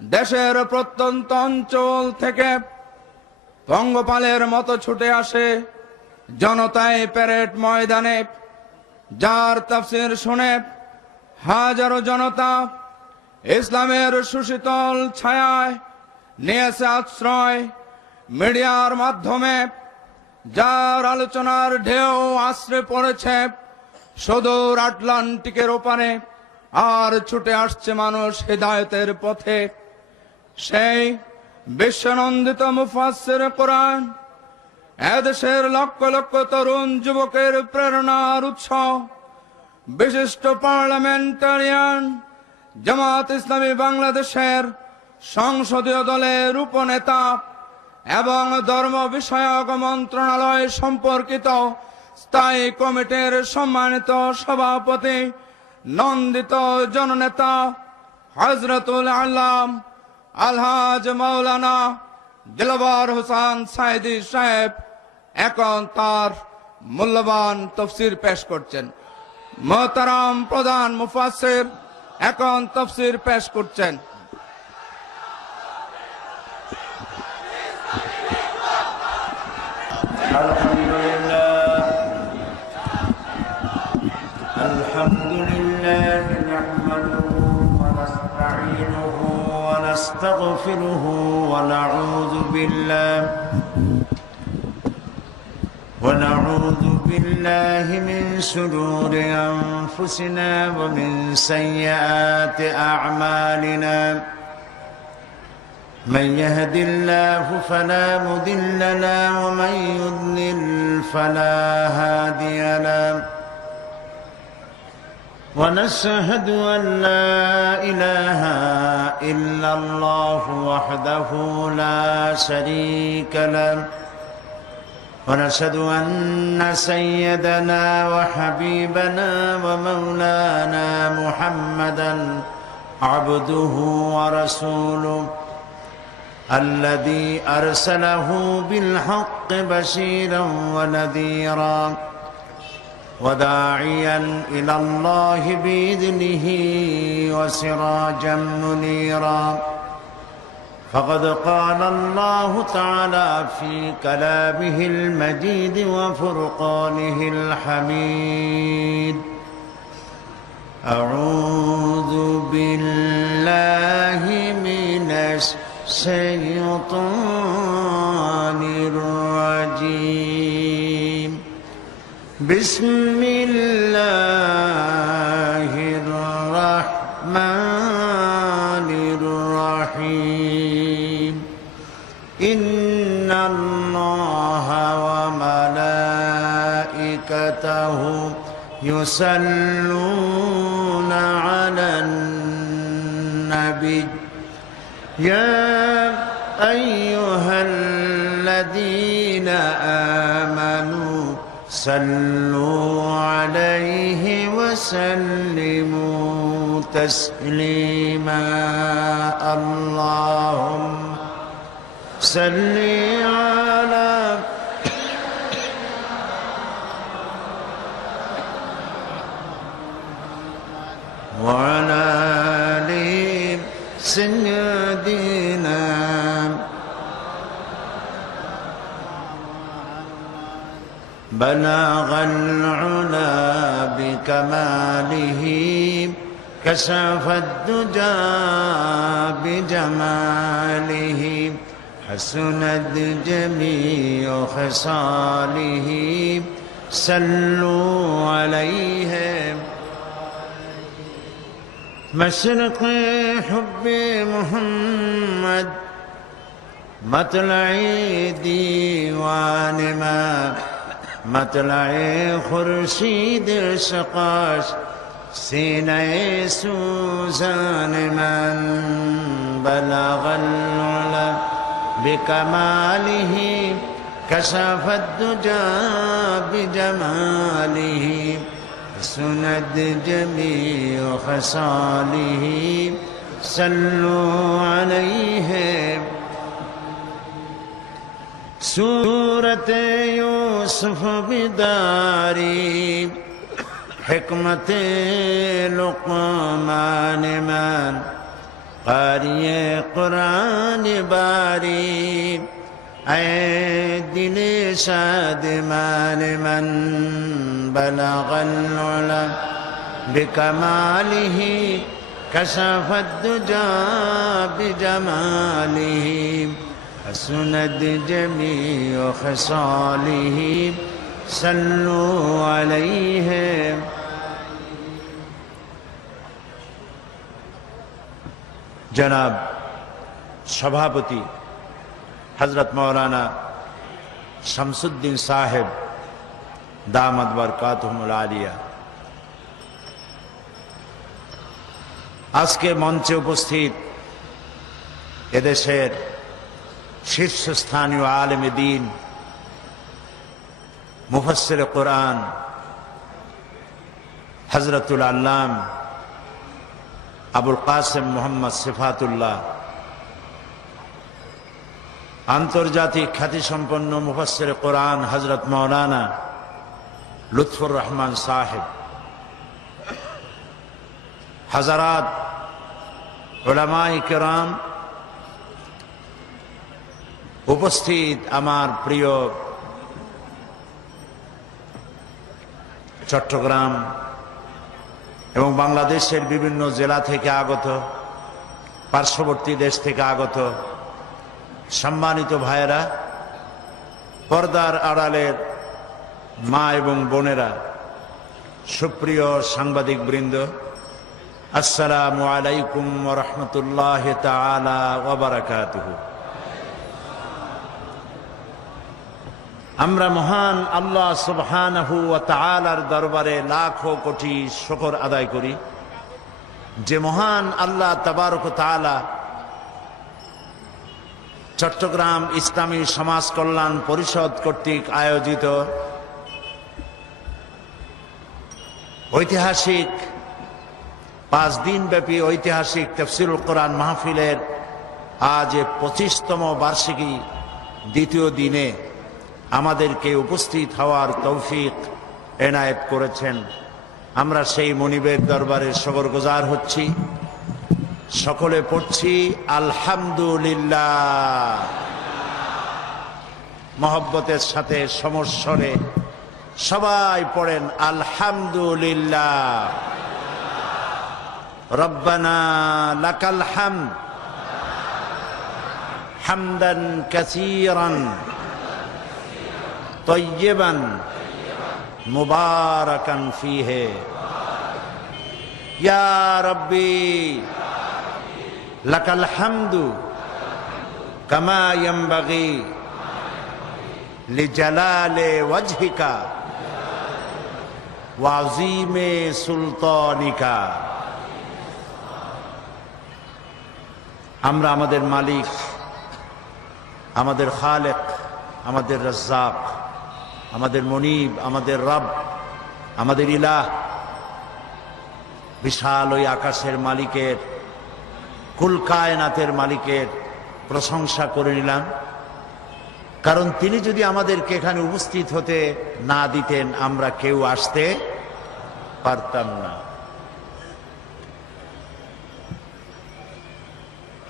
দেশের প্রত্যন্ত অঞ্চল থেকে পঙ্গপালের মতো ছুটে আসে জনতায় প্যারেড ময়দানে, যার তাফসীর শুনে হাজারো জনতা ইসলামের সুশীতল ছায়ায় নিয়েছে আশ্রয়। মিডিয়ার মাধ্যমে যার আলোচনার ঢেউ আশ্রে পড়েছে সুদূর আটলান্টিকের ওপারে, আর ছুটে আসছে মানুষ হিদায়াতের পথে। সেই বিশ্বনন্দিত মুফাসসির কোরআন এদেশের লক্ষ লক্ষ তরুণ যুবকের প্রেরণার উৎস, বিশিষ্ট পার্লামেন্টারিয়ান, জামাত ইসলামী বাংলাদেশের সংসদীয় দলের উপনেতা এবং ধর্ম বিষয়ক মন্ত্রণালয় সম্পর্কিত স্থায়ী কমিটির সম্মানিত সভাপতি, নন্দিত জননেতা হযরতুল আল্লাম আলহাজ মাওলানা দিলওয়ার হোসেন সাঈদী সাহেব এখন তার মূল্যবান তাফসীর পেশ করছেন। মোহতারাম প্রধান মুফাসসির এখন তাফসীর পেশ করছেন। আলহামদুলিল্লাহ নাহমাদুহু ওয়া নাস্তাঈনুহু ওয়া নাস্তাগফিরুহু ওয়া নাউযু বিল্লাহি মিন শুরুরি আনফুসিনা ওয়া মিন সাইয়্যাতি আ'মালিনা। من يهد الله فلا مضل له ومن يضلل فلا هادي له ونشهد أن لا إله إلا الله وحده لا شريك له ونشهد أن سيدنا وحبيبنا ومولانا محمدا عبده ورسوله الذي أرسله بالحق بشيرا ونذيرا وداعيا إلى الله بإذنه وسراجا منيرا. فقد قال الله تعالى في كلامه المجيد وفرقانه الحميد: أعوذ بالله من الشيطان الرجيم. بسم الله الرحمن الرحيم. إن الله وملائكته يصلون على النبي يا أيها الذين آمنوا صلوا عليه وسلموا تسليما. اللهم صل على وعلى آل سيدنا بلغ العلا بكماله كشف الدجى بجماله حسنت جميع خصاله صلوا عليه. مشرق حب محمد مطلع ديوان ما مطلع خورشید شقاش سینه سوزان من بلغ العلا بكماله كشف الدجى بجماله حسنت جميع خصاله صلوا عليه. सूरत यूसुफ बिदारी हिकमत लुक़मान मान قاری قرآن باری اے دل شادمان من بلغ العلا بکمالہ کشف الدجى بجماله حسنت جميع خصاله صلوا عليه জনাব সভাপতি হযরত মাওলানা শামসুদ্দিন সাহেব দামাত বরকাতুহুল আলিয়া, আজকে মঞ্চে উপস্থিত এদেশের শীর্ষস্থানীয় আলেমে দ্বীন, মুফাসসিরে কোরআন হযরতুল আল্লাম আবুল কাসেম মোহাম্মদ সিফাতুল্লাহ, আন্তর্জাতিক খ্যাতিসম্পন্ন মুফাসসিরে কোরআন হযরত মাওলানা লুৎফুর রহমান সাহেব, হাজারাত উলামায়ে কেরাম, উপস্থিত আমার প্রিয় চট্টগ্রাম এবং বাংলাদেশের বিভিন্ন জেলা থেকে আগত, পার্শ্ববর্তী দেশ থেকে আগত সম্মানিত ভাইয়েরা, পর্দার আড়ালের মা এবং বোনেরা, সুপ্রিয় সাংবাদিক বৃন্দ, আসসালামু আলাইকুম ওয়া রাহমাতুল্লাহি তাআলা ওয়া বারাকাতুহু। আমরা মহান আল্লাহ সুবহানাহু ওয়া তাআলার দরবারে লাখো কোটি শুকর আদায় করি যে মহান আল্লাহ তাবারক ওয়া তাআলা চট্টগ্রাম ইসলামী সমাজ কল্যাণ পরিষদ কর্তৃক আয়োজিত ঐতিহাসিক 5 দিনব্যাপী ঐতিহাসিক তাফসীরুল কোরআন মাহফিলের আজ 25তম বার্ষিকী দ্বিতীয় দিনে আমাদেরকে উপস্থিত হওয়ার তৌফিক এনায়েত করেছেন। আমরা সেই মনিবের দরবারে শুকরগুজার হচ্ছি। সকলে পড়ছি আলহামদুলিল্লাহ, মহব্বতের সাথে সমস্বরে সবাই পড়েন আলহামদুলিল্লাহ। রব্বানা লাকাল হামদ হামদান কাসীরান তয়্যিবান মুবারাকান ফীহি ইয়া রাব্বি লাকাল হামদু কামা ইয়ানবাগি লিজালালি ওয়াজহিকা ওয়া আযীমি সুলতানিকা। আমরা আমাদের মালিক, আমাদের খালেক, আমাদের রাজ্জাক, আমাদের মনিব, আমাদের রব, আমাদের ইলাহ, বিশাল ওই আকাশের মালিকের, কুল কায়নাতের মালিকের প্রশংসা করে নিলাম। কারণ তিনি যদি আমাদেরকে এখানে উপস্থিত হতে না দিতেন আমরা কেউ আসতে পারতাম না।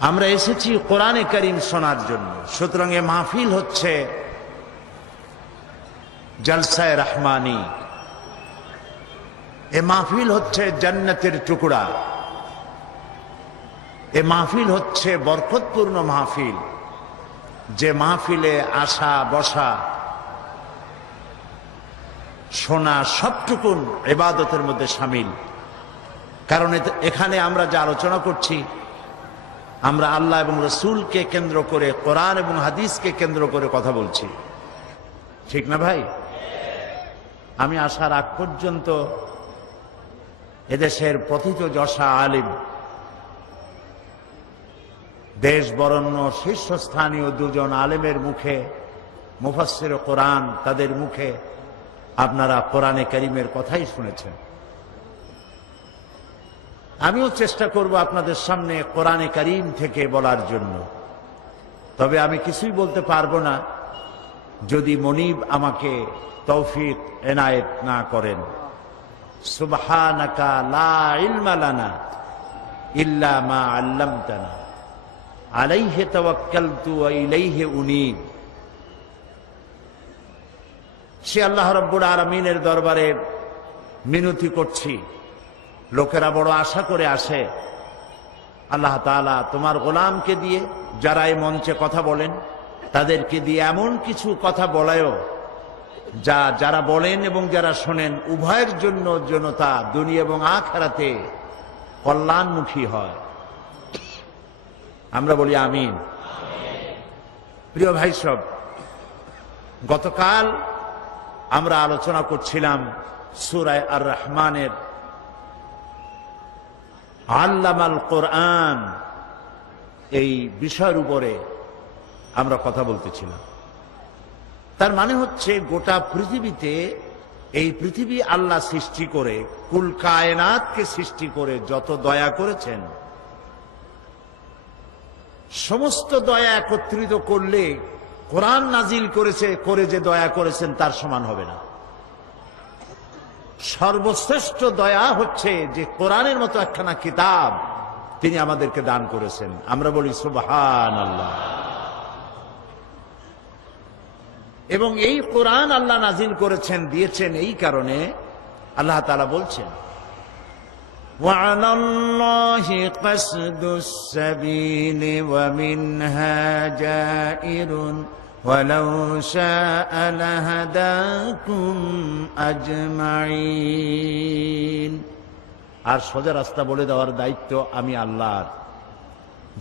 আমরা এসেছি কোরআনে কারীম শোনার জন্য। সুতরাং এ মাহফিল হচ্ছে জলসায়ে রহমানি, এ মাহফিল হচ্ছে জান্নাতের টুকরা, এ মাহফিল হচ্ছে বরকতপূর্ণ মাহফিল, যে মাহফিলে আসা বসা শোনা সবটুকুন ইবাদতের মধ্যে শামিল। কারণ এখানে আমরা যা আলোচনা করছি আমরা আল্লাহ এবং রসুলকে কেন্দ্র করে, কোরআন এবং হাদিসকে কেন্দ্র করে কথা বলছি, ঠিক না ভাই? আমি আসার আগ পর্যন্ত এদেশের প্রথিতযশা আলিম, দেশ বরেণ্য শীর্ষস্থানীয় 2 জন আলেমের মুখে, মুফাসসিরে কোরআন, তাদের মুখে আপনারা কোরআনে কারীমের কথাই শুনেছেন। আমিও চেষ্টা করব আপনাদের সামনে কোরআনে কারীম থেকে বলার জন্য। তবে আমি কিছুই বলতে পারবো না যদি মনিব আমাকে তৌফিক এনায়েত না করেন। সুবহানাকা লা ইলমা লানা ইল্লা মা আল্লামতানা আলাইহি তাওয়াক্কালতু ওয়া ইলাইহি উনীব। সে আল্লাহ রাব্বুল আলামিনের দরবারে মিনতি করছি, লোকেরা বড় আশা করে আসে, আল্লাহ তাআলা তোমার গোলামকে দিয়ে, যারা এই মঞ্চে কথা বলেন তাদেরকে দিয়ে এমন কিছু কথা বলায়ও যা যারা বলেন এবং যারা শোনেন উভয়ের জন্য জনতা দুনিয়া এবং আখিরাতে কল্যাণমুখী হয়। আমরা বলি আমিন। প্রিয় ভাই সব, গতকাল আমরা আলোচনা করছিলাম সূরা আর রহমানের আল্লামাল কোরআন এই বিষয়ের উপরে আমরা কথা বলতেছিলাম। তার মানে হচ্ছে গোটা পৃথিবীতে, এই পৃথিবী আল্লাহ সৃষ্টি করে, কুল কায়নাতকে সৃষ্টি করে যত দয়া করেছেন, সমস্ত দয়া একত্রিত করলে কোরআন নাজিল করে যে দয়া করেছেন তার সমান হবে না। সর্বশ্রেষ্ঠ দয়া হচ্ছে যে কোরআনের মতো একখানা কিতাব তিনি আমাদেরকে দান করেছেন। আমরা বলি সুবহানাল্লাহ। এবং এই কোরআন আল্লাহ নাজিল করেছেন, দিয়েছেন এই কারণে আল্লাহ তাআলা বলছেন وَعَلَى اللَّهِ قَصْدُ السَّبِيلِ وَمِنْهَا جَائِرٌ وَلَوْ شَاءَ لَهَدَاكُمْ أَجْمَعِينَ। আর সোজা রাস্তা বলে দেওয়ার দায়িত্ব আমি আল্লাহর।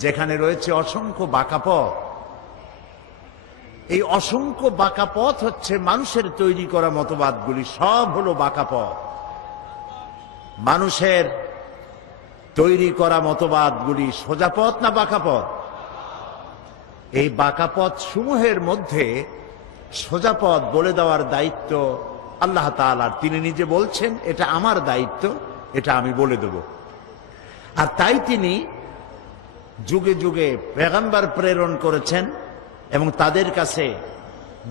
যেখানে রয়েছে অসংখ্য বাঁকা পথ, এই অসংখ্য বাঁকা পথ হচ্ছে মানুষের তৈরি করা মতবাদগুলি, সব হলো বাঁকা পথ। মানুষের তৈরি করা মতবাদগুলি সোজা পথ না বাঁকা পথ? এই বাঁকা পথ সমূহের মধ্যে সোজা পথ বলে দেওয়ার দায়িত্ব আল্লাহ তাআলার। তিনি নিজে বলছেন এটা আমার দায়িত্ব, এটা আমি বলে দেব। আর তাই তিনি যুগে যুগে পেগম্বর প্রেরণ করেছেন এবং তাদের কাছে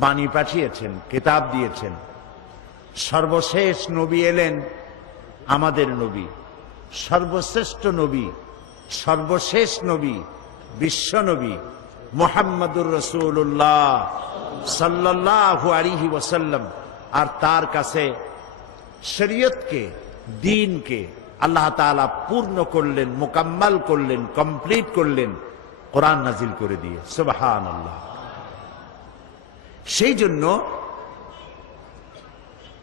বাণী পাঠিয়েছেন, কিতাব দিয়েছেন। সর্বশেষ নবী এলেন আমাদের নবী, সর্বশ্রেষ্ঠ নবী, সর্বশেষ নবী, বিশ্ব নবী মুহাম্মদুর রাসূলুল্লাহ সাল্লাল্লাহু আলাইহি ওয়াসাল্লাম। আর তার কাছে শরীয়তকে, দ্বীনকে আল্লাহ তাআলা পূর্ণ করলেন, মুকাম্মাল করলেন, কমপ্লিট করলেন কোরআন নাজিল করে দিয়ে। সুবহানাল্লাহ। সেই জন্য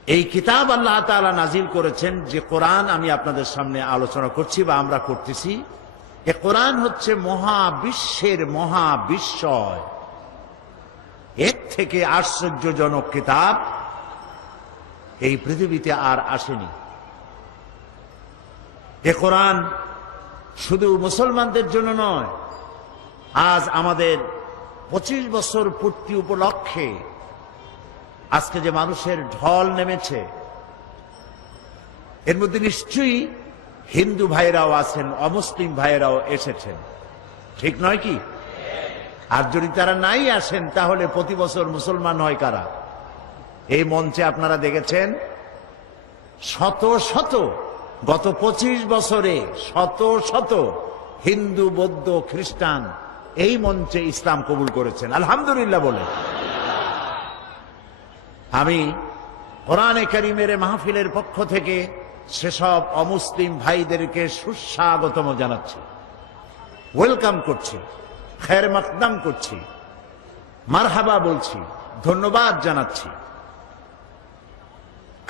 এই কিতাব আল্লাহ তাআলা নাজিল করেছেন, যে কোরআন আমি আপনাদের সামনে আলোচনা করছি বা আমরা করতেছি, এ কোরআন হচ্ছে মহাবিশ্বের মহাবিস্ময়। এর থেকে আশ্চর্যজনক কিতাব এই পৃথিবীতে আর আসেনি। এ কোরআন শুধু মুসলমানদের জন্য নয়, আজ আমাদের 25 বছর পূর্তি উপলক্ষে আজকে যে মানুষের ঢল নেমেছে, এর মধ্যে নিশ্চয়ই হিন্দু ভাইরাও আছেন, অমুসলিম ভাইরাও এসেছেন, ঠিক নয় কি? আর যদি তারা নাই আসেন তাহলে প্রতি বছর মুসলমান হয় কারা? এই মঞ্চে আপনারা দেখেছেন শত শত, গত 25 বছরে শত শত হিন্দু, বৌদ্ধ, খ্রিস্টান এই মঞ্চে ইসলাম কবুল করেছেন, আলহামদুলিল্লাহ বলে। আমি কোরআনে কারীমের মাহফিলের পক্ষ থেকে সেসব অমুসলিম ভাইদেরকে সুস্বাগতম জানাচ্ছি, ওয়েলকাম করছি, খের মাকদাম করছি, মারহাবা বলছি, ধন্যবাদ জানাচ্ছি।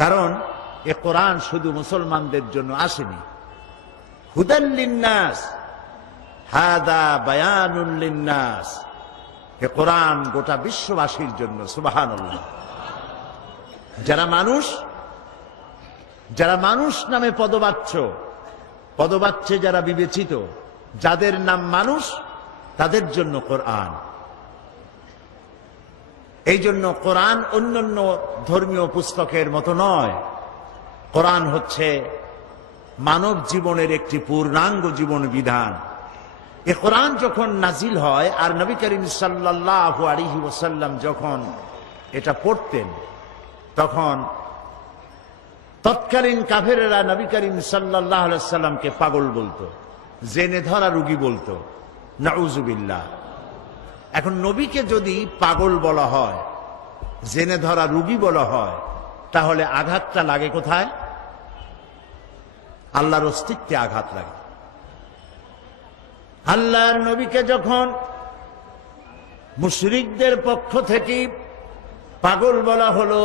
কারণ এ কোরআন শুধু মুসলমানদের জন্য আসেনি। হুদাল লিন্নাস, হাদা বায়ানুল লিন্নাস। এ কোরআন গোটা বিশ্ববাসীর জন্য। সুবহানাল্লাহ। যারা মানুষ নামে পদবাচ্যে যারা বিবেচিত, যাদের নাম মানুষ, তাদের জন্য কোরআন। এই জন্য কোরআন অন্যান্য ধর্মীয় পুস্তকের মতো নয়। কোরআন হচ্ছে মানব জীবনের একটি পূর্ণাঙ্গ জীবন বিধান। এ কোরআন যখন নাজিল হয় আর নবী করিম সাল্লাল্লাহু আলাইহি ওয়াসাল্লাম যখন এটা পড়তেন, তখন তৎকালীন কাফেরেরা নবী করিম সাল্লাল্লাহু আলাইহি ওয়াসাল্লামকে পাগল বলতো, জেনে ধরা রুগী বলতো, নাউজুবিল্লাহ। এখন নবীকে যদি পাগল বলা হয়, জেনে ধরা রুগী বলা হয়, তাহলে আঘাতটা লাগে কোথায়? আল্লাহর অস্তিত্বে আঘাত লাগে। আল্লাহর নবীকে যখন মুশরিকদের পক্ষ থেকে পাগল বলা হলো,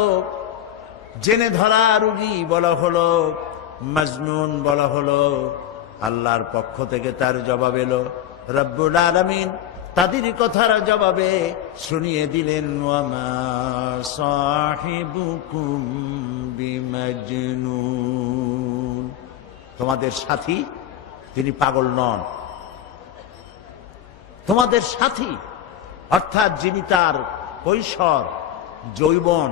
জেনে ধরা রুগী বলা হলো, মাজনুন বলা হলো, আল্লাহর পক্ষ থেকে তার জবাব এলো, রব্বুল আলামিন তাদের কথার জবাবে শুনিয়ে দিলেন, ওয়ামা সাহিবুকুম বিমাজনুন, তোমাদের সাথী তিনি পাগল নন। তোমাদের সাথী অর্থাৎ যিনি তার কৈশোর যৌবন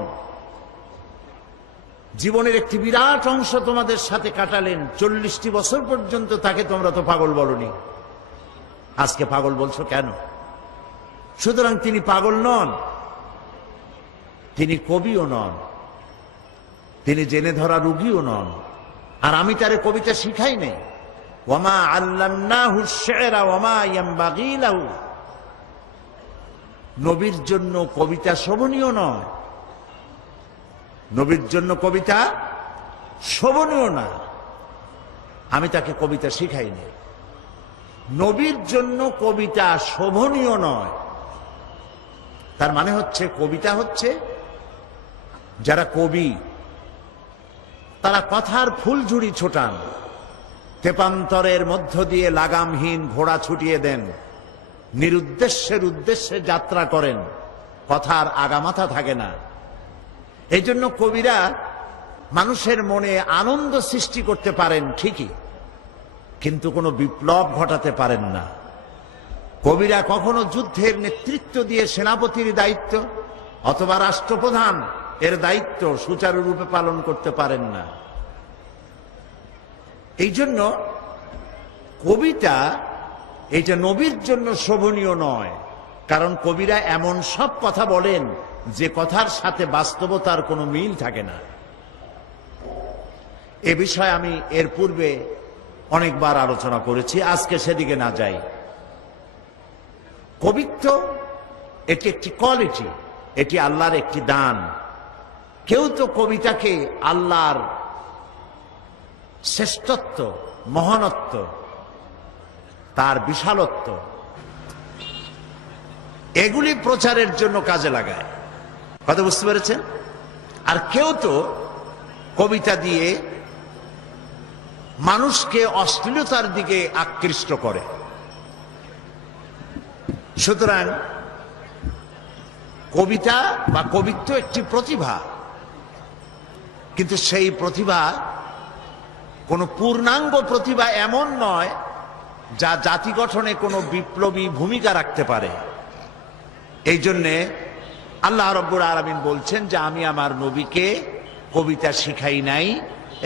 জীবনের একটি বিরাট অংশ তোমাদের সাথে কাটালেন, 40টি বছর পর্যন্ত, তাকে তোমরা তো পাগল বলনি, আজকে পাগল বলছো কেন? সুতরাং তিনি পাগল নন, তিনি কবিও নন, তিনি জেনে ধরা রুগীও নন। আর আমি তারে কবিতা শিখাই নাই। ওয়ামা আল্লামনাহু শি'রা ওয়ামা ইয়ানবাগী লাহু, নবীর জন্য কবিতা শোভনীয় নয়, নবীর জন্য কবিতা শোভনীয় না, আমি তাকে কবিতা শিখাইনি। নবীর জন্য কবিতা শোভনীয় নয়, তার মানে হচ্ছে কবিতা হচ্ছে যারা কবি তারা কথার ফুলঝুরি ছোটান, তেপান্তরের মধ্য দিয়ে লাগামহীন ঘোড়া ছুটিয়ে দেন, নিরুদ্দেশ্যের উদ্দেশ্যে যাত্রা করেন, কথার আগামাথা থাকে না। এই জন্য কবিরা মানুষের মনে আনন্দ সৃষ্টি করতে পারেন ঠিকই, কিন্তু কোনো বিপ্লব ঘটাতে পারেন না। কবিরা কখনো যুদ্ধের নেতৃত্ব দিয়ে সেনাপতির দায়িত্ব অথবা রাষ্ট্রপ্রধান এর দায়িত্ব সুচারুরূপে পালন করতে পারেন না। এই জন্য কবিতা এটা নবীর জন্য শোভনীয় নয়, কারণ কবিরা এমন সব কথা বলেন যে কথার সাথে বাস্তবতার কোনো মিল থাকে না। এ বিষয়ে আমি এর পূর্বে অনেকবার আলোচনা করেছি, আজকে সেদিকে না যাই। কবিত্ব এটি একটি কোয়ালিটি, এটি আল্লাহর একটি দান। কেউ তো কবিতাকে আল্লাহর শ্রেষ্ঠত্ব, মহানত্ব, তার বিশালত্ব এগুলি প্রচারের জন্য কাজে লাগায়, কথা বুঝতে পেরেছেন? আর কেউ তো কবিতা দিয়ে মানুষকে অশ্লীলতার দিকে আকৃষ্ট করে। সুতরাং কবিতা বা কবিত্ব একটি প্রতিভা, কিন্তু সেই প্রতিভা কোনো পূর্ণাঙ্গ প্রতিভা এমন নয় যা জাতি গঠনে কোনো বিপ্লবী ভূমিকা রাখতে পারে। এই জন্যে আল্লাহ রাব্বুল আলামিন বলছেন যে আমি আমার নবীকে কবিতা শিখাই নাই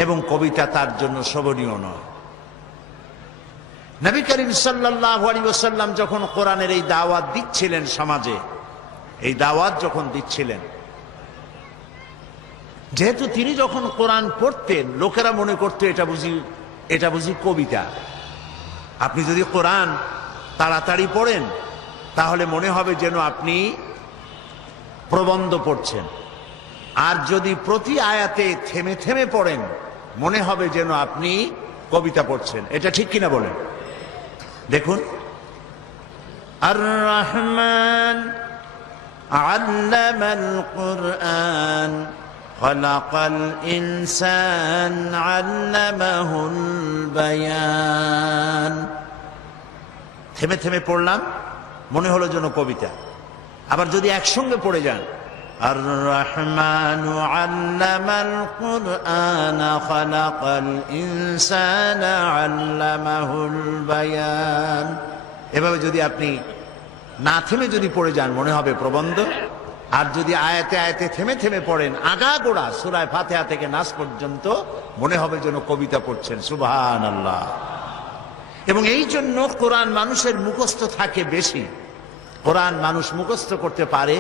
এবং কবিতা তার জন্য শোভনীয় নয়। নবী করিম সাল্লাল্লাহু আলাইহি ওয়াসাল্লাম যখন কোরআনের এই দাওয়াত দিচ্ছিলেন, সমাজে এই দাওয়াত যখন দিচ্ছিলেন, যেহেতু তিনি যখন কোরআন পড়তেন লোকেরা মনে করতো এটা বুঝি কবিতা। আপনি যদি কোরআন তাড়াতাড়ি পড়েন তাহলে মনে হবে যেন আপনি প্রবন্ধ পড়ছেন, আর যদি প্রতি আয়াতে থেমে থেমে পড়েন মনে হবে যেন আপনি কবিতা পড়ছেন। এটা ঠিক কিনা বলেন? দেখুন, আর রহমান আল্লামাল কুরআন খালাকাল ইনসান আল্লামাহুল বায়ান। থেমে থেমে পড়লাম মনে হলো যেন কবিতা। আবার যদি একসঙ্গে পড়ে যান, আর রহমানু আল্লামাল কুরআন খালাকাল ইনসান আল্লামাহুল বায়ান, এভাবে যদি আপনি না থেমে যদি পড়ে যান মনে হবে প্রবন্ধ। আর যদি আয়াতে আয়াতে থেমে থেমে পড়েন আগাগোড়া সূরা ফাতিহা থেকে নাস পর্যন্ত মনে হবে যেন কবিতা পড়ছেন। সুবহানাল্লাহ। এবং এই জন্য কোরআন মানুষের মুখস্থ থাকে বেশি। কোরআন মানুষ মুখস্থ করতে পারে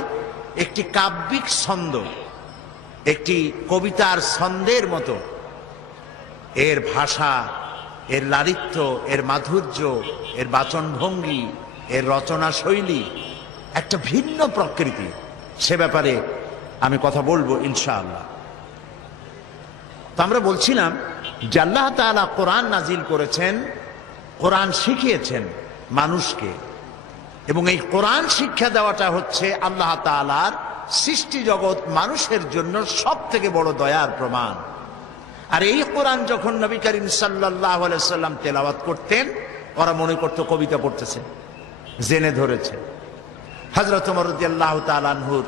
একটি কাব্যিক ছন্দ, একটি কবিতার ছন্দের মতো। এর ভাষা এর লালিত্য, এর মাধুর্য, এর বাচনভঙ্গি, এর রচনা শৈলী একটা ভিন্ন প্রকৃতি। সে ব্যাপারে আমি কথা বলবো ইনশাআল্লাহ। তো আমরা বলছিলাম যে আল্লাহ তাআলা কোরআন নাজিল করেছেন, কোরআন শিখিয়েছেন মানুষকে, এবং এই কোরআন শিক্ষা দেওয়াটা হচ্ছে আল্লাহ তাআলার সৃষ্টি জগৎ মানুষের জন্য সব থেকে বড় দয়ার প্রমাণ। আর এই কোরআন যখন নবী করিম সাল্লাল্লাহু আলাইহি সাল্লাম তেলাওয়াত করতেন, ওরা মনে করতো কবিতা পড়তেছে, জেনে ধরেছে। হযরত ওমর রাদিয়াল্লাহু তাআলা আনহুর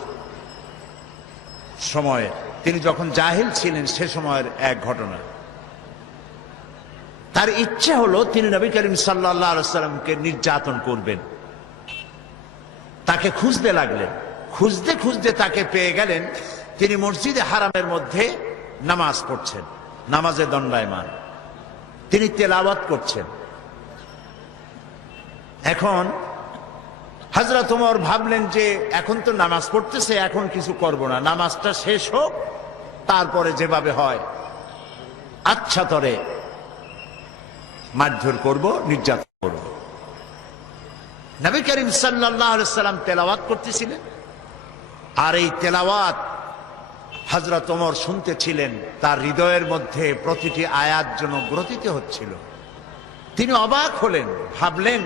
সময়ে, তিনি যখন জাহিল ছিলেন সে সময়ের এক ঘটনা, তার ইচ্ছা হলো তিনি নবী করিম সাল্লাল্লাহু আলাইহি সাল্লামকে নির্যাতন করবেন। তাকে খুঁজতে লাগলেন, খুঁজতে খুঁজতে তাকে পেয়ে গেলেন। তিনি মসজিদে হারামের মধ্যে নামাজ পড়ছেন, নামাজে দণ্ডায়মান, তিনি তেলাওয়াত করছেন। এখন হযরত ওমর ভাবলেন যে এখন তো নামাজ পড়তেছে, এখন কিছু করব না, নামাজটা শেষ হোক, তারপরে যেভাবে হয় আচ্ছা তরে মারধর করব, নির্যাতন করব। নবী করিম সাল্লাল্লাহু আলাইহি সাল্লাম তেলাওয়াত করতেছিলেন, আর এই তেলাওয়াত হযরত ওমর শুনতেছিলেন। তার হৃদয়ের মধ্যে প্রতিটি আয়াত যেন গ্রথিত হচ্ছিল। তিনি অবাক হলেন, ভাবলেন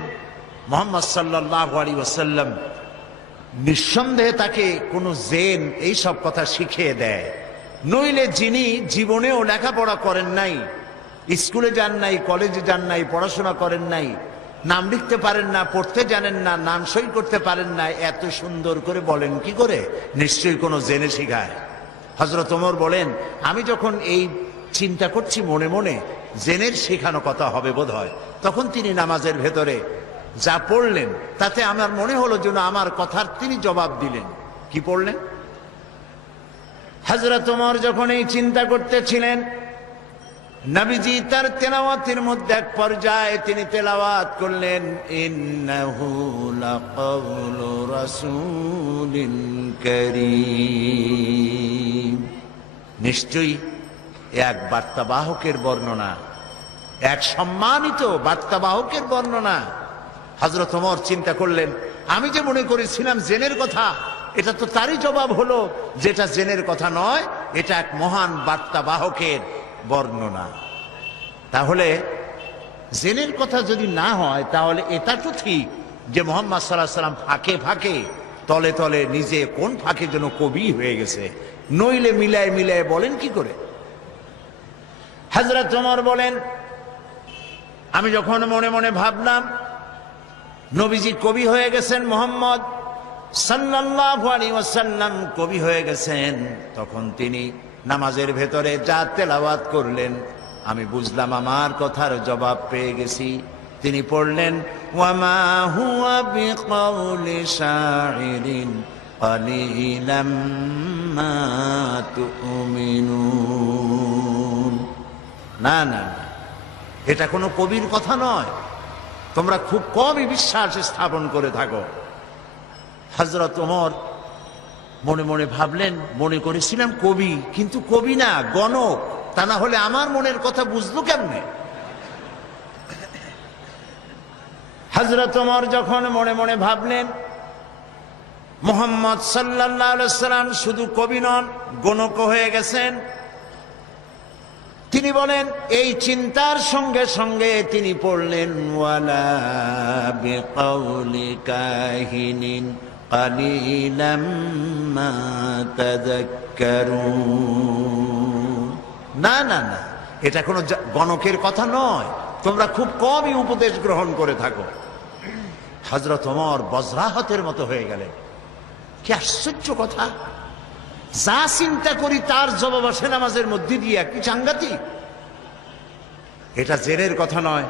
মুহাম্মদ সাল্লাল্লাহু আলাইহি ওয়াসাল্লাম নিঃসন্দেহে তাকে কোনো জেন এই সব কথা শিখিয়ে দেয়, নইলে যিনি জীবনেও লেখাপড়া করেন নাই, স্কুলে যান নাই, কলেজে যান নাই, পড়াশোনা করেন নাই, নাম লিখতে পারেন না, পড়তে জানেন না, নাম সই করতে পারেন না, এত সুন্দর করে বলেন কি করে? নিশ্চয়ই কোনো জেনে শিখায়। হযরত ওমর বলেন, আমি যখন এই চিন্তা করছি মনে মনে, জেনের শেখানো কথা হবে বোধহয়, তখন তিনি নামাজের ভেতরে যা পড়লেন তাতে আমার মনে হলো যেন আমার কথার তিনি জবাব দিলেন। কি পড়লেন? হযরত ওমর যখন এই চিন্তা করতেছিলেন, নবীজি তার তেলাওয়াতের মধ্যে এক পর্যায়ে তিনি তেলাওয়াত করলেন, ইন্নাহু লাকাউলু রাসূলিন কারীম। নিশ্চয়ই এক বার্তাবাহকের বর্ণনা, এক সম্মানিত বার্তাবাহকের বর্ণনা। হযরত ওমর চিন্তা করলেন, আমি যে মনে করেছিলাম জেনের কথা, এটা তো তারই জবাব হলো, যেটা জেনের কথা নয়, এটা এক মহান বার্তাবাহকের বর্ণনা। তাহলে জেনের কথা যদি না হয়, তাহলে এটা তো ঠিক যে মুহাম্মদ সাল্লাল্লাহু আলাইহি ওয়াসাল্লাম ফাঁকে ফাঁকে, তলে তলে নিজে কোন ফাঁকে যেন কবি হয়ে গেছে, নইলে মিলায় মিলায় বলেন কি করে? হযরত ওমর বলেন, আমি যখন মনে মনে ভাবলাম নবীজি কবি হয়ে গেছেন, মুহাম্মদ সাল্লাল্লাহু আলাইহি ওয়াসাল্লাম কবি হয়ে গেছেন, তখন তিনি নামাজের ভেতরে যা তেলাওয়াত করলেন আমি বুঝলাম আমার কথার জবাব পেয়ে গেছি। তিনি পড়লেন, ওয়ামা হুয়া বিকাউলি শাইরিন কালিলাম মা তুমিনুন। না না, এটা কোনো কবির কথা নয়, তোমরা খুব কমই বিশ্বাস স্থাপন করে থাকো। হযরত ওমর মনে মনে ভাবলেন, মনে করেছিলাম কবি, কিন্তু কবি না, গণক। তা না হলে আমার মনের কথা বুঝলো কেমনে? হযরত ওমর যখন মনে মনে ভাবলেন মুহাম্মদ সাল্লাল্লাহু আলাইহি ওয়াসাল্লাম শুধু কবি নন, গণক হয়ে গেছেন, তিনি বলেন, এই চিন্তার সঙ্গে সঙ্গে তিনি পড়লেন, ওয়ালা বিকাউলি কাহিনিন কালিলাম মা তাযাক্কারুন। না না না, এটা কোনো গণকের কথা নয়, তোমরা খুব কমই উপদেশ গ্রহণ করে থাকো। হযরত ওমর বজ্রাহতের মতো হয়ে গেলেন। কি আশ্চর্য কথা! যা চিন্তা করি তার জবাব আসে নামাজের মধ্যে দিয়ে, কি সাংঘাতিক! এটা জেনের কথা নয়,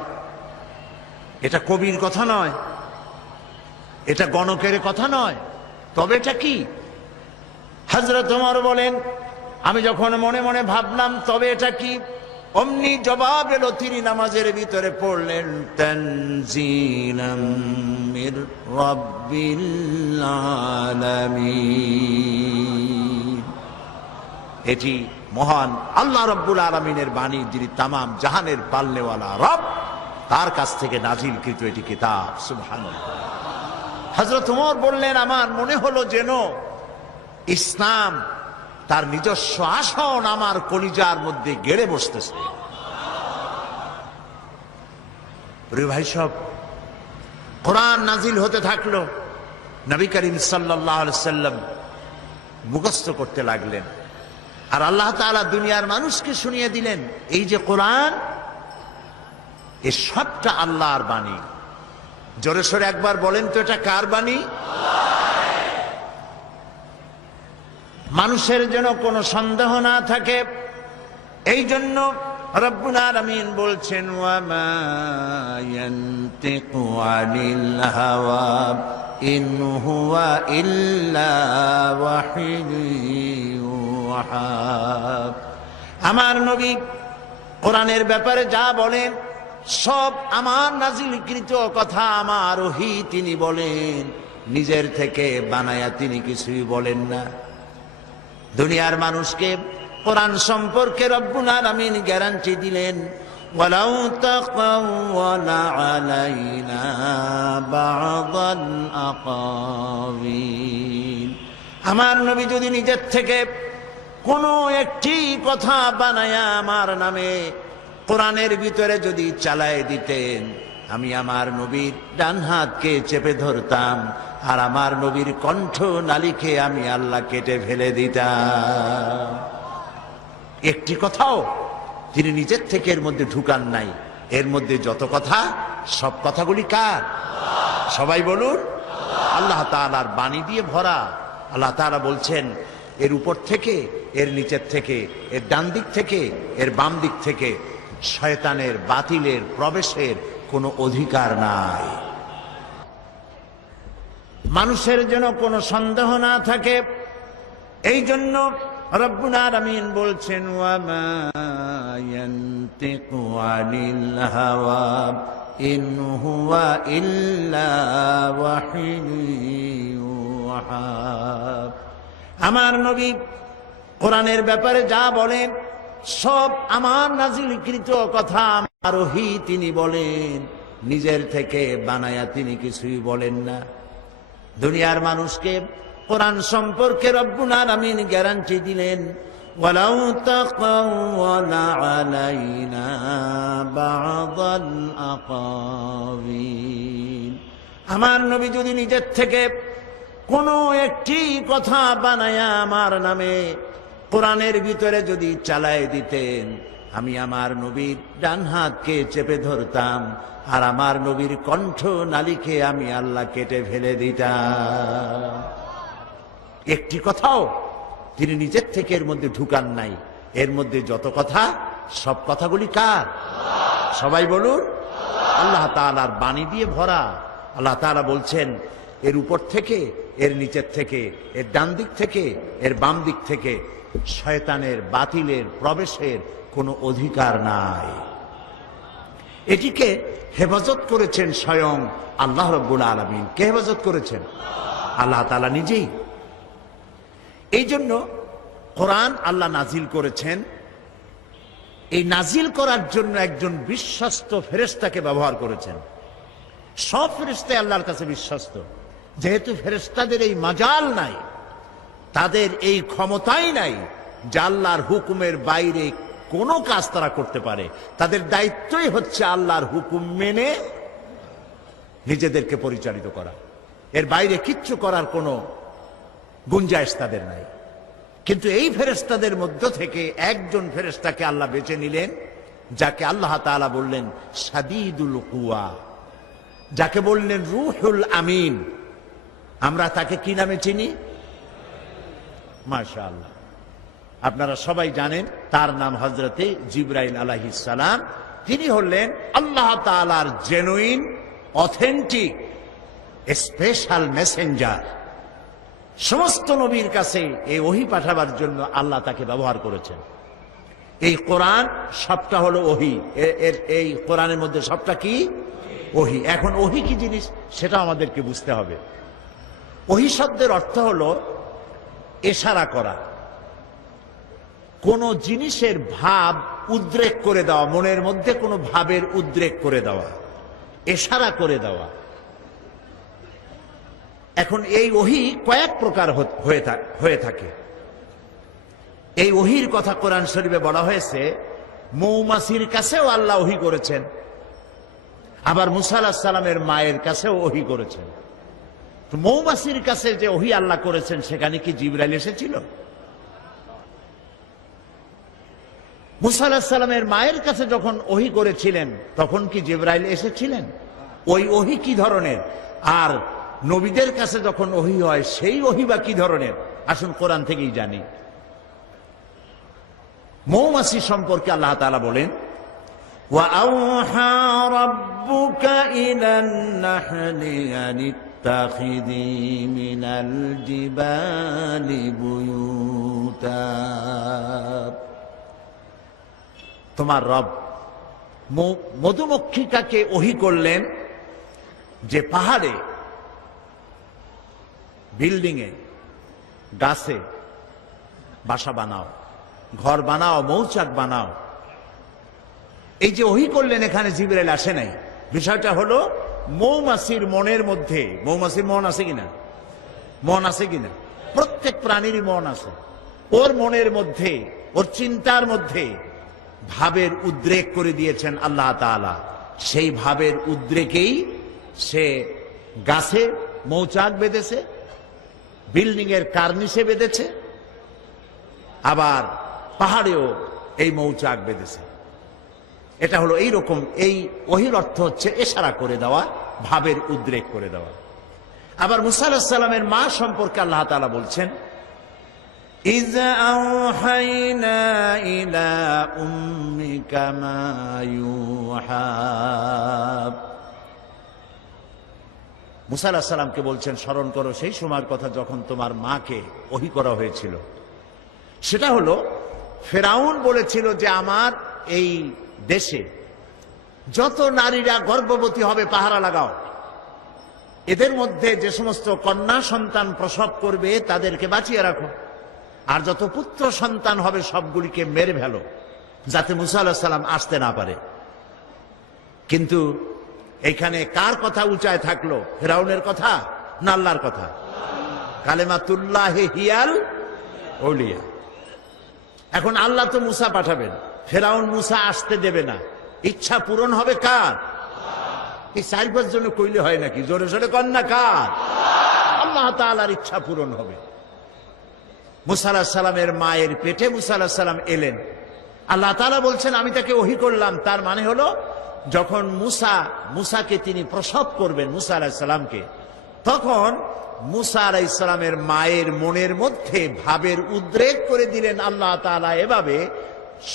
এটা কবির কথা নয়, এটা গণকের কথা নয়, তবে এটা কি? হযরত ওমর বলেন, আমি যখন মনে মনে ভাবলাম তবে এটা কি, অমনি জবাব এলো, তিনি নামাজের ভিতরে পড়লেন, তানজিলাম মির রাব্বিল আলামিন। এটি মহান আল্লাহ রব্বুল আলামিনের বাণী, যিনি তামাম জাহানের পালনেওয়ালা রব, তার কাছ থেকে নাজিলকৃত এটি কিতাব। সুবহানাল্লাহ। হযরত ওমর বললেন, আমার মনে হলো যেন ইসলাম তার নিজস্ব আসন আমার কলিজার মধ্যে গেড়ে বসতেছে। প্রিয় ভাই সব, কোরআন নাজিল হতে থাকলো, নবী করিম সাল্লাল্লাহু আলাইহি সাল্লাম মুখস্থ করতে লাগলেন, আর আল্লাহ তাআলা দুনিয়ার মানুষকে শুনিয়ে দিলেন এই যে কোরআন, এ সবটা আল্লাহর বাণী। জোরে সোরে একবার বলেন তো, এটা কার বাণী? মানুষের যেন কোনো সন্দেহ না থাকে, এই জন্য রব্বুল আলামিন বলছেন, ওয়া মা ইয়ানতিকু আনিল হাওয়া ইন হুয়া ইল্লা ওয়াহিয়ুন ইউহা। আমার নবী কোরআনের ব্যাপারে যা বলেন সব আমার নাজিলকৃত কথা, আমার ওহী তিনি বলেন, নিজের থেকে বানায়া তিনি কিছুই বলেন না। দুনিয়ার মানুষকে কোরআন সম্পর্কে রব্বুল আলামিন গ্যারান্টি দিলেন, ওয়ালাউ তাকাওয়ালা আলাইনা বা'দাল আকাওয়িল। আমার নবী যদি নিজের থেকে কোনো একটি কথা বানায়া আমার নামে কোরআনের ভিতরে যদি চালায় দিতেন, আমি আমার নবীর ডান হাতকে চেপে ধরতাম, আর আমার নবীর কণ্ঠ নালীকে আমি আল্লাহ কেটে ফেলে দিতাম। একটি কথাও তিনি নিজের থেকে এর মধ্যে ঢুকান নাই। এর মধ্যে যত কথা, সব কথাগুলি কার? সবাই বলুন, আল্লাহ তাআলার বাণী দিয়ে ভরা। আল্লাহ তাআলা বলছেন, এর উপর থেকে, এর নিচের থেকে, এর ডান দিক থেকে, এর বাম দিক থেকে শয়তানের, বাতিলের প্রবেশের কোনো অধিকার নাই। মানুষের যেন কোনো সন্দেহ না থাকে, এই জন্য রব্বুল আলামিন বলছেন, ওয়া মা ইয়ানতিকু আনিল হাওয়া ইন হুয়া ইল্লা ওয়াহিয়ুন ইউহা। আমার নবী কোরআনের ব্যাপারে যা বলেন সব আমার নাজিলকৃত কথা, আমার ওহী তিনি বলেন, নিজের থেকে বানায়া তিনি কিছুই বলেন না। দুনিয়ার মানুষকে কোরআন সম্পর্কে রব্বুল আলামিন গ্যারান্টি দিলেন, ওয়ালাউ তাকাওয়ালা আলাইনা বা'দাল আকাওয়িল। আমার নবী যদি নিজের থেকে কোনো একটি কথা বানায়া আমার নামে কোরআনের ভিতরে যদি চালায় দিতেন, আমি আমার নবীর ডান হাতকে চেপে ধরতাম, আর আমার নবীর কণ্ঠ নালীকে আমি আল্লাহ কেটে ফেলে দিতাম। একটি কথাও তিনি নিজের থেকে এর মধ্যে ঢুকান নাই। এর মধ্যে যত কথা, সব কথাগুলি কার? সবাই বলুন, আল্লাহ তাআলার বাণী দিয়ে ভরা। আল্লাহ তাআলা বলছেন, এর উপর থেকে, এর নিচের থেকে, এর ডান দিক থেকে, এর বাম দিক থেকে শয়তানের, বাতিলের প্রবেশের কোনো অধিকার নাই। এটিকে হেফাজত করেছেন স্বয়ং আল্লাহ রাব্বুল আলামিন। কে হেফাজত করেছেন? আল্লাহ তাআলা নিজেই। এই জন্য কোরআন আল্লাহ নাজিল করেছেন, এই নাজিল করার জন্য একজন বিশ্বস্ত ফেরেশতাকে ব্যবহার করেছেন। সব ফেরেশতা আল্লাহর কাছে বিশ্বস্ত, যেহেতু ফেরেশতাদের এই মাজাল নাই, তাদের এই ক্ষমতাই নাই যে আল্লাহর হুকুমের বাইরে কোনো কাজ তারা করতে পারে। তাদের দায়িত্বই হচ্ছে আল্লাহর হুকুম মেনে নিজেদেরকে পরিচালিত করা। এর বাইরে কিচ্ছু করার কোনো গুঞ্জাইশ তাদের নাই। কিন্তু এই ফেরেশতাদের মধ্য থেকে একজন ফেরেশতাকে আল্লাহ বেছে নিলেন, যাকে আল্লাহ তাআলা বললেন শাদীদুল কুওয়া, যাকে বললেন রূহুল আমিন। আমরা তাকে কি নামে চিনি? মাশাআল্লাহ, আপনারা সবাই জানেন তার নাম হযরতে জিবরাইল আলাইহিস সালাম। তিনি হলেন আল্লাহ তাআলার জেনুইন, অথেন্টিক, স্পেশাল মেসেঞ্জার। সমস্ত নবীর কাছে এই ওহী পাঠাবার জন্য আল্লাহ তাকে ব্যবহার করেছেন। এই কোরআন সবটা হলো ওহী। এই কোরআনের মধ্যে সবটা কি? ওহী। এখন ওহী কি জিনিস সেটা আমাদেরকে বুঝতে হবে। ওহী শব্দের অর্থ হলো ইশারা করা। কোন জিনিসের ভাব উদ্রেক করে দেওয়া, মনের মধ্যে কোনো ভাবের উদ্রেক করে দেওয়া, ইশারা করে দেওয়া। এখন এই ওহী কয়েক প্রকার হয়ে থাকে। এই ওহীর কথা কোরআন শরীফে বলা হয়েছে, মৌমাছির কাছেও আল্লাহ ওহী করেছেন, আবার মুসা আলাইহিস সালামের মায়ের কাছেও ওহী করেছেন। তো মৌমাছির কাছে যে ওহী আল্লাহ করেছেন, সেখানে কি জিবরাইল এসেছিল? মুসা আলাইহিস সালামের মায়ের কাছে যখন ওহী করেছিলেন, তখন কি জিবরাইল এসেছিলেন? ওই ওহী কি ধরনের? আর নবীদের কাছে যখন ওহী হয়, সেই ওহী বা কি ধরনের? আসুন কোরআন থেকেই জানি। মৌমাছি সম্পর্কে আল্লাহ তাআলা বলেন, ওয়াআউহা রাব্বুকা ইলান নাহলি আন ইত্তাখিযী মিনাল জিবালি বুয়ুতা। তোমার রব মধুমক্ষিকাকে ওহী করলেন যে পাহাড়ে, বিল্ডিং এ, গাছে বাসা বানাও, ঘর বানাও, মৌচাক বানাও। এই যে ওহী করলেন, এখানে জিবরাইল আসে নাই। বিষয়টা হলো মৌমাছির মনের মধ্যে, মৌমাছির মন আছে কিনা? মন আছে কিনা? প্রত্যেক প্রাণীরই মন আছে। ওর মনের মধ্যে, ওর চিন্তার মধ্যে ভাবের উদ্রেক করে দিয়েছেন আল্লাহ তাআলা। সেই ভাবের উদ্রেকেই সে গাছে মৌচাক বেঁধেছে, বিল্ডিং এর কার্নিশে বেঁধেছে, আবার পাহাড়েও এই মৌচাক বেঁধেছে। এটা হলো এইরকম। এই ওহীর অর্থ হচ্ছে ইশারা করে দেওয়া, ভাবের উদ্রেক করে দেওয়া। আবার মুসা আলাইহিস সালামের মা সম্পর্কে আল্লাহ তাআলা বলছেন, ইয আওহাইনা ইলা উম্মিকা মা ইউহা। মুসা আলাইহিস সালামকে বলছেন, স্মরণ করো সেই সময়ের কথা যখন তোমার মাকে ওহী করা হয়েছিল। সেটা হলো, ফেরাউন বলেছিল যে আমার এই দেশে যত নারীরা গর্ভবতী হবে পাহারা লাগাও, এদের মধ্যে যে সমস্ত কন্যা সন্তান প্রসব করবে তাদেরকে বাঁচিয়ে রাখো, আর যত পুত্র সন্তান হবে সবগুলিকে মেরে ফেলো, যাতে মুসা আলাইহিস সালাম আসতে না পারে। কিন্তু এখানে কার কথা উঁচায় থাকলো? ফেরাউনের কথা না আল্লাহর কথা? কালেমাতুল্লাহি হিয়াল আউলিয়া। এখন আল্লাহ তো মুসা পাঠাবেন, ফেরাউন মুসা আসতে দেবে না। ইচ্ছা পূরণ হবে কার? এই 4-5 জনে কইলে হয় নাকি? জোরে জোরে কন্যা কার? আল্লাহ তাআলার ইচ্ছা পূরণ হবে। মুসা আলাইহিস সালামের মায়ের পেটে মুসা আলাইহিস সালাম এলেন। আল্লাহ তাআলা বলছেন, আমি তাকে ওহী করলাম। তার মানে হলো, যখন মুসাকে তিনি প্রসব করবেন, মুসা আলাইহিস সালামকে, তখন মুসা আলাইহিস সালামের মায়ের মনের মধ্যে ভাবের উদ্রেক করে দিলেন আল্লাহ তাআলা এভাবে,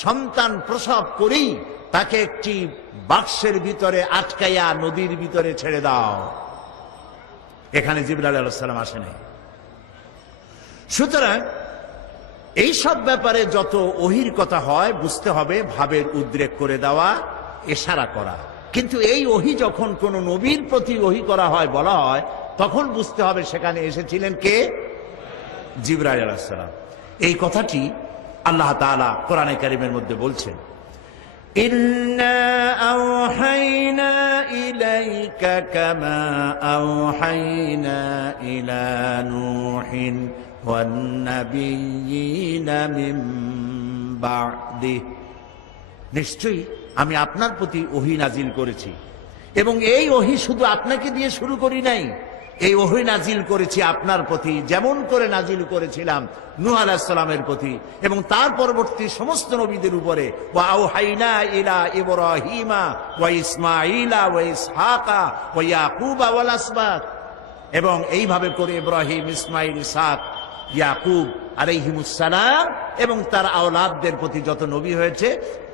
সন্তান প্রসব করেই তাকে একটি বাক্সের ভিতরে আটকাইয়া নদীর ভিতরে ছেড়ে দাও। এখানে জিবরাইল আলাইহিস সালাম আসেন। সুতরাং এই সব ব্যাপারে যত ওহীর কথা হয়, বুঝতে হবে ভাবের উদ্রেক করে দেওয়া, ইশারা করা। কিন্তু এই ওহী যখন কোন নবীর প্রতি ওহী করা হয়, বলা হয়, তখন বুঝতে হবে সেখানে এসেছিলেন কে? জিবরাইল আলাইহিস সালাম। এই কথাটি আল্লাহ তাআলা কোরআনে কারীমের মধ্যে বলছেন, ইন্না আওহাইনা ইলাইকা কামা আওহাইনা ইলা নূহিন ওয়ান নাবিয়্যিনা মিন বা'দিহি। নিশ্চয়ই আমি আপনার প্রতি ওহী নাজিল করেছি, এবং এই ওহী শুধু আপনাকে দিয়ে শুরু করি নাই, এই ওহী নাজিল করেছি আপনার প্রতি যেমন করে নাজিল করেছিলাম নূহ আলাইহিস সালামের প্রতি এবং তার পরবর্তী সমস্ত নবীদের উপরে। ওয়া আওহাইনা ইলা ইব্রাহিমা ওয়া ইসমাঈলা ওয়া ইসহাকা ওয়া ইয়াকুবা ওয়াল আসবাত। এবং এইভাবে করে ইব্রাহিম, ইসমাঈল, ইসহাক, ইয়াকুব আলাইহিমুস সালাম এবং তার আওলাদদের প্রতি যত নবী হয়েছে,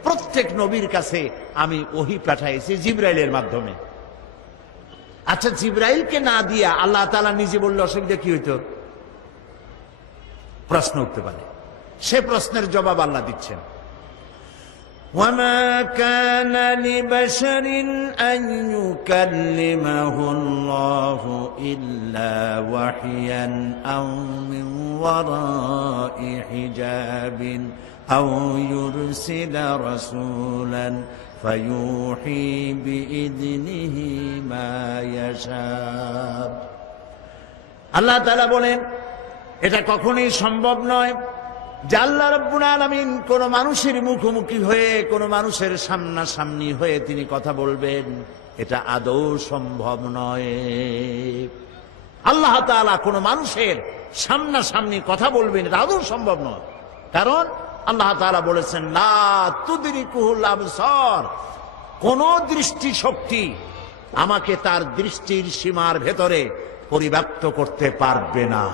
প্রত্যেক নবীর কাছে আমি ওহী পাঠাইছি জিবরাইলের মাধ্যমে। আচ্ছা, জিবরাইলকে না দিয়া আল্লাহ তাআলা নিজে বললে অসুবিধা কি হইতো? প্রশ্ন উঠতে পারে। সে প্রশ্নের জবাব আল্লাহ দিচ্ছেন, ওয়ামা কানা লিবাশারিন আন ইউকাল্লিমাহুল্লাহু ইল্লা ওয়াহিয়ান আও মিন ওয়ারাই হিজাবিন أو يرسل رسولا فيوحي بإذنه ما يشاء। আল্লাহ তাআলা বলেন এটা কখনোই সম্ভব নয় যে আল্লাহ রাব্বুল আলামিন কোন মানুষের মুখোমুখি হয়ে কোন মানুষের সামনাসামনি হয়ে তিনি কথা বলবেন, এটা আদৌ সম্ভব নয়। আল্লাহ তাআলা কোন মানুষের সামনাসামনি কথা বলবেন, এটা আদৌ সম্ভব নয়। কারণ আল্লাহ তাআলা বলেছেন লা তুদরিকুহুল আবসার, কোন দৃষ্টি শক্তি আমাকে তার দৃষ্টির সীমার ভেতরে পরিব্যাপ্ত করতে পারবে না।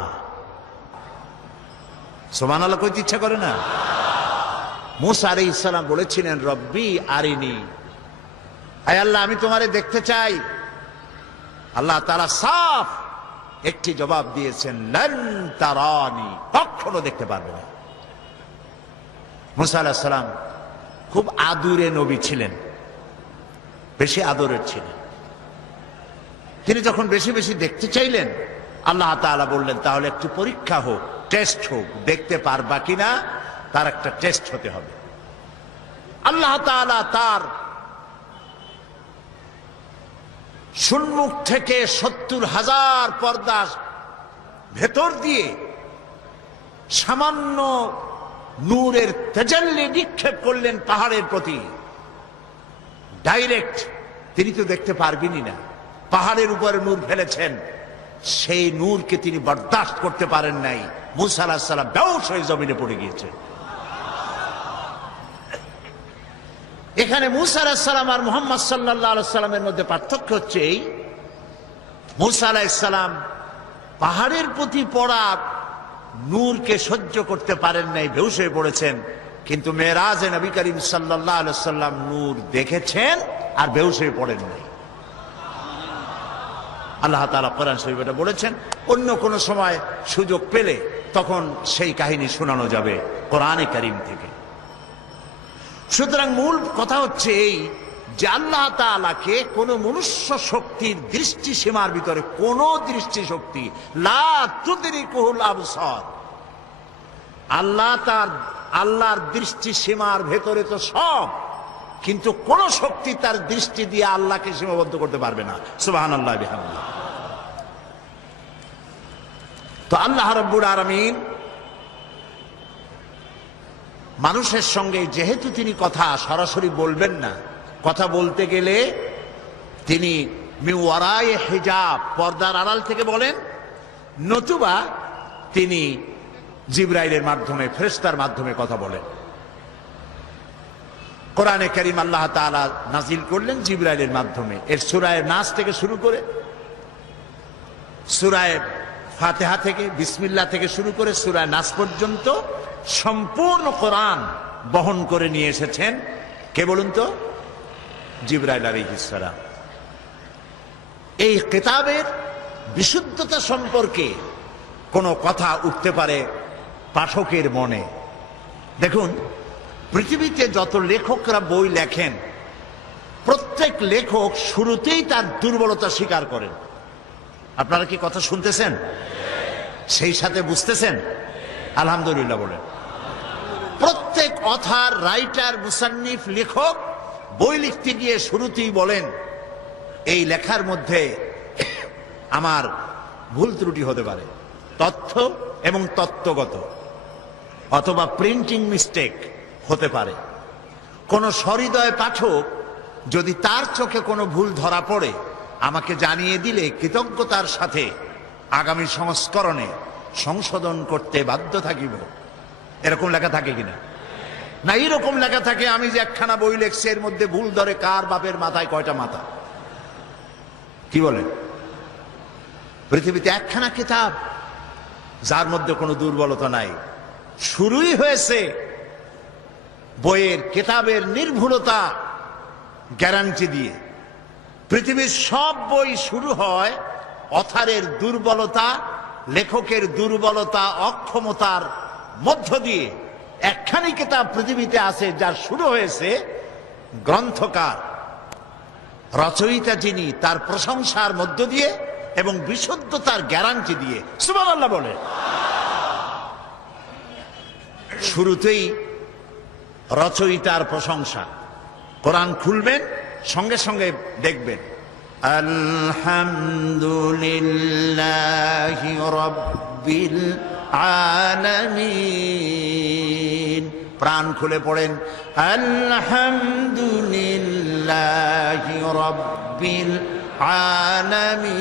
সুবহানাল্লাহ কইতে ইচ্ছা করে না? মুসা আলাইহিস সালাম বলেছিলেন রব্বি আরিনি, আয় আল্লাহ আমি তোমারে দেখতে চাই। আল্লাহ তাআলা সাফ একটি জবাব দিয়েছেন লান তারানি, কখনো দেখতে পারবে না। মুসা আলাইহিস সালাম খুব আদুরে নবী ছিলেন, বেশি আদরের ছিলেন। তিনি যখন বেশি বেশি দেখতে চাইলেন, আল্লাহ তাআলা বললেন তাহলে একটু পরীক্ষা হোক, টেস্ট হোক, দেখতে পারবা কিনা তার একটা টেস্ট হতে হবে। আল্লাহ তাআলা তার সম্মুখ থেকে ৭০,০০০ পর্দা ভেতর দিয়ে সামান্য নূরের তাজাল্লি নিক্ষেপ করলেন পাহাড়ের প্রতি, ডাইরেক্ট। তিনি তো দেখতে পারবেনই না, পাহাড়ের উপরে নূর ফেলেছেন, সেই নূরকে তিনি বরদাস্ত করতে পারেন নাই। মুসা আলাইহিস সালাম বেহুশ হয়ে জমিনে পড়ে গিয়েছেন। এখানে মুসা আলাইহিস সালাম আর মুহাম্মদ সাল্লাল্লাহু আলাইহি সাল্লামের মধ্যে পার্থক্য হচ্ছে এই, মুসা আলাইহিস সালাম পাহাড়ের প্রতি পড়া নূরকে সহ্য করতে পারেন নাই, বেহুশ হয়ে পড়েছেন। কিন্তু মেরাজে নবী করিম সাল্লাল্লাহু আলাইহি সাল্লাম নূর দেখেছেন আর বেহুশ হয়ে পড়েন নাই। আল্লাহ তাআলা কোরআন শরীফে এটা বলেছেন। অন্য কোন সময় সুযোগ পেলে তখন সেই কাহিনী শোনানো যাবে কোরআনে কারীম থেকে। সুতরাং মূল কথা হচ্ছে এই যে আল্লাহ তাআলাকে কোন মনুষ্য শক্তির দৃষ্টি সীমার ভিতরে, কোন দৃষ্টি শক্তি লা তুদরিকুহুল আবসার, আল্লাহর দৃষ্টি সীমার ভেতরে তো সব, কিন্তু কোন শক্তি তার দৃষ্টি দিয়ে আল্লাহকে সীমাবদ্ধ করতে পারবে না। সুবহানাল্লাহ বিহামদিহি। তো আল্লাহ রাব্বুল আলামিন মানুষের সঙ্গে যেহেতু তিনি কথা সরাসরি বলবেন না, কথা বলতে গেলে তিনি মিন ওয়ারায়ে হিজাব, পর্দার আড়াল থেকে বলেন, নতুবা তিনি জিবরাইলের মাধ্যমে, ফেরেশতার মাধ্যমে কথা বলেন। কোরআনে কারীম আল্লাহ তাআলা নাজিল করলেন জিবরাইলের মাধ্যমে। এর সূরা নাস থেকে শুরু করে সূরা ফাতিহা থেকে, বিসমিল্লাহ থেকে শুরু করে সূরা নাস পর্যন্ত সম্পূর্ণ কোরআন বহন করে নিয়ে এসেছেন কে বলুন তো? জিবরাইল আলাইহিস সালাম। এই কিতাবের বিশুদ্ধতা সম্পর্কে কোনো কথা উঠতে পারে পাঠকের মনে। দেখুন, পৃথিবীতে যত লেখকরা বই লেখেন, প্রত্যেক লেখক শুরুতেই তার দুর্বলতা স্বীকার করেন। আপনারা কি কথা শুনতেছেন? সেই সাথে বুঝতেছেন? আলহামদুলিল্লাহ বলেন। প্রত্যেক অথার, রাইটার, মুসান্নিফ, লেখক বই লিখতে গিয়ে শুরুতেই বলেন এই লেখার মধ্যে আমার ভুল ত্রুটি হতে পারে, তথ্য এবং তত্ত্বগত, অথবা প্রিন্টিং মিস্টেক হতে পারে। কোন সহৃদয় পাঠক যদি তার চোখে কোনো ভুল ধরা পড়ে আমাকে জানিয়ে দিলে কৃতজ্ঞতার সাথে আগামী সংস্করণে সংশোধন করতে বাধ্য থাকিব। এরকম লেখা থাকে কিনা? না, এরকম লেখা থাকে আমি যে একখানা বই লেখছি এর মধ্যে ভুল ধরে কার বাপের মাথায় কয়টা মাথা। কি বলেন? পৃথিবীতে একখানা কিতাব যার মধ্যে কোনো দুর্বলতা নাই। শুরুই হয়েছে বইয়ের, কিতাবের নির্ভুলতা গ্যারান্টি দিয়ে। পৃথিবীর সব বই শুরু হয় অথারের দুর্বলতা, লেখকের দুর্বলতা, অক্ষমতার মধ্য দিয়ে। একখানি কিতাব পৃথিবীতে আছে যার শুরু হয়েছে গ্রন্থকার, রচয়িতা যিনি, তার প্রশংসার মধ্য দিয়ে এবং বিশুদ্ধতার গ্যারান্টি দিয়ে। সুবহানাল্লাহ বলে। শুরুতেই রচয়িতার প্রশংসা। কোরআন খুলবেন, সঙ্গে সঙ্গে দেখবেন আলহামদুলিল্লাহি রাব্বিল আলামিন। প্রাণ খুলে পড়েন আলহামদুলিল্লাহি রাব্বিল আলামিন।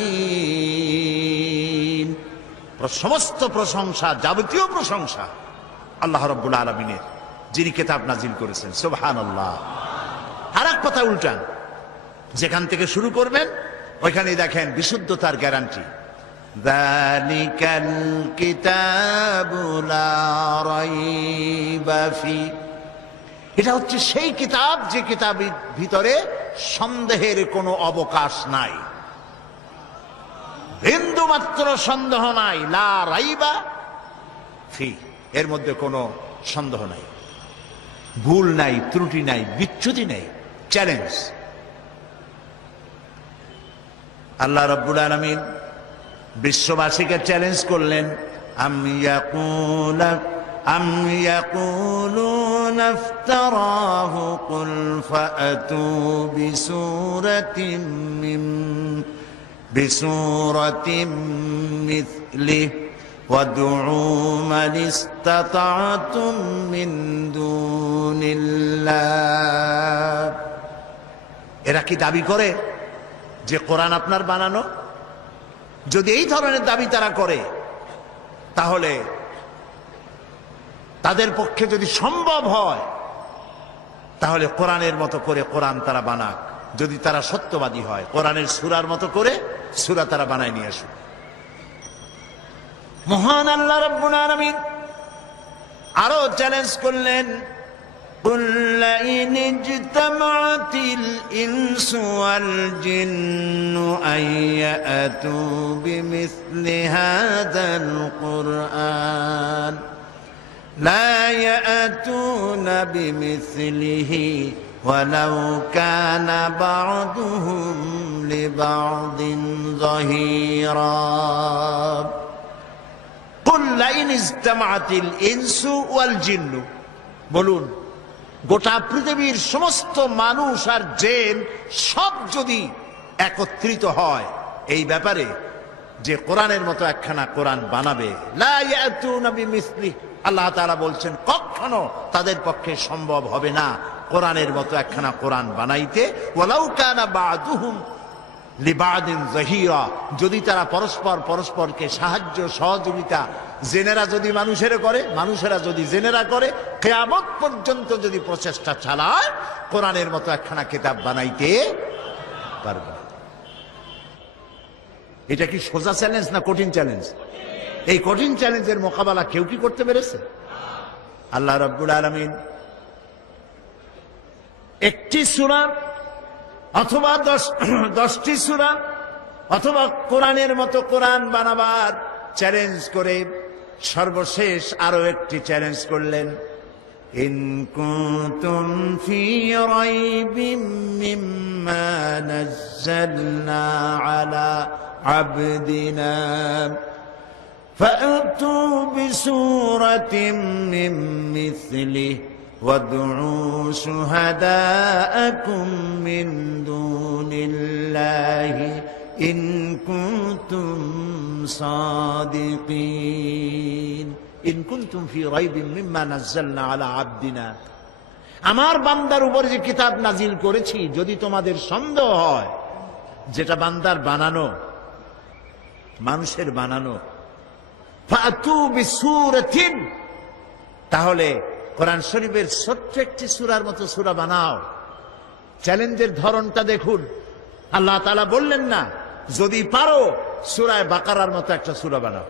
সমস্ত প্রশংসা, যাবতীয় প্রশংসা আল্লাহ রাব্বুল আলামিনের, যিনি কিতাব নাজিল করেছেন। সুবহানাল্লাহ। আর এক কথা উল্টান, যেখান থেকে শুরু করবেন ওইখানেই দেখেন বিশুদ্ধতার গ্যারান্টি। যালিকাল কিতাবু লা রাইবা ফি। এটা হচ্ছে সেই কিতাব যে কিতাবের ভিতরে সন্দেহের কোনো অবকাশ নাই, বিন্দু মাত্র সন্দেহ নাই। লা রাইবা ফি, এর মধ্যে কোনো সন্দেহ নাই, ভুল নাই, ত্রুটি নাই, বিচ্যুতি নাই। চ্যালেঞ্জ। আল্লাহ রাব্বুল আলামিন বিশ্ববাসীকে চ্যালেঞ্জ করলেন, আম ইয়াকুলুনা ইফতারাহু কুল ফাআতু বিসূরাতিন মিথলিহি ওয়াদউ মান ইসতাতা'তুম মিন দুনিল্লাহ। এরা কি দাবি করে যে কোরআন আপনার বানানো? যদি এই ধরনের দাবি তারা করে, তাহলে তাদের পক্ষে যদি সম্ভব হয়, তাহলে কোরআনের মতো করে কোরআন তারা বানাক। যদি তারা সত্যবাদী হয়, কোরআনের সূরার মতো করে সূরা তারা বানায় নিয়ে আসুক। মহান আল্লাহ রাব্বুল আলামিন আরো চ্যালেঞ্জ করলেন, قل لئن اجتمعت الإنس والجن أن يأتوا بمثل هذا القرآن لا يأتون بمثله ولو كان بعضهم لبعض ظهيرا قل لئن اجتمعت الإنس والجن। বলুন, গোটা পৃথিবীর সমস্ত মানুষ আর জিন সব যদি একত্রিত হয় এই ব্যাপারে যে কোরআনের মতো একখানা কোরআন বানাবে, লা ইয়াতুনা বিমিসলিহি, আল্লাহ তাআলা বলছেন কখনো তাদের পক্ষে সম্ভব হবে না কোরআনের মতো একখানা কোরআন বানাইতে। ওয়ালাউ কানা বা'দুহুম লিবা'দিন যাহিরা, যদি তারা পরস্পরকে সাহায্য সহযোগিতা, জেনেরা যদি মানুষেরা করে, মানুষেরা যদি জেনেরা করে, কিয়ামত পর্যন্ত যদি প্রচেষ্টা চালায়, কোরআনের মতো একখানা কিতাব বানাইতে পারবে। এটা কি সোজা চ্যালেঞ্জ না কঠিন চ্যালেঞ্জ? এই কঠিন চ্যালেঞ্জের মোকাবেলা কেউ কি করতে পেরেছে? আল্লাহ রাব্বুল আলামিন একটি সূরা অথবা 10টি সূরা অথবা কোরআনের মতো কোরআন বানাবার চ্যালেঞ্জ করে সর্বশেষ আরো একটি চ্যালেঞ্জ করলেন, ইন কুনতুম ফি রাইবিম মিম্মা নাযালনা আলা আবদিনা ফাআতু বিসূরাতিন মিন মিসলিহি وادعوا شهداءكم من دون الله إن كنتم صادقين إن كنتم في ريب مما نزلنا على عبدنا। আমার বান্দার উপর যে কিতাব নাজিল করেছি, যদি তোমাদের সন্দেহ হয় যেটা বান্দার বানানো, মানুষের বানানো, ফাতু বিসূরাতিন, তাহলে কোরআন শরীফের ছোট্ট একটি সূরার মতো সূরা বানাও। চ্যালেঞ্জের ধরনটা দেখুন। আল্লাহ তাআলা বললেন না যদি পারো সূরা বাকারার মতো একটা সূরা বানাও,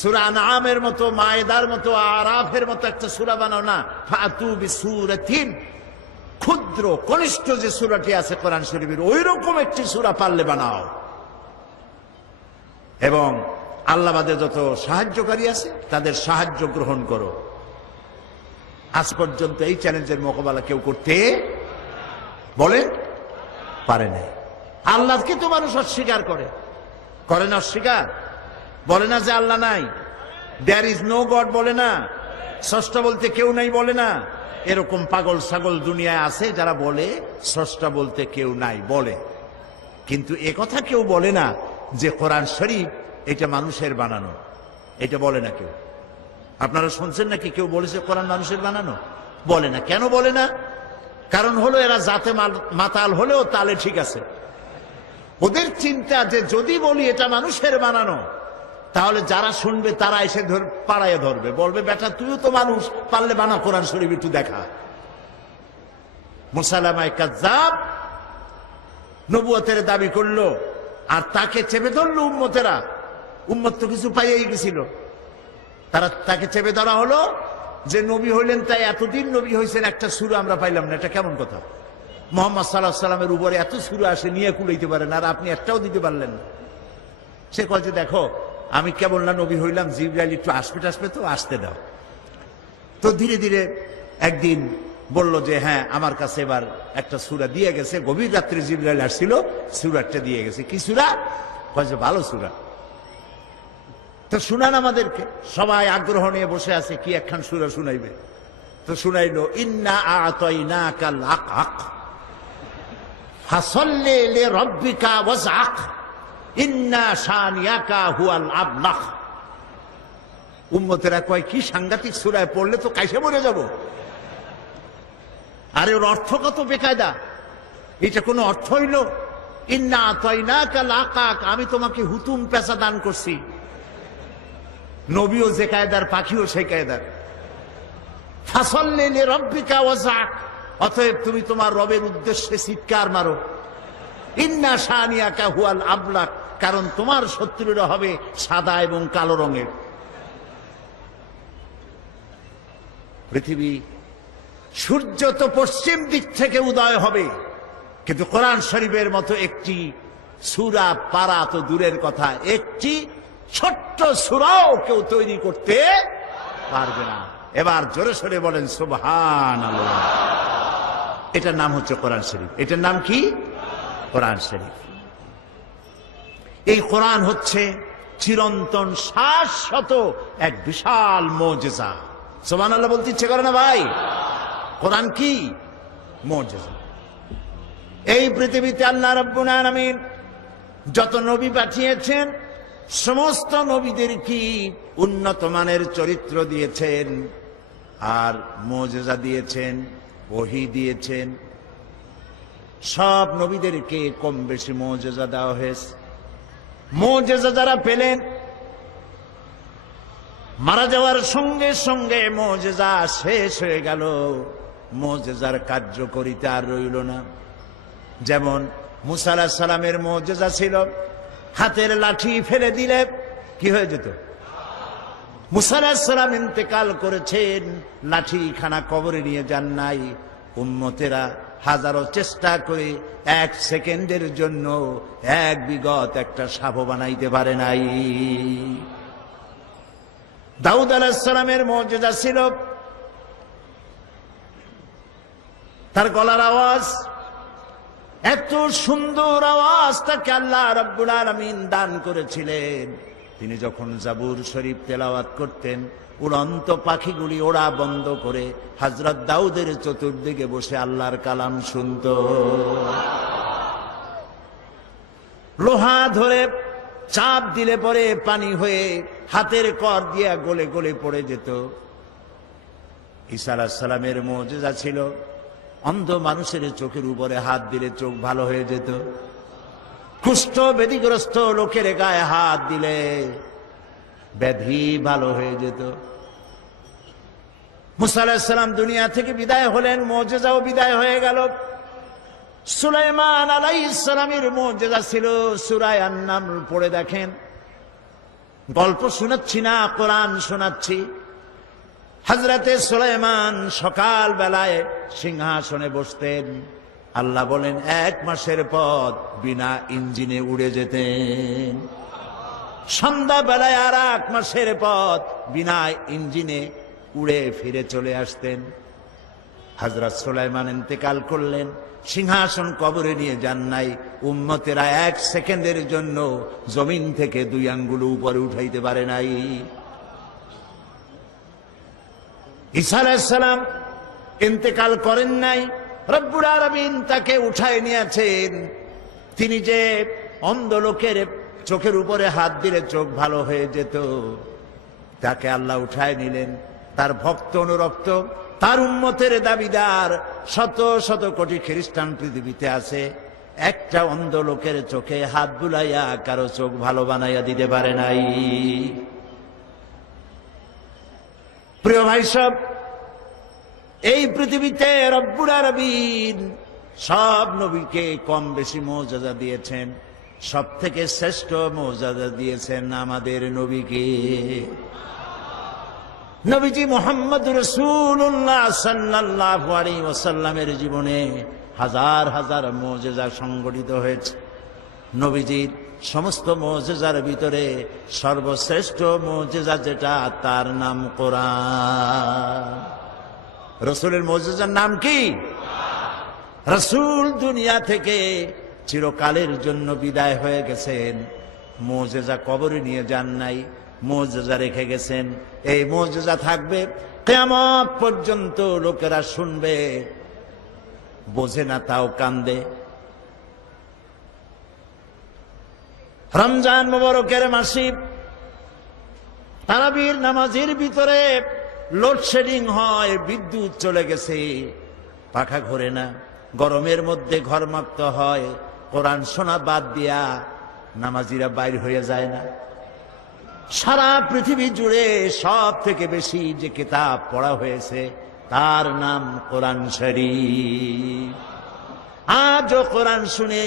সূরা আনআমের মতো, মায়েদার মতো, আরাফের মতো একটা সূরা বানাও না। ফাতু বিসূরাতিন, ক্ষুদ্র কনিষ্ঠ যে সূরাটি আছে কোরআন শরীফের, ওই রকম একটি সূরা পারলে বানাও। এবং আল্লাহবাদে যত সাহায্যকারী আছে তাদের সাহায্য গ্রহণ করো। আজ পর্যন্ত এই চ্যালেঞ্জের মোকাবেলা কেউ করতে বলে পারে নাই। আল্লাহকে তো মানুষ অস্বীকার করে না, অস্বীকার বলে না যে আল্লাহ নাই, দেয়ার ইজ নো গড বলে না, স্রষ্টা বলতে কেউ নাই বলে না, এরকম পাগল ছাগল দুনিয়ায় আছে যারা বলে স্রষ্টা বলতে কেউ নাই, বলে। কিন্তু একথা কেউ বলে না যে কোরআন শরীফ এটা মানুষের বানানো, এটা বলে না কেউ। আপনারা শুনছেন নাকি কেউ বলেছে কোরআন মানুষের বানানো? বলে না। কেন বলে না? কারণ হলো এরা জাতে মাতাল হলেও তালে ঠিক আছে। ওদের চিন্তা যে যদি বলি এটা মানুষের বানানো, তাহলে যারা শুনবে তারা এসে পাড়ায় ধরবে, বলবে বেটা তুইও তো মানুষ, পারলে বানা কোরআন শরীফ একটু দেখা। মুসালামায়ে কাজ্জাব নবুয়তের দাবি করলো, আর তাকে চেপে ধরলো উম্মতেরা। উম্মত তো কিছু পাইয়াই গেছিল, তাকে চেপে ধরা হলো যে নবী হইলেন তাই এতদিন নবী হয়েছেন, একটা সূরা আমরা পাইলাম না। এটা কেমন কথা? মুহাম্মদ সাল্লাল্লাহু আলাইহি সাল্লামের উপরে এত সূরা আসে, নিয়ে কুলাইতে পারেন, আর আপনি একটাও দিতে পারলেন না। সে কয় যে দেখো আমি কেবল না নবী হইলাম, জিবরাইল একটু আসবে তো আসতে দাও। তো ধীরে ধীরে একদিন বলল যে হ্যাঁ আমার কাছে এবার একটা সূরা দিয়ে গেছে, গভীর রাত্রে জিবরাইল আসছিল, সূরাটা দিয়ে গেছে। কি সূরা? কয় যে ভালো সূরা। তো শুনান আমাদেরকে। সবাই আগ্রহ নিয়ে বসে আছে, কি একখান সূরা শুনাইবে। তো শুনাইলো ইন্না আ'তাইনাকাল আক ফাসাল্লি লিরাব্বিকা ওয়াজআক ইন্না শানিয়াকা হুয়াল আবলাহ। উম্মতেরা কয় কি সাংঘাতিক সূরা, পড়লে তো কাইসে মরে যাব। আরে ওর অর্থ কত বেকায়দা, এটা কোনো অর্থ হইল? ইন্না আ'তাইনাকাল আক, আমি তোমাকে হুতুম পেঁচা দান করছি। নবীও যে কায়দার, পাখিও সেই কায়দার। ফাসাল্লি লিরাব্বিকা ওয়াজআক, অতএব তুমি তোমার রবের উদ্দেশ্যে চিৎকার মারো। ইন্না শানিয়াকা হুয়াল আবলাক, কারণ তোমার শত্রুরা হবে সাদা এবং কালো রঙের। পৃথিবী সূর্য তো পশ্চিম দিক থেকে উদয় হবে, কিন্তু কোরআন শরীফের মতো একটি সূরা পারা তো দূরের কথা, একটি ছোট্ট সূরাও কেউ তৈরি করতে পারবে না। এবার জোরে সোরে বলেন সুবহানাল্লাহ। এটার নাম হচ্ছে কোরআন শরীফ। এটার নাম কি? কোরআন শরীফ। এই কোরআন হচ্ছে চিরন্তন শাশ্বত এক বিশাল মুজিজা। সুবহানাল্লাহ বলতে ইচ্ছে করে না ভাই? কোরআন কি মুজিজা। এই পৃথিবীতে আল্লাহ রাব্বুল আলামিন যত নবী পাঠিয়েছেন, সমস্ত নবীদের কি উন্নত মানের চরিত্র দিয়েছেন, আর মুজিজা দিয়েছেন, ওহী দিয়েছেন। সব নবীদেরকে কম বেশি মুজিজা দেওয়া হয়েছে। মুজিজা যারা পেলেন, মারা যাওয়ার সঙ্গে সঙ্গে মুজিজা শেষ হয়ে গেল, মুজিজার কার্যকারিতা আর রইল না। যেমন মুসা আলাইহিস সালামের মুজিজা ছিল হাতের লাঠি ফেলে দিলে কি হয়ে যেত। মুসা আলাইহিস সালাম ইন্তেকাল করেছেন, লাঠি খানা কবরে নিয়ে যান নাই। উম্মতেরা হাজারো চেষ্টা করে 1 সেকেন্ডের জন্য এক বিগত একটা সাপ বানাইতে পারে নাই। দাউদ আলাইহিস সালামের মুজিজা ছিল তার গলার আওয়াজ। এত সুন্দর আওয়াজ তাকে আল্লাহ রাব্বুল আলামিন দান করেছিলেন। তিনি যখন জাবুর শরীফ তেলাওয়াত করতেন, উড়ন্ত পাখিগুলি ওড়া বন্ধ করে হযরত দাউদের চতুর্দিকে বসে আল্লাহর কালাম শুনত। লোহা ধরে চাপ দিলে পরে পানি হয়ে হাতের কর দিয়া গলে গলে পড়ে যেত। ঈসা আলাইহিস সালামের মুজিজা ছিল অন্ধ মানুষের চোখের উপরে হাত দিলে চোখ ভালো হয়ে যেত। কুষ্ঠ ব্যাধিগ্রস্ত লোকের গায়ে হাত দিলে ব্যাধি ভালো হয়ে যেত। মুসা আলাইহিস সালাম দুনিয়া থেকে বিদায় হলেন, মুজিজাও বিদায় হয়ে গেল। সুলাইমান আলাইহিস সালামের মুজিজা ছিল সূরা আন-নামল, পড়ে দেখেন। গল্প শোনাচ্ছি না, কোরআন শোনাচ্ছি। হযরতে সুলাইমান সকাল বেলায় সিংহাসনে বসতেন। আল্লাহ বলেন 1 মাসের পথ বিনা ইঞ্জিনে উড়ে যেতেন। সন্ধ্যা বেলায় আর 1 মাসের পথ বিনা ইঞ্জিনে উড়ে ফিরে চলে আসতেন। হযরত সুলাইমান ইন্তেকাল করলেন, সিংহাসন কবরে নিয়ে যান নাই। উম্মতেরা 1 সেকেন্ডের জন্য জমিন থেকে 2 আঙ্গুল উপরে উঠাইতে পারে নাই। ঈসা আলাইহিস সালাম ইন্তেকাল করেন নাই, রব্বুল আলামিন তাকে উঠায় নিয়েছেন। তিনি যে অন্ধ লোকের চোখের উপরে হাত দিলে চোখ ভালো হয়ে যেত, তাকে আল্লাহ উঠায় নিলেন। তার ভক্ত অনুরক্ত, তার উম্মতের দাবিদার শত শত কোটি খ্রিস্টান পৃথিবীতে আছে, একটা অন্ধ লোকের চোখে হাত বুলাইয়া কারো চোখ ভালো বানাইয়া দিতে পারে নাই। প্রিয় ভাই সব, এই পৃথিবীতে রব্বুল আলামিন সব নবীকে কম বেশি মুজিজা দিয়েছেন, সব থেকে শ্রেষ্ঠ মুজিজা দিয়েছেন আমাদের নবীকে। নবীজি মুহাম্মদুর রাসূলুল্লাহ সাল্লাল্লাহু আলাইহি ওয়াসাল্লামের জীবনে হাজার হাজার মুজিজা সংঘটিত হয়েছে। নবীজির সমস্ত মুজিজার ভিতরে সর্বশ্রেষ্ঠ মুজিজা যেটা, তার নাম কোরআন। রাসূলের মুজিজার নাম কি? রাসূল দুনিয়া থেকে চিরকালের জন্য বিদায় হয়ে গেছেন, মুজিজা কবরে নিয়ে যান নাই, মুজিজা রেখে গেছেন। এই মুজিজা থাকবে কিয়ামত পর্যন্ত, লোকেরা শুনবে, বোঝে না তাও কান্দে। রমজান মুবারকের মাসে তারাবির নামাজের ভিতরে লোডশেডিং হয়, বিদ্যুৎ চলে গেছে, পাখা ঘোরে না, গরমের মধ্যে ঘরমাক্ত হয়, কোরআন শোনা বাদ দিয়া নামাজিরা বাইর হয়ে যায় না। সারা পৃথিবী জুড়ে সব থেকে বেশি যে কিতাব পড়া হয়েছে তার নাম কোরআন শরীফ। আজও কোরআন শুনে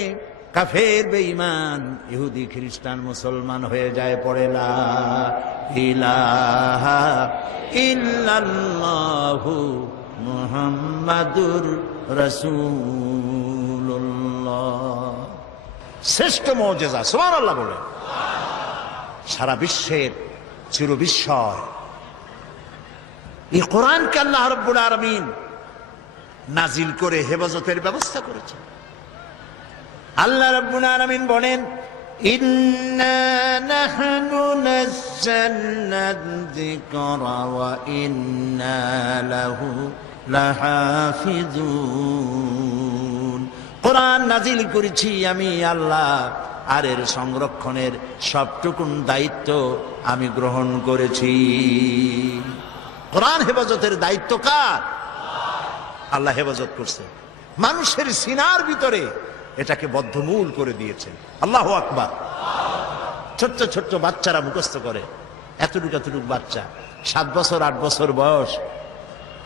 কাফের বেঈমান ইহুদি খ্রিস্টান মুসলমান হয়ে যায়, পড়ে লা ইলাহা ইল্লাল্লাহু মুহাম্মাদুর রাসূলুল্লাহ। শ্রেষ্ঠ মুজিজা, সুবহানাল্লাহ বলে। সারা বিশ্বের চিরবিস্ময় এই কোরআনকে আল্লাহ রাব্বুল আলামিন নাজিল করে হেফাজতের ব্যবস্থা করেছেন। আল্লাহ রাব্বুল আলামিন বলেন, ইন্না নাহনু নাযালনা যিকরা ওয়া ইন্না লাহু লাহাফিজুন। কোরআন নাজিল করেছি আমি আল্লাহ, আর এর সংরক্ষণের সবটুকুন দায়িত্ব আমি গ্রহণ করেছি। কোরআন হেফাজতের দায়িত্ব কার? আল্লাহ হেফাজত করছে। মানুষের সিনার ভিতরে এটাকে বদ্ধমূল করে দিয়েছেন। আল্লাহু আকবার। ছোট্ট ছোট্ট বাচ্চারা মুখস্থ করে, এতটুকু এতটুকু বাচ্চা 7 বছর 8 বছর বয়স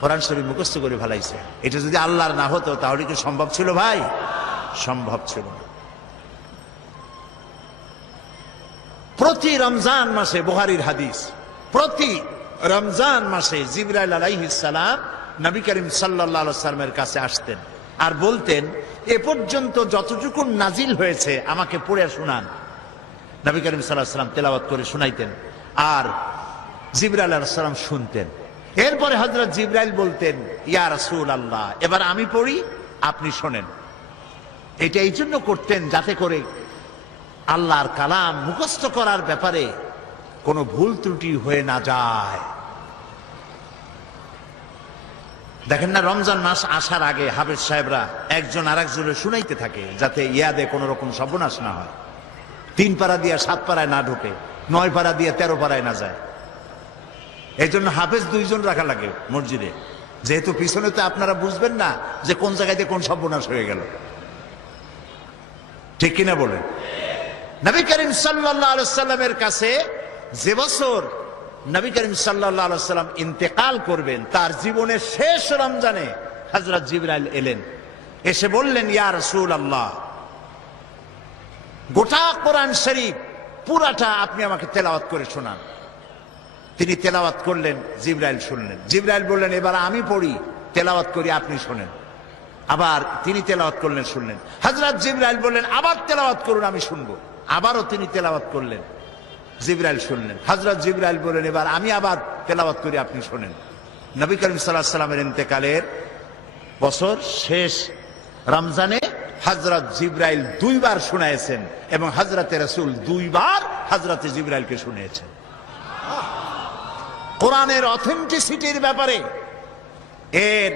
কোরআন শরীফ মুখস্থ করে ফেলাইছে। এটা যদি আল্লাহর না হতো তাহলে কি সম্ভব ছিল ভাই? সম্ভব ছিল না। প্রতি রমজান মাসে, বুখারীর হাদিস, প্রতি রমজান মাসে জিবরাইল আলাইহিস সালাম নবী করিম সাল্লাল্লাহু আলাইহি ওয়াসাল্লামের কাছে আসতেন আর বলতেন, এ পর্যন্ত যতটুকু নাজিল হয়েছে আমাকে পড়ে শোনান। নবী করিম সাল্লাল্লাহু আলাইহি ওয়াসাল্লাম তেলাওয়াত করে শোনাইতেন আর জিবরাইল আলাইহিস সালাম শুনতেন। এরপরে হযরত জিবরাইল বলতেন, ইয়া রাসূলুল্লাহ, এবার আমি পড়ি, আপনি শোনেন। এটা এই জন্য করতেন যাতে করে আল্লাহর কালাম মুখস্থ করার ব্যাপারে কোনো ভুল ত্রুটি হয়ে না যায়। দেখেন না, রমজান মাস আসার আগে হাফেজ সাহেবরা একজন আরেকজনের শুনাইতে থাকে যাতে ইয়াদে কোনো রকম সর্বনাশ না হয়। 3 পারা দিয়ে 7 পারায় না ঢোকে, 9 পারা দিয়ে 13 পারায় না যায়। এই জন্য হাফেজ 2 জন রাখা লাগে মসজিদে, যেহেতু পিছনে তো আপনারা বুঝবেন না যে কোন জায়গাতে কোন সর্বনাশ হয়ে গেল। ঠিক কিনা বলেন? নবী করিম সাল্লাল্লাহু আলাইহি ওয়াসাল্লামের কাছে যে বছর নবী করিম সাল্লাল্লাহু আলাইহি ওয়াসাল্লাম ইন্তেকাল করবেন, তার জীবনের শেষ রমজানে হযরত জিবরাইল এলেন, এসে বললেন, ইয়া রাসূলুল্লাহ, গোটা কোরআন শরীফ পুরাটা আপনি আমাকে তেলাওয়াত করে শোনান। তিনি তেলাওয়াত করলেন, জিবরাইল শুনলেন। জিবরাইল বললেন, এবার আমি পড়ি, তেলাওয়াত করি, আপনি শোনেন। আবার তিনি তেলাওয়াত করলেন, শুনলেন। হযরত জিবরাইল বললেন, আবার তেলাওয়াত করুন, আমি শুনবো। আবারও তিনি তেলাওয়াত করলেন, জিবরাইল শুনলেন। হযরত জিবরাইল বললেন, এবার আমি আবার তেলাওয়াত করি, আপনি শোনেন। নবী করিম সাল্লাল্লাহু আলাইহি ওয়াসাল্লামের ইন্তেকালের বছর শেষ রমজানে হযরত জিবরাইল 2 বার শুনাইছেন এবং হযরতে রাসূল 2 বার হযরতে জিবরাইলকে শুনিয়েছেন। কোরআনের অথেন্টিসিটির ব্যাপারে, এর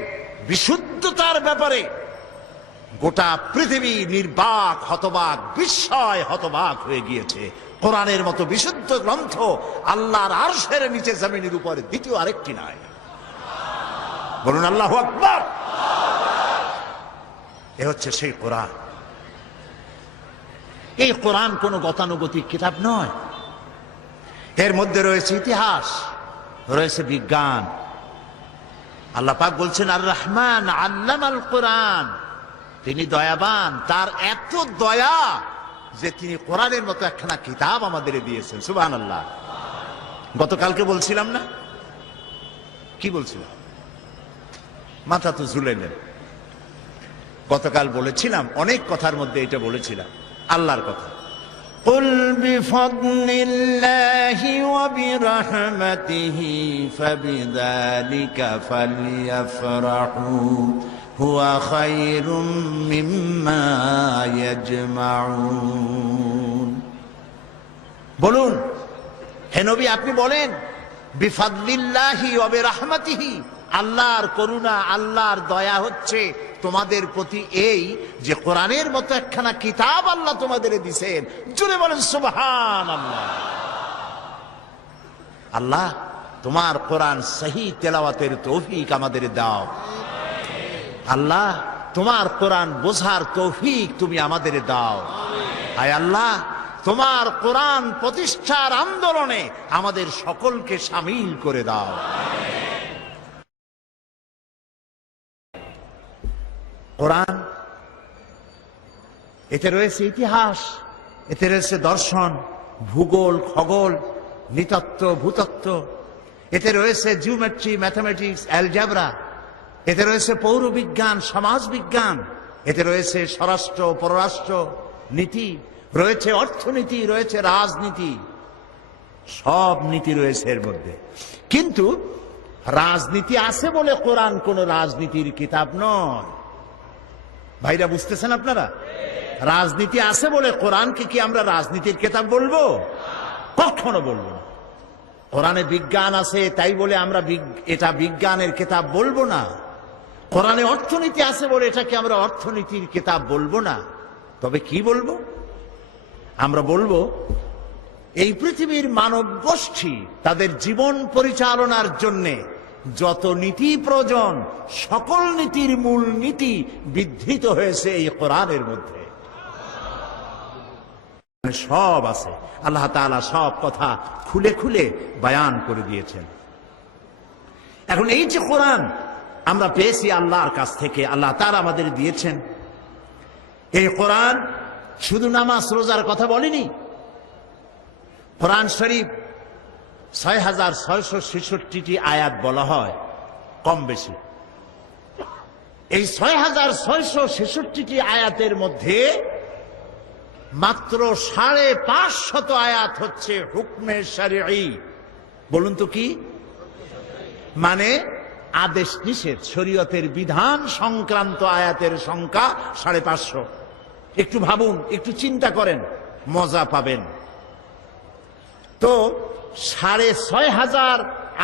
বিশুদ্ধতার ব্যাপারে গোটা পৃথিবী নির্বাক হতবাক, বিস্ময় হতবাক হয়ে গিয়েছে। কোরআনের মতো বিশুদ্ধ গ্রন্থ আল্লাহর আরশের নিচে জমিনের উপরে দ্বিতীয় আরেকটি নাই। বলুন আল্লাহু আকবার। এ হচ্ছে সেই কোরআন। এই কোরআন কোন গতানুগতিক কিতাব নয়। এর মধ্যে রয়েছে ইতিহাস, রয়েছে বিজ্ঞান। আল্লাহ পাক বলছেন আর রহমান আল্লামাল কোরআন, তিনি দয়াবান, তার এত দয়া যে তিনি কোরআনের মতো একখানা কিতাব আমাদের দিয়েছেন। সুবহানাল্লাহ। গতকালকে বলছিলাম না, কি বলছিলাম? মাথা তো ঝুলেলেন। গতকাল বলেছিলাম, অনেক কথার মধ্যে এটা বলেছিলাম আল্লাহর কথা। قل بفضل الله وبرحمته فبذلك فليفرحوا هو خير مما يجمعون। বলুন হে নবী, আপনি বলেন বিফাদলিল্লাহি ওয়া বিরহমাতিহি, আল্লাহর করুণা, আল্লাহর দয়া হচ্ছে তোমাদের প্রতি এই যে কোরআনের মতো একখানা কিতাব আল্লাহ তোমাদের দিয়েছেন। জুড়ে বলেন সুবহানাল্লাহ। আল্লাহ তোমার কোরআন সহি তেলাওয়াতের তৌফিক আমাদের দাও। আল্লাহ তোমার কোরআন বোঝার তৌফিক তুমি আমাদের দাও। আয় আল্লাহ তোমার কোরআন প্রতিষ্ঠার আন্দোলনে আমাদের সকলকে শামিল করে দাও। কোরআন, এতে রয়েছে ইতিহাস, এতে রয়েছে দর্শন, ভূগোল, খগোল, নৃতত্ত্ব, ভূতত্ত্ব, এতে রয়েছে জিওমেট্রি, ম্যাথামেটিক্স, অ্যালজেব্রা, এতে রয়েছে পৌরবিজ্ঞান, সমাজ বিজ্ঞান, এতে রয়েছে স্বরাষ্ট্র, পররাষ্ট্র নীতি, রয়েছে অর্থনীতি, রয়েছে রাজনীতি, সব নীতি রয়েছে এর মধ্যে। কিন্তু রাজনীতি আছে বলে কোরআন কোন রাজনীতির কিতাব নয়। ভাইরা বুঝতেছেন আপনারা? রাজনীতি আছে বলে কোরআনকে কি আমরা রাজনীতির কিতাব বলবো? কখনো বলবো না। কোরআনে বিজ্ঞান আছে তাই বলে আমরা এটা বিজ্ঞানের কিতাব বলবো না। কোরআনে অর্থনীতি আছে বলে এটাকে আমরা অর্থনীতির কিতাব বলবো না। তবে কি বলবো? আমরা বলবো এই পৃথিবীর মানব গোষ্ঠী তাদের জীবন পরিচালনার জন্যে যত নীতি প্রয়োজন, সকল নীতির মূল নীতি বিধৃত হয়েছে এই কোরআনের মধ্যে। সব আছে, আল্লাহ তাআলা সব কথা খুলে খুলে বয়ান করে দিয়েছেন। এখন এই যে কোরআন আমরা পেয়েছি আল্লাহর কাছ থেকে, আল্লাহ তাআলা আমাদের দিয়েছেন, এই কোরআন শুধু নামাজ রোজার কথা বলেনি। কোরআন শরীফ ৬৬৬৬টি আয়াত বলা হয় কম বেশি। এই ৬৬৬৬টি আয়াতের মধ্যে মাত্র ৫৫০ আয়াত হচ্ছে হুকমে শরঈ। বলুন তো কি মানে? আদেশ নিষেধ, শরীয়তের বিধান সংক্রান্ত আয়াতের সংখ্যা ৫৫০। একটু ভাবুন, একটু চিন্তা করেন, মজা পাবেন। তো ৬৫০০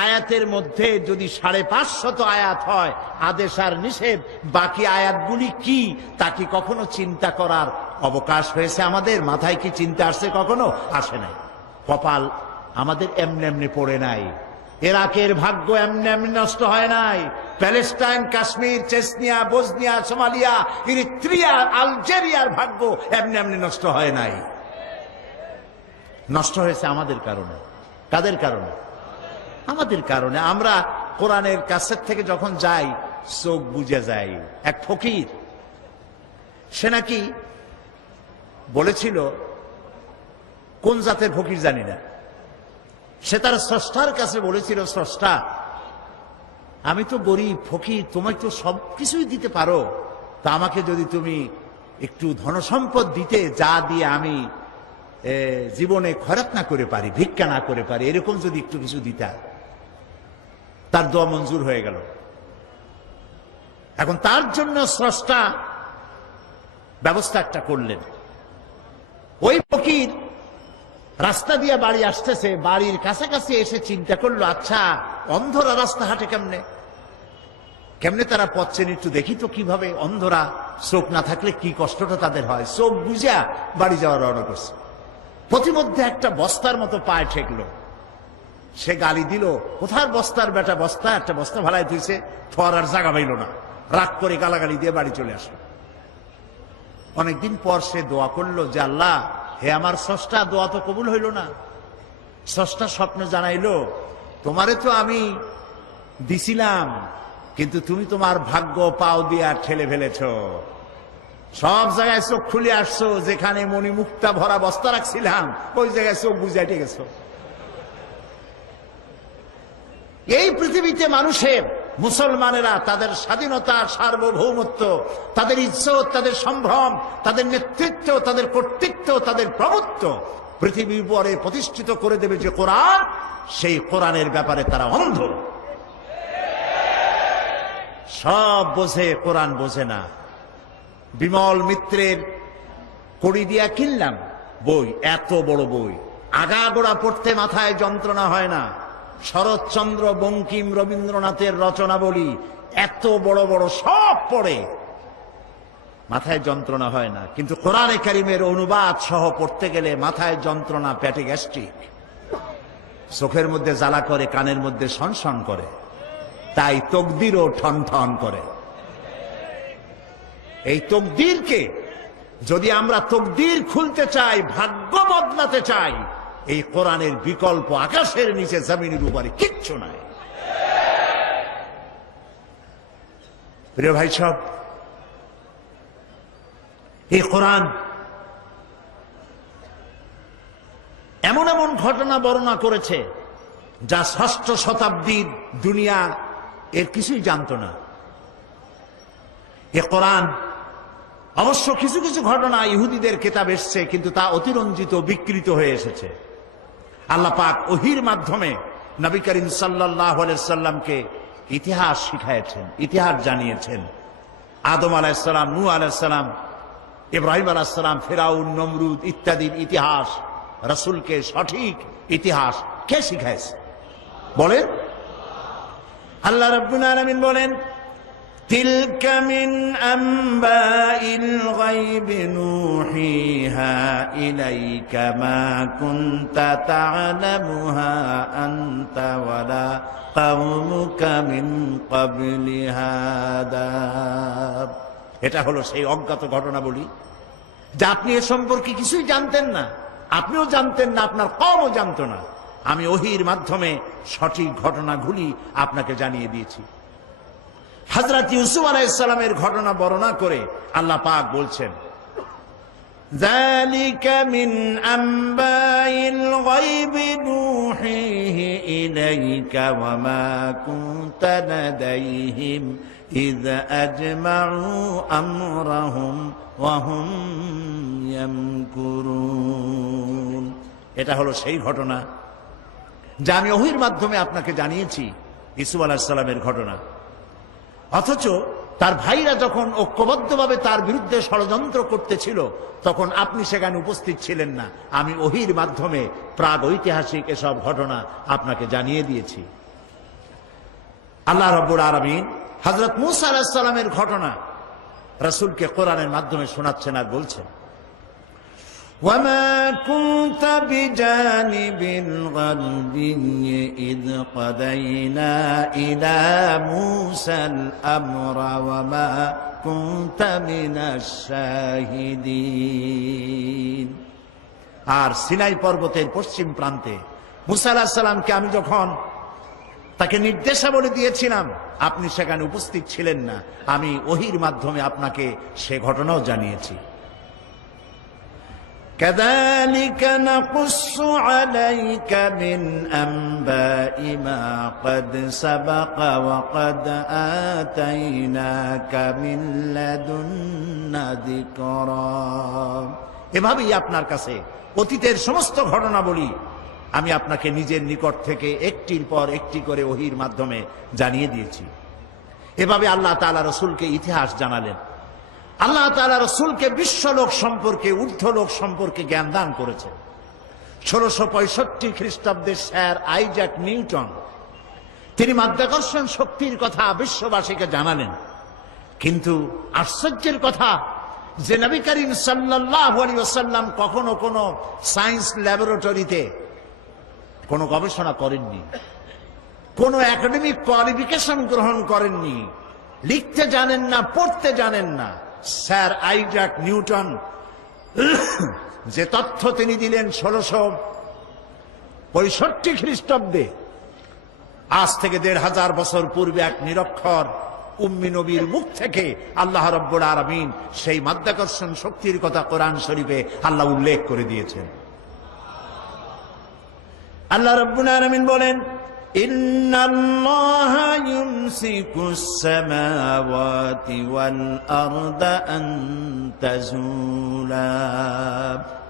আয়াতের মধ্যে যদি ৫৫০ আয়াত হয় আদেশ আর নিষেধ, বাকি আয়াতগুলি কি তা কি কখনো চিন্তা করার অবকাশ হয়েছে আমাদের? মাথায় কি চিন্তা আসছে? কখনো আসে নাই। কপাল আমাদের এমনি এমনি পড়ে নাই। ইরাকের ভাগ্য এমনি এমনি নষ্ট হয় নাই। Palestine, Kashmir, Chechnya, Bosnia, Somalia, Eritrea, আলজেরিয়ার ভাগ্য এমনি এমনি নষ্ট হয় নাই। নষ্ট হয়েছে আমাদের কারণে। কাদের কারণে? আমাদের কারণে। আমরা কোরআনের কাছের থেকে যখন যাই চোখ বুজে যাই। এক ফকির, সে নাকি বলেছিল, কোন জাতের ফকির জানি না, সে তার স্রষ্টার কাছে বলেছিল, স্রষ্টা আমি তো গরিব ফকির, তোমায় তো সব কিছুই দিতে পারো, তা আমাকে যদি তুমি একটু ধনসম্পদ দিতে, যা দিয়ে আমি জীবনে খরচ না করে পারি, ভিক্ষা না করে পারি, এরকম যদি একটু কিছু দিতা। তার দোয়া মঞ্জুর হয়ে গেল। এখন তার জন্য স্রষ্টা ব্যবস্থা একটা করলেন। ওই ফকির রাস্তা দিয়ে বাড়ি আসতেছে, বাড়ির কাছাকাছি এসে চিন্তা করলো, আচ্ছা অন্ধরা রাস্তা হাঁটে কেমনে? কেমনে তারা পথ চেনে একটু দেখি তো কিভাবে। অন্ধরা চোখ না থাকলে কি কষ্টটা তাদের হয়। চোখ বুঝা বাড়ি যাওয়ার রওনা করছে। প্রতিমধ্যে একটা বস্তার মতো পায়ে ঠেকলো। সে গালি দিল, কোথার বস্তার বেটা, বস্তা একটা বস্তা ভালাই দিয়েছে, ফরার জায়গা পাইল না, রাগ করে গালাগালি দিয়ে বাড়ি চলে আসলো। অনেকদিন পর সে দোয়া করলো যে আল্লাহ, হে আমার স্রষ্টা, দোয়া তো কবুল হইল না। স্রষ্টা স্বপ্নে জানাইলো, তোমারে তো আমি দিছিলাম, কিন্তু তুমি তোমার ভাগ্য পাও দিয়া ঠেলে ফেলেছ। সব জায়গায় চোখ খুলে আসছো, যেখানে মণিমুক্তা ভরা বস্তা রাখছিলাম ওই জায়গায় চোখ বুঝাইতে গেছো। এই পৃথিবীতে মানুষের, মুসলমানেরা তাদের স্বাধীনতা, সার্বভৌমত্ব, তাদের ইজ্জত, তাদের সম্ভ্রম, তাদের নেতৃত্ব, তাদের কর্তৃত্ব, তাদের প্রভুত্ব পৃথিবীর উপরে প্রতিষ্ঠিত করে দেবে যে কোরআন, সেই কোরআনের ব্যাপারে তারা অন্ধ। সব বোঝে, কোরআন বোঝে না। বিমল মিত্রের কড়ি দিয়া কিনলাম বই, এত বড় বই, আগাগোড়া পড়তে মাথায় যন্ত্রণা হয় না। শরৎচন্দ্র, বঙ্কিম, রবীন্দ্রনাথের রচনাবলী এত বড় বড়, সব পড়ে মাথায় যন্ত্রণা হয় না। কিন্তু কোরআনে কারিমের অনুবাদ সহ পড়তে গেলে মাথায় যন্ত্রণা, পেটে গ্যাস্ট্রিক, চোখের মধ্যে জ্বালা করে, কানের মধ্যে সনসন করে, তাই তকদিরও ঠন ঠন করে। এই তকদিরকে যদি আমরা তকদির খুলতে চাই, ভাগ্য বদলাতে চাই, এই কোরআনের বিকল্প আকাশের নিচে জমিনের উপরে কিচ্ছু নাই। প্রিয় ভাই সব, এই কোরআন এমন এমন ঘটনা বর্ণনা করেছে যা ষষ্ঠ শতাব্দীর দুনিয়া এর কিছুই জানতো না। এ কোরআন অবশ্য কিছু কিছু ঘটনা ইহুদিদের কিতাব এসছে, কিন্তু তা অতিরঞ্জিত, বিকৃত হয়ে এসেছে। আল্লাহ পাক ওহীর মাধ্যমে নবী করিম সাল্লাল্লাহু আলাইহি সাল্লামকে ইতিহাস শিখাইছেন, ইতিহাস জানিয়েছেন। আদম আলাইহিস সালাম, নূহ আলাইহিস সালাম, ইব্রাহিম আলাইহিস সালাম, ফিরাউন, নমরুদ ইত্যাদির ইতিহাস, রাসূলকে সঠিক ইতিহাস কে শিখাইছে বলেন? আল্লাহ রাব্বুল আলামিন বলেন, تلك من أنباء الغيب نوحيها إليك ما كنت تعلمها أنت ولا قومك من قبل هذا। এটা হলো সেই অজ্ঞাত ঘটনা বলি, যা আপনি এ সম্পর্কে কিছুই জানতেন না, আপনিও জানতেন না, আপনার কওমও জানতো না। আমি ওহীর মাধ্যমে সঠিক ঘটনাগুলি আপনাকে জানিয়ে দিয়েছি। হযরত ইউসুফ আলাইহিস সালামের ঘটনা বর্ণনা করে আল্লাহ পাক বলছেন, যালিকা মিন আনবাইল গায়বি নূহিহি ইলাইকা ওয়া মা কুনতা লাদাইহিম ইয আজমাউ আমরাহুম ওয়া হুম ইয়ামকুরুন। এটা হলো সেই ঘটনা যা আমি ওহীর মাধ্যমে আপনাকে জানিয়েছি, ইউসুফ আলাইহিস সালামের ঘটনা। অথচ তার ভাইরা যখন ঐক্যবদ্ধভাবে তার বিরুদ্ধে ষড়যন্ত্র করতেছিল, তখন আপনি সেখানে উপস্থিত ছিলেন না। আমি ওহীর মাধ্যমে প্রাগ ঐতিহাসিক এসব ঘটনা আপনাকে জানিয়ে দিয়েছি। আল্লাহ রাব্বুল আলামিন হযরত মূসা আলাইহিস সালামের ঘটনা রাসূলকে কোরআনের মাধ্যমে শোনাচ্ছেন আর বলছেন, وما كنت بجانب الغربي إذ قضينا إلى موسى الأمر وما كنت من الشاهدين। আর সিনাই পর্বতের পশ্চিম প্রান্তে মূসা আলাইহিস সালামকে আমি যখন তাকে নির্দেশাবলী দিয়েছিলাম, আপনি সেখানে উপস্থিত ছিলেন না। আমি ওহীর মাধ্যমে আপনাকে সে ঘটনাও জানিয়েছি। كذلك نقص عليك من أنباء ما قد سبق وقد آتيناك من لدنا ذكرا। এভাবেই আপনার কাছে অতীতের সমস্ত ঘটনা বলি আমি আপনাকে নিজের নিকট থেকে একটির পর একটি করে ওহীর মাধ্যমে জানিয়ে দিয়েছি। এভাবে আল্লাহ তাআলা রাসূলকে ইতিহাস জানালেন। আল্লাহ তাআলা রাসূলকে বিশ্বলোক সম্পর্কে, ঊর্ধ্বলোক সম্পর্কে জ্ঞান দান করেছেন। 1665 খ্রিস্টাব্দে স্যার আইজাক নিউটন তিনি মাধ্যাকর্ষণ শক্তির কথা বিশ্ববাসীকে জানালেন। কিন্তু আশ্চর্যের কথা যে নবী করিম সাল্লাল্লাহু আলাইহি ওয়াসাল্লাম কখনো কোনো সায়েন্স ল্যাবরেটরিতে কোনো গবেষণা করেননি, কোনো একাডেমিক কোয়ালিফিকেশন গ্রহণ করেননি, লিখতে জানেন না, পড়তে জানেন না। স্যার আইজাক নিউটন যে তথ্য তিনি দিলেন 1665 খ্রিস্টাব্দে, আজ থেকে 1500 বছর পূর্বে এক নিরক্ষর উম্মি নবীর মুখ থেকে আল্লাহ রাব্বুল আলামিন সেই মাধ্যাকর্ষণ শক্তির কথা কোরআন শরীফে আল্লাহ উল্লেখ করে দিয়েছেন। আল্লাহ রাব্বুল আলামিন বলেন, ইন্নাল্লাহা ইউমসিকুস সামাওয়াতি ওয়াল আরদা আন তাজুলা,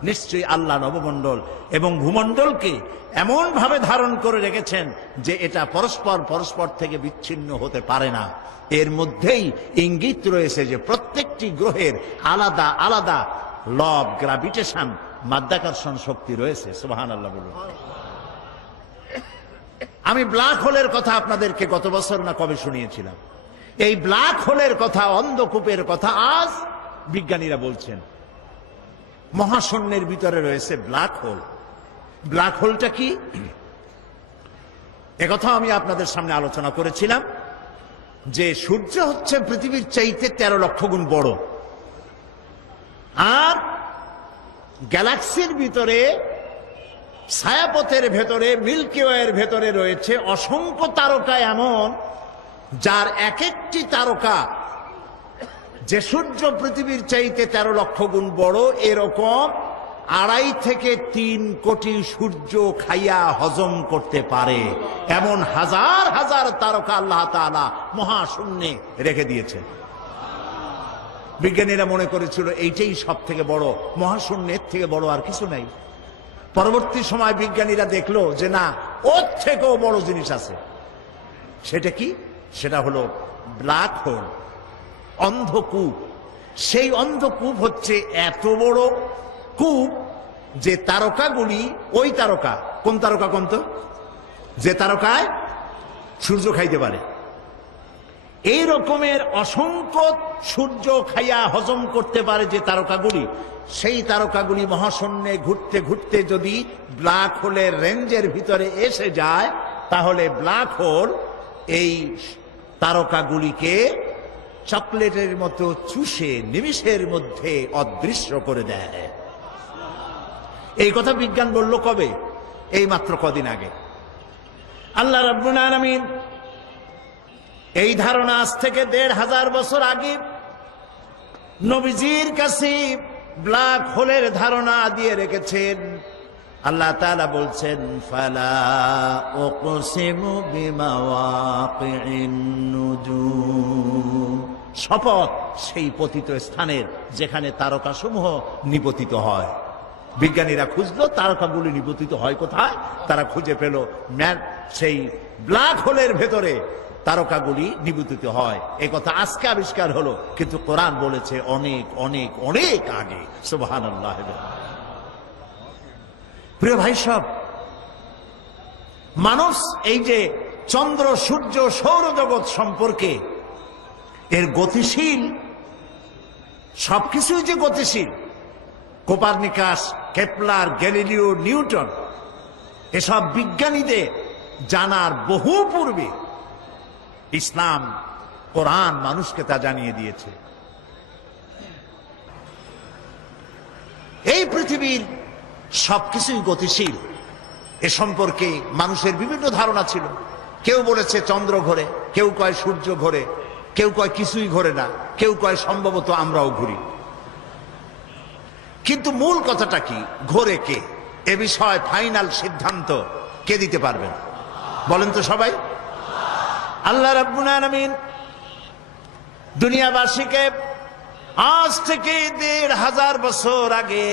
নিশ্চয়ই আল্লাহ নবমণ্ডল এবং ভূমণ্ডলকে এমন ভাবে ধারণ করে রেখেছেন যে এটা পরস্পর থেকে বিচ্ছিন্ন হতে পারে না। এর মধ্যেই ইঙ্গিত রয়েছে যে প্রত্যেকটি গ্রহের আলাদা আলাদা ল অফ গ্রাভিটেশন, মাধ্যাকর্ষণ শক্তি রয়েছে। সুবহানাল্লাহ বলুন। আমি ব্ল্যাক হোলের কথা আপনাদেরকে গত বছর না কবে শুনিয়েছিলাম। এই ব্ল্যাক হোলের কথা, অন্ধকূপের কথা আজ বিজ্ঞানীরা বলছেন। মহাশূন্যের ভিতরে রয়েছে ব্ল্যাক হোল। ব্ল্যাক হোলটা কি, একথা আমি আপনাদের সামনে আলোচনা করেছিলাম যে সূর্য হচ্ছে পৃথিবীর চাইতে 13 লক্ষ গুণ বড়, আর গ্যালাক্সির ভিতরে, ছায়াপথের ভেতরে, মিল্কি ওয়ের ভেতরে রয়েছে অসংখ্য তারকা এমন, যার এক একটি তারকা যে সূর্য পৃথিবীর চাইতে 13 লক্ষ গুণ বড়, এরকম 2.5 থেকে 3 কোটি সূর্য খাইয়া হজম করতে পারে এমন হাজার হাজার তারকা আল্লাহ তাআলা মহাশূন্যে রেখে দিয়েছেন। বিজ্ঞানীরা মনে করেছিল এইটাই সব থেকে বড়, মহাশূন্যের থেকে বড় আর কিছু নাই। পরবর্তী সময় বিজ্ঞানীরা দেখলো যে না, ওর থেকেও বড় জিনিস আছে। সেটা কি? সেটা হলো ব্ল্যাক হোল, অন্ধকূপ। সেই অন্ধকূপ হচ্ছে এত বড় কূপ যে তারকাগুলি, ওই তারকা, কোন তারকা কোন তো, যে তারকায় সূর্য খাইতে পারে, এই রকমের অসংখ্য সূর্য খাইয়া হজম করতে পারে যে তারকাগুলি, সেই তারকাগুলি মহাশূন্যে ঘুরতে ঘুরতে যদি ব্ল্যাক হোলের রেঞ্জের ভিতরে এসে যায়, তাহলে ব্ল্যাক হোল এই তারকাগুলিকে চকলেটের মতো চুষে নিমিষের মধ্যে অদৃশ্য করে দেয়। এই কথা বিজ্ঞান বলল কবে? এই মাত্র কদিন আগে। আল্লাহ রাব্বুল আলামিন এই ধারণা আজ থেকে 1500 বছর আগে নবীজির কাছে ব্ল্যাক হোলের ধারণা দিয়ে রেখেছেন। আল্লাহ তাআলা বলছেন, ফালা উকসিমু বিমাওয়াকিন নুজুম, শপথ সেই পতিত স্থানের যেখানে তারকাসমূহ নিপতিত হয়। বিজ্ঞানীরা খুঁজলো তারকাগুলি নিপতিত হয় কোথায়, তারা খুঁজে পেল সেই ব্ল্যাক হোলের ভেতরে তারকাগুলি নিপতিত হয়। এই কথা আজকে আবিষ্কার হলো, কিন্তু কোরআন বলেছে অনেক অনেক অনেক আগে। সুবহানাল্লাহ। প্রিয় ভাই সব, মানুষ এই যে চন্দ্র, সূর্য, সৌরজগৎ সম্পর্কে এর গতিশীল, সবকিছুই যে গতিশীল, কোপারনিকাস, কেপলার, গ্যালিলিও, নিউটন, এসব বিজ্ঞানীদের জানার বহু পূর্বে ইসলাম, কোরআন মানুষকে তা জানিয়ে দিয়েছে। এই পৃথিবীর সবকিছুই গতিশীল, এ সম্পর্কে মানুষের বিভিন্ন ধারণা ছিল। কেউ বলেছে চন্দ্র ঘোরে, কেউ কয় সূর্য ঘোরে, কেউ কয় কিছুই ঘোরে না, কেউ কয় সম্ভবত আমরাও ঘুরি। কিন্তু মূল কথাটা কি, ঘোরে কে, এ বিষয়ে ফাইনাল সিদ্ধান্ত কে দিতে পারবেন বলেন তো সবাই? আল্লাহ রাব্বুল আলামিন দুনিয়াবাসীকে আজ থেকে 1500 বছর আগে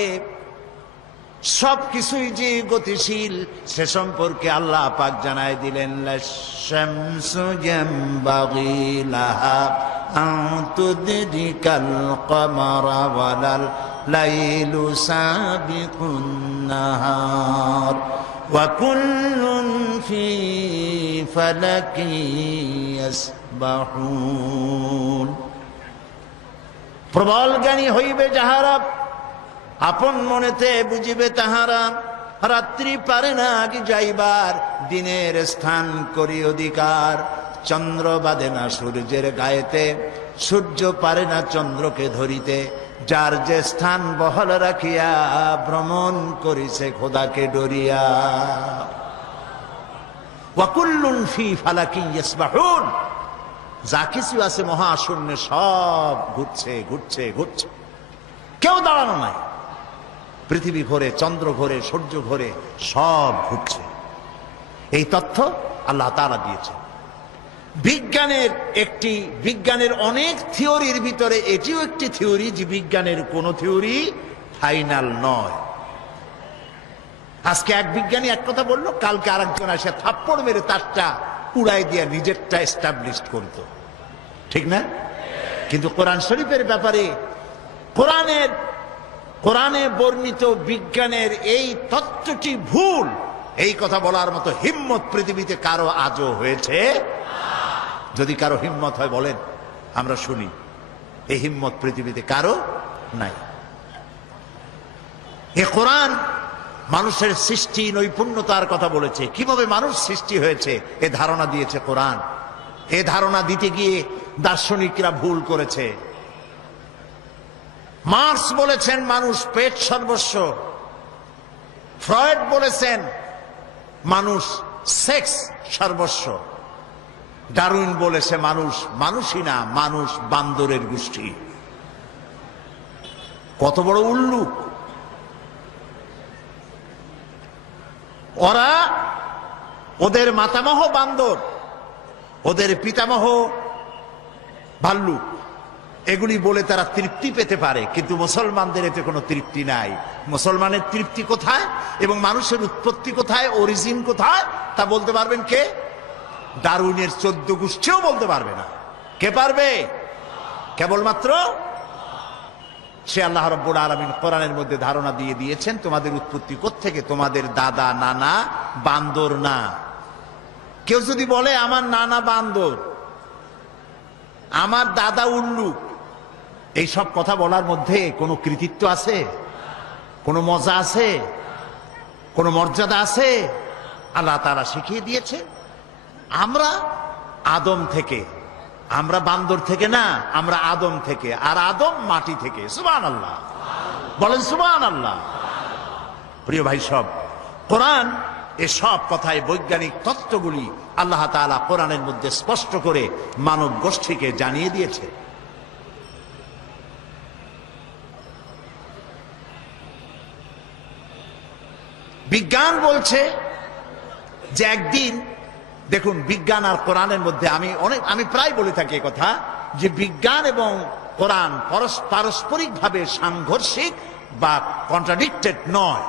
সবকিছুই যে গতিশীল সে সম্পর্কে আল্লাহ পাক জানায় দিলেন, লাশ-শামসু ইয়ানবাগি লাহা আন তুদরিকাল কমারা ওয়ালাল লাইলু সাবিকুন নাহার ওয়া কুল্লুন ফি فلك يسبحون প্রবল জ্ঞানী হইবে যাহারা আপন মনেতে বুঝিবে তাহারা রাত্রি পারে না কি যাইবার দিনের স্থান করি অধিকার চন্দ্র বাঁধে না সূর্যের গায়েতে সূর্য পারে না চন্দ্রকে ধরিতে যার যে স্থান বহল রাখিয়া ভ্রমণ করিছে খোদাকে ডরিয়া ওয়াকুল্লুন ফি ফালাকি ইয়াসবাহুন যা কিছু আছে মহাশূন্যে সব ঘুরছে ঘুরছে ঘুরছে কেউ দাঁড়ানো নাই পৃথিবী ঘোরে চন্দ্র ঘোরে সূর্য ঘোরে সব ঘুরছে এই তথ্য আল্লাহ তাআলা দিয়েছে বিজ্ঞানের অনেক থিওরির ভিতরে এটিও একটি থিওরি যে বিজ্ঞানের কোন থিওরি ফাইনাল নয় আজকে এক বিজ্ঞানী এক কথা বললো কালকে আরেকজন আসে থাপ্পড় মেরে তারটা উড়াই দিয়ে নিজেরটা এস্টাবলিশ করতো ঠিক না কিন্তু কোরআন শরীফের ব্যাপারে কোরআনে বর্ণিত বিজ্ঞানের এই তত্ত্বটি ভুল এই কথা বলার মতো হিম্মত পৃথিবীতে কারো আজও হয়েছে যদি কারো হিম্মত হয় বলেন আমরা শুনি এই হিম্মত পৃথিবীতে কারো নাই এ কোরআন মানুষের সৃষ্টি নৈপুণ্যতার কথা বলেছে কিভাবে মানুষ সৃষ্টি হয়েছে এ ধারণা দিয়েছে কোরআন এ ধারণা দিতে গিয়ে দার্শনিকরা ভুল করেছে মার্কস বলেছেন মানুষ পেট সর্বস্ব ফ্রয়েড বলেছেন মানুষ সেক্স সর্বস্ব ডারউইন বলেছে মানুষ মানুষই না মানুষ বান্দরের গোষ্ঠী কত বড় উল্লুক ওরা ওদের মাতামহ বান্দর ওদের পিতামহ ভাল্লুক এগুলি বলে তারা তৃপ্তি পেতে পারে কিন্তু মুসলমানদের এতে কোনো তৃপ্তি নাই মুসলমানের তৃপ্তি কোথায় এবং মানুষের উৎপত্তি কোথায় অরিজিন কোথায় তা বলতে পারবেন কে ডারউইনের 14 গোষ্ঠীও বলতে পারবে না কে পারবে কেবলমাত্র সে আল্লাহ রাব্বুল আলামিন কোরআনের মধ্যে ধারণা দিয়ে দিয়েছেন তোমাদের উৎপত্তি কোত্থেকে তোমাদের দাদা নানা বান্দর না কেউ যদি বলে আমার নানা বান্দর আমার দাদা উল্লুক এই সব কথা বলার মধ্যে কোনো কৃতিত্ব আছে কোনো মজা আছে কোনো মর্যাদা আছে আল্লাহ তাআলা শিখিয়ে দিয়েছে আমরা আদম থেকে আমরা বান্দর থেকে না আমরা আদম থেকে আর আদম মাটি থেকে সুবহানাল্লাহ বলেন সুবহানাল্লাহ প্রিয় ভাই সব কোরআন এসব কথায় বৈজ্ঞানিক তত্ত্বগুলি আল্লাহ তাআলা কোরআনের মধ্যে স্পষ্ট করে মানব গোষ্ঠীকে জানিয়ে দিয়েছে বিজ্ঞান বলছে যে একদিন দেখুন বিজ্ঞান আর কোরআনের মধ্যে আমি প্রায় বলে থাকি এই কথা যে বিজ্ঞান এবং কোরআন পারস্পরিকভাবে সাংঘর্ষিক বা কন্ট্রাডিক্টেড নয়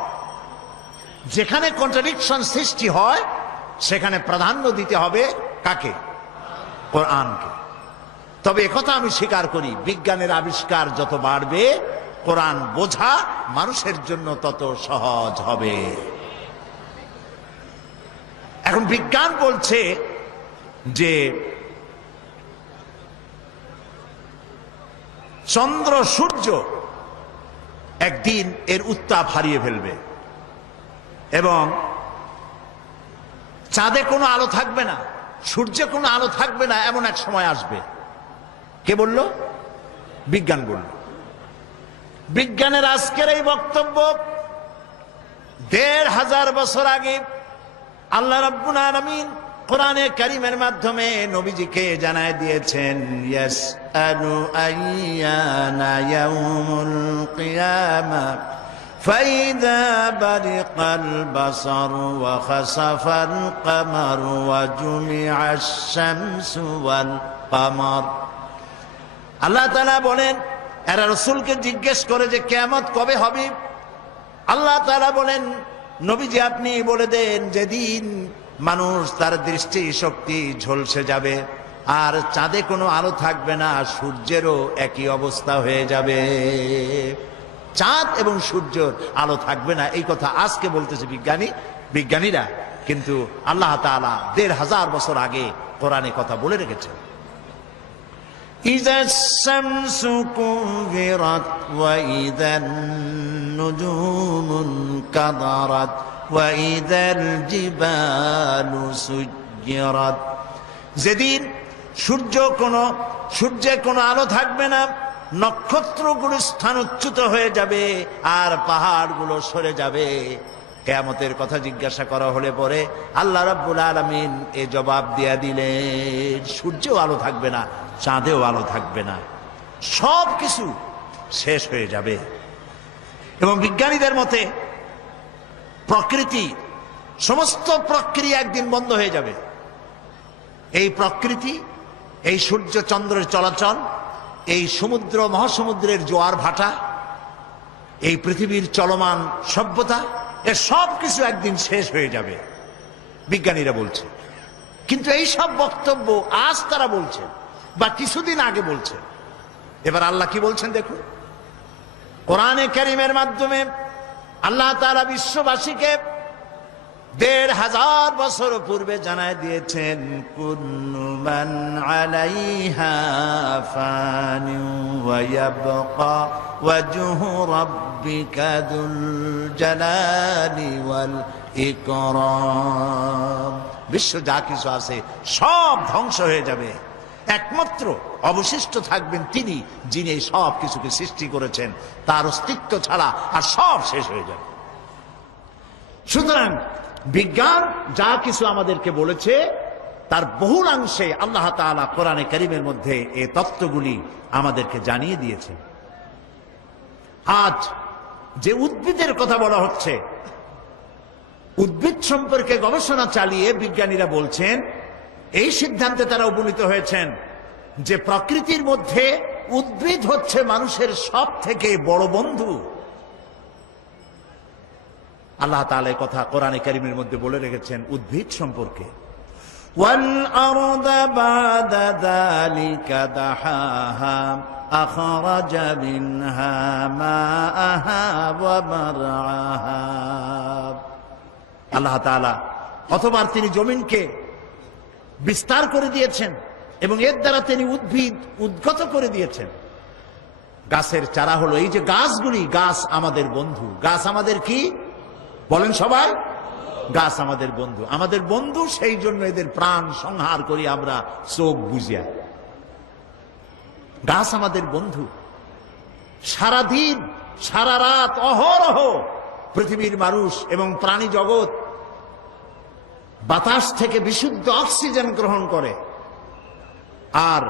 যেখানে কন্ট্রাডিকশন সৃষ্টি হয় সেখানে প্রাধান্য দিতে হবে কাকে কোরআনকে তবে একথা আমি স্বীকার করি বিজ্ঞানের আবিষ্কার যত বাড়বে কোরআন বোঝা মানুষের জন্য তত সহজ হবে এখন বিজ্ঞান বলছে যে চন্দ্র সূর্য একদিন এর উত্তাপ হারিয়ে ফেলবে এবং চাঁদে কোনো আলো থাকবে না সূর্যে কোনো আলো থাকবে না এমন এক সময় আসবে কে বলল বিজ্ঞান বলল বিজ্ঞানের আজকের এই বক্তব্য 1500 বছর আগে আল্লাহ রাব্বুল আলামিন কোরআনে কারীমের মাধ্যমে নবীজিকে জানায় দিয়েছেন ইয়াসআলু আইয়ানা ইয়াউমুল কিয়ামা ফাইদা বারিকাল বাসার ওয়া খাসাফাল কামার ওয়া জুমিআশ শামসু ওয়াল কামার আল্লাহ তাআলা বলেন এরা রাসূলকে জিজ্ঞেস করে যে কিয়ামত কবে হবে আল্লাহ তাআলা বলেন নবীজি আপনি বলে দেন যেদিন মানুষ তার দৃষ্টি শক্তি ঝলসে যাবে আর চাঁদে কোনো আলো থাকবে না সূর্যেরও একই অবস্থা হয়ে যাবে চাঁদ এবং সূর্যের আলো থাকবে না এই কথা আজকে বলতেছে বিজ্ঞানীরা কিন্তু আল্লাহ তাআলা ১৫০০ বছর আগে কোরআনে কথা বলে রেখেছেন। ইযা শামসু কুবিরাত ওয়া ইযান নুজুমুন কাদারাত ওয়া ইযাল জিবালু সুজ্জিরাত। যেদিন সূর্যে কোনো আলো থাকবে না, নক্ষত্রগুলো স্থানচ্যুত হয়ে যাবে আর পাহাড়গুলো সরে যাবে। কিয়ামতের কথা জিজ্ঞাসা করা হলে পরে আল্লাহ রাব্বুল আলামিন এ জবাব দিয়া দিলেন, সূর্যেও আলো থাকবে না, চাঁদেও আলো থাকবে না, সব কিছু শেষ হয়ে যাবে। এবং বিজ্ঞানীদের মতে সমস্ত প্রক্রিয়া একদিন বন্ধ হয়ে যাবে। এই প্রকৃতি, এই সূর্য চন্দ্রের চলাচল, এই সমুদ্র মহাসমুদ্রের জোয়ার ভাটা, এই পৃথিবীর চলমান সভ্যতা, এর সব কিছু একদিন শেষ হয়ে যাবে, বিজ্ঞানীরা বলছে। কিন্তু এই সব বক্তব্য আজ তারা বলছেন বা কিছুদিন আগে বলছেন। এবার আল্লাহ কি বলছেন দেখুন, কোরআনে কারীমের মাধ্যমে আল্লাহ তাআলা বিশ্ববাসীকে ১৫০০ বছর পূর্বে জানায় দিয়েছেন, কুল্লু মান আলাইহা ফানি ওয়া ইয়াবকা ওয়াজহু রাব্বিকা যুল জালালি ওয়াল ইকরাম। বিশ্ব যা কিছু আছে সব ধ্বংস হয়ে যাবে, একমাত্র অবশিষ্ট থাকবেন তিনি, যিনি এই সব কিছুকে সৃষ্টি করেছেন। তার অস্তিত্ব ছাড়া আর সব শেষ হয়ে যাবে। সুতরাং বিজ্ঞান যা কিছু আমাদেরকে বলেছে তার বহুলাংশে আল্লাহ তাআলা কোরআনে কারীমের মধ্যে এই তত্ত্বগুলি আমাদেরকে জানিয়ে দিয়েছে। আজ যে উদ্ভিদের কথা বলা হচ্ছে, উদ্ভিদ সম্পর্কে গবেষণা চালিয়ে বিজ্ঞানীরা বলছেন, এই সিদ্ধান্তে তারা উপনীত হয়েছেন যে প্রকৃতির মধ্যে উদ্ভিদ হচ্ছে মানুষের সব থেকে বড় বন্ধু। আল্লাহ তাআলা কথা কোরআনে কারীমের মধ্যে বলে রেখেছেন উদ্ভিদ সম্পর্কে, ওয়াল আরদা বাদা যালিকা দাহাহা আখরাজা মিনহা মাআহা ওয়া মারআহা। আল্লাহ তাআলা অতঃপর তিনি জমিনকে বিস্তার করে দিয়েছেন এবং এর দ্বারা তিনি উদ্ভিদ উদ্গত করে দিয়েছেন। গাছের চারা হলো এই যে গাছগুলি, গাছ আমাদের বন্ধু। গাছ আমাদের কি বলেন সবাই? গাছ আমাদের বন্ধু। আমাদের বন্ধু, সেই জন্য এদের প্রাণ সংহার করি আমরা চোখ বুজিয়া। গাছ আমাদের বন্ধু। সারাদিন সারা রাত অহরহ পৃথিবীর মানুষ এবং প্রাণী জগৎ বাতাস থেকে বিশুদ্ধ অক্সিজেন গ্রহণ করে আর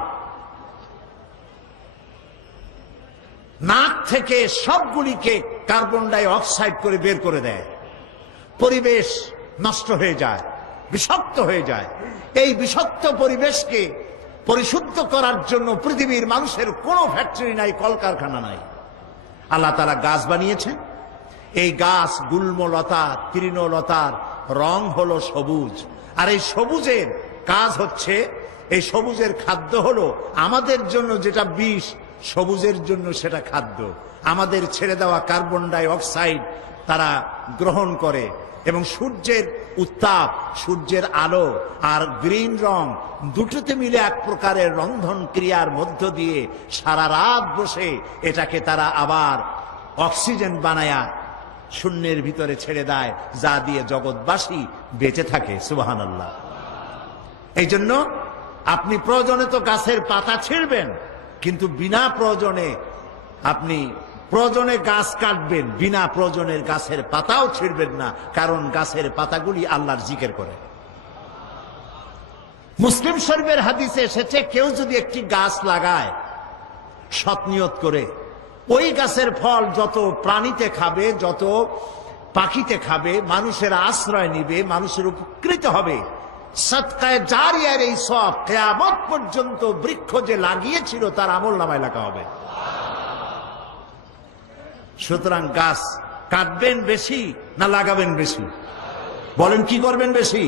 নাক থেকে সবগুলিকে কার্বন ডাই অক্সাইড করে বের করে দেয়। পরিবেশ নষ্ট হয়ে যায়, বিষাক্ত হয়ে যায়। এই বিষাক্ত পরিবেশকে পরিশুদ্ধ করার জন্য পৃথিবীর মানুষের কোনো ফ্যাক্টরি নাই, কলকারখানা নাই। আল্লাহ তাআলা গাছ বানিয়েছেন। এই গাছ গুল্মলতা, তৃণলতার রং হলো সবুজ। আর এই সবুজের কাজ হচ্ছে, এই সবুজের খাদ্য হলো আমাদের জন্য যেটা বিষ, সবুজের জন্য সেটা খাদ্য। আমাদের ছেড়ে দেওয়া কার্বন ডাই অক্সাইড তারা গ্রহণ করে এবং সূর্যের উত্তাপ, সূর্যের আলো আর গ্রিন রং দুটোতে মিলে এক প্রকারের রন্ধন ক্রিয়ার মধ্য দিয়ে সারা রাত বসে এটাকে তারা আবার অক্সিজেন বানায়া শূন্যের ভিতরে ছেড়ে দেয়, যা দিয়ে জগৎবাসী বেঁচে থাকে। সুবহানাল্লাহ। এই জন্য আপনি প্রয়োজনে তো গাছের পাতা ছিঁড়বেন, কিন্তু বিনা প্রয়োজনে আপনি প্রয়োজনে গাছ কাটবেন, বিনা প্রয়োজনের গাছের পাতাও ছিঁড়বেন না, কারণ গাছের পাতাগুলি আল্লাহর জিকির করে। মুসলিম শরীফের হাদিসে এসেছে, কেউ যদি একটি গাছ লাগায় সৎ নিয়ত করে, ওই গাছের ফল যত প্রাণীতে খাবে, যত পাখিতে খাবে, মানুষের আশ্রয় নিবে, মানুষের উপকৃত হবে, সদকায়ে জারিয়ার এই সওয়াব কিয়ামত পর্যন্ত বৃক্ষ যে লাগিয়েছিল তার আমলনামায় লেখা হবে। সুতরাং গাছ কাটবেন বেশি না লাগাবেন বেশি? বলেন কি করবেন বেশি?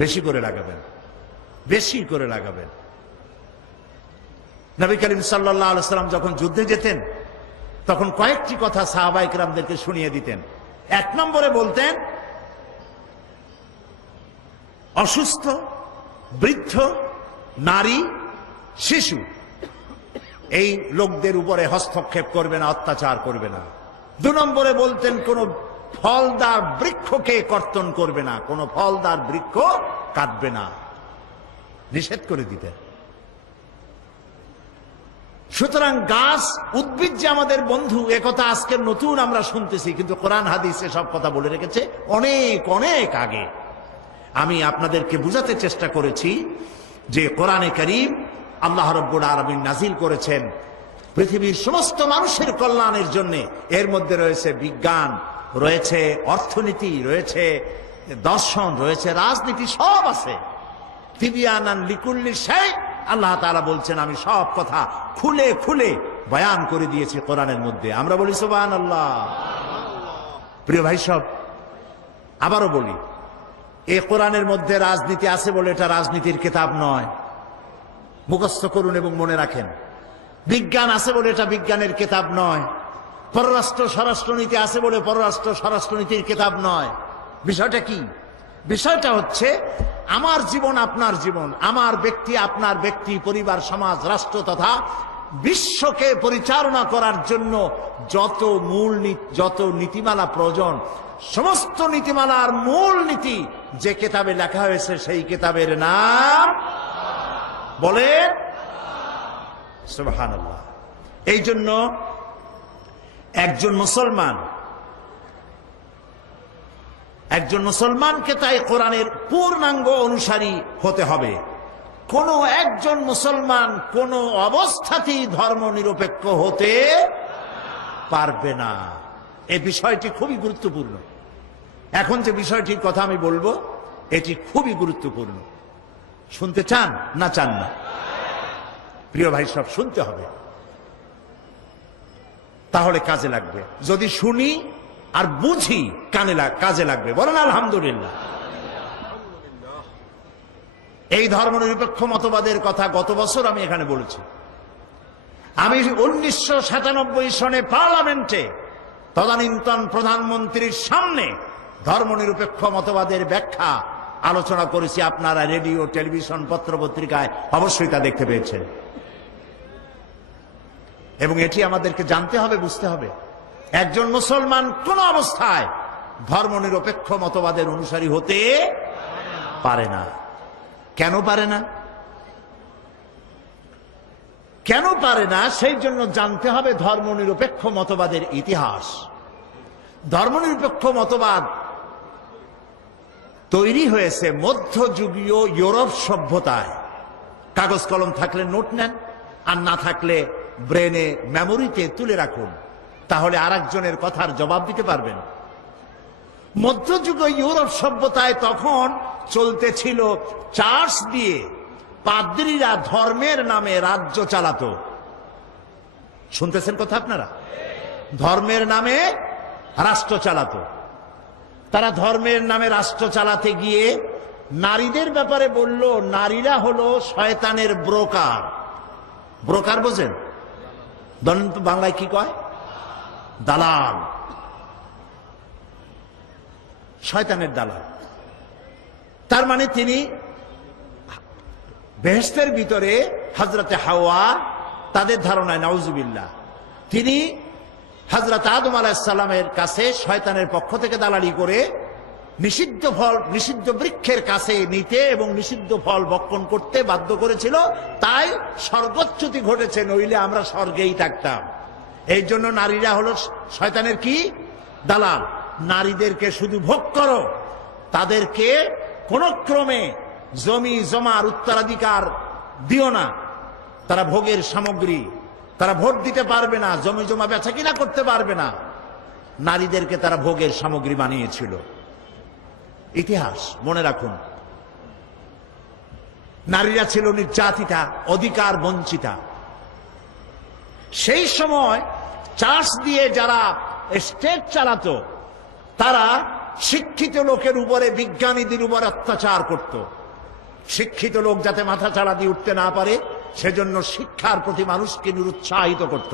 বেশি করে লাগাবেন, বেশি করে লাগাবেন। নবী করিম সাল্লাল্লাহু আলাইহি ওয়াসাল্লাম যখন যুদ্ধে যেতেন তখন কয়েকটি কথা সাহাবায়ে কেরামদেরকে শুনিয়ে দিতেন। এক নম্বরে বলতেন, অসুস্থ, বৃদ্ধ, নারী, শিশু, এই লোকদের উপরে হস্তক্ষেপ করবে না, অত্যাচার করবে না। 2 নম্বরে বলতেন কোন ফলদার বৃক্ষকে কর্তন করবে না, কোন ফলদার বৃক্ষ কাটবে না, নিষেধ করে দিতেন। সুতরাং গাছ, উদ্ভিদ যে আমাদের বন্ধু, একথা আজকের নতুন আমরা শুনতেছি, কিন্তু কোরআন হাদিসে সব কথা বলে রেখেছে অনেক অনেক আগে। আমি আপনাদেরকে বুঝাতে চেষ্টা করেছি যে কোরআনে কারীম আল্লাহ রাব্বুল আলামিন নাজিল করেছেন পৃথিবীর সমস্ত মানুষের কল্যাণের জন্য। এর মধ্যে রয়েছে বিজ্ঞান, রয়েছে অর্থনীতি, রয়েছে দর্শন, রয়েছে রাজনীতি, সব আছে। তিবিয়ানান লিকুল্লি শাই, আল্লাহ তাআলা বলছেন আমি সব কথা খুলে খুলে বয়ান করে দিয়েছি কোরআনের মধ্যে। আমরা বলি সুবহানাল্লাহ। প্রিয় ভাই সব, আবারও বলি, এই কোরআনের মধ্যে রাজনীতি আছে বলে এটা রাজনীতির কিতাব নয়, মুখস্থ করুন এবং মনে রাখেন। বিজ্ঞান আছে বলে এটা বিজ্ঞানের কিতাব নয়। পররাষ্ট্র স্বরাষ্ট্রনীতি আছে বলে পররাষ্ট্র স্বরাষ্ট্রনীতির কিতাব নয়। বিষয়টা কি? বিষয়টা হচ্ছে আমার জীবন আপনার জীবন, আমার ব্যক্তি আপনার ব্যক্তি, পরিবার, সমাজ, রাষ্ট্র তথা বিশ্বকে পরিচালনা করার জন্য যত নীতিমালা প্রয়োজন, সমস্ত নীতিমালার মূল নীতি যে কিতাবে লেখা হয়েছে সেই কিতাবের নাম বলে সুবহানাল্লাহ। এই জন্য একজন মুসলমানকে তাই কোরআনের পূর্ণাঙ্গ অনুসারী হতে হবে। কোন একজন মুসলমান কোন অবস্থাতেই ধর্ম নিরপেক্ষ হতে পারবে না। এই বিষয়টি খুবই গুরুত্বপূর্ণ। এখন যে বিষয়টির কথা আমি বলবো এটি খুবই গুরুত্বপূর্ণ। শুনতে চান না চান না? প্রিয় ভাই সব, শুনতে হবে, তাহলে কাজে লাগবে। যদি শুনি আর বুঝি কাজে লাগবে। বলেন আলহামদুলিল্লাহ। এই ধর্মনিরপেক্ষ মতবাদের কথা গত বছর আমি এখানে বলেছি। আমি 1997 সনে পার্লামেন্টে তদানীন্তন প্রধানমন্ত্রীর সামনে ধর্মনিরপেক্ষ মতবাদের ব্যাখ্যা আলোচনা করেছি। আপনারা রেডিও, টেলিভিশন, পত্র পত্রিকায় অবশ্যই তা দেখতে পেয়েছেন। এবং এটি আমাদেরকে জানতে হবে, বুঝতে হবে, একজন মুসলমান কোন অবস্থায় ধর্মনিরপেক্ষ মতবাদের অনুসারী হতে পারে না। কেন পারে না? কেন পারে না সেই জন্য জানতে হবে ধর্মনিরপেক্ষ মতবাদের ইতিহাস। ধর্মনিরপেক্ষ মতবাদ তৈরি হয়েছে মধ্যযুগীয় ইউরোপ সভ্যতায়। কাগজ কলম থাকলে নোট নেন, আর না থাকলে ব্রেনে, মেমোরিতে তুলে রাখুন, তাহলে আরেকজনের কথার জবাব দিতে পারবেন। মধ্যযুগীয় ইউরোপ সভ্যতায় তখন চলতেছিল চার্চ দিয়ে পাদ্রীরা ধর্মের নামে রাজ্য চালাতো। শুনতেছেন কথা আপনারা? ধর্মের নামে রাষ্ট্র চালাতো। তারা ধর্মের নামে রাষ্ট্র চালাতে গিয়ে নারীদের ব্যাপারে বলল নারীরা হলো শয়তানের ব্রোকার। ব্রোকার বোঝেন? ধরেন তো বাংলায় কি কয়? দালাল, শয়তানের দালাল। তার মানে তিনি বেহেশতের ভিতরে হযরতে হাওয়া, তাদের ধারণায় নাউজুবিল্লাহ, তিনি হযরত আদম আলাইহিস সালামের কাছে শয়তানের পক্ষ থেকে দালালি করে নিষিদ্ধ ফল, নিষিদ্ধ বৃক্ষের কাছে নিতে এবং নিষিদ্ধ ফল ভক্ষণ করতে বাধ্য করেছিল। তাই স্বর্গচ্যুতি ঘটেছে, নইলে আমরা স্বর্গেই থাকতাম। এই জন্য নারীরা হলো শয়তানের কি? দালাল। নারীদেরকে শুধু ভোগ করো, তাদেরকে কোন ক্রমে জমি জমার উত্তরাধিকার দিও না। তারা ভোগের সামগ্রী, তারা ভোট দিতে পারবে না, জমি জমা বেচা কিনা করতে পারবে না। নারীদেরকে তারা ভোগের সামগ্রী বানিয়েছিল। ইতিহাস মনে রাখুন। নারীরা ছিল নির্যাতিতা, অধিকার বঞ্চিতা। সেই সময় চার্চ দিয়ে যারা স্টেট চালাতো, তারা শিক্ষিত লোকের উপরে, বিজ্ঞানীদের উপর অত্যাচার করত। শিক্ষিত লোক যাতে মাথা চাড়া দিয়ে উঠতে না পারে সেজন্য শিক্ষার প্রতি মানুষকে নিরুৎসাহিত করত।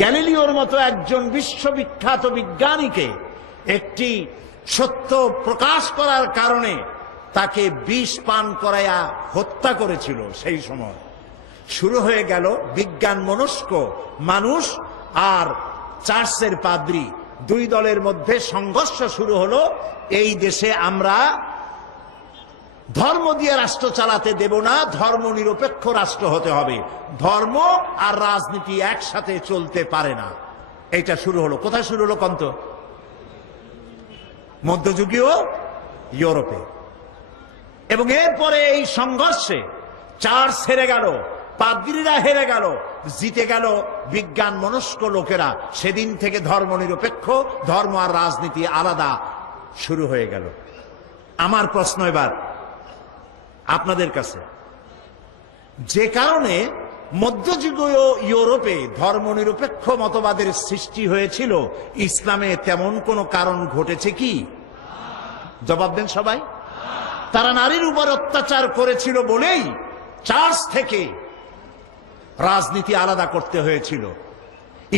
গ্যালিলিওর মতো একজন বিশ্ববিখ্যাত বিজ্ঞানীকে একটি সত্য প্রকাশ করার কারণে তাকে বিষ পান করাইয়া হত্যা করেছিল। সেই সময় শুরু হয়ে গেল বিজ্ঞান মনস্ক মানুষ আর চার্চের পাদ্রী, দুই দলের মধ্যে সংঘর্ষ শুরু হলো। এই দেশে আমরা ধর্ম দিয়ে রাষ্ট্র চালাতে দেব না, ধর্ম নিরপেক্ষ রাষ্ট্র হতে হবে, ধর্ম আর রাজনীতি একসাথে চলতে পারে না। এটা শুরু হলো কোথায় শুরু হলো কন্ত? মধ্যযুগীয় ইউরোপে। এবং এরপরে এই সংঘর্ষে চার্চ হেরে গেল, পাদ্রীরা হেরে গেল, জিতে গেল বিজ্ঞান মনস্ক লোকেরা। সেদিন থেকে ধর্ম নিরপেক্ষ, ধর্ম আর রাজনীতি আলাদা শুরু হয়ে গেল। আমার প্রশ্ন এবার আপনাদের কাছে, যে কারণে মধ্যযুগীয় ইউরোপে ধর্মনিরপেক্ষ মতবাদের সৃষ্টি হয়েছিল, ইসলামে তেমন কোনো কারণ ঘটেছে কি? জবাব দেন সবাই। তারা নারীর উপর অত্যাচার করেছিল বলেই চার্চ থেকে রাজনীতি আলাদা করতে হয়েছিল।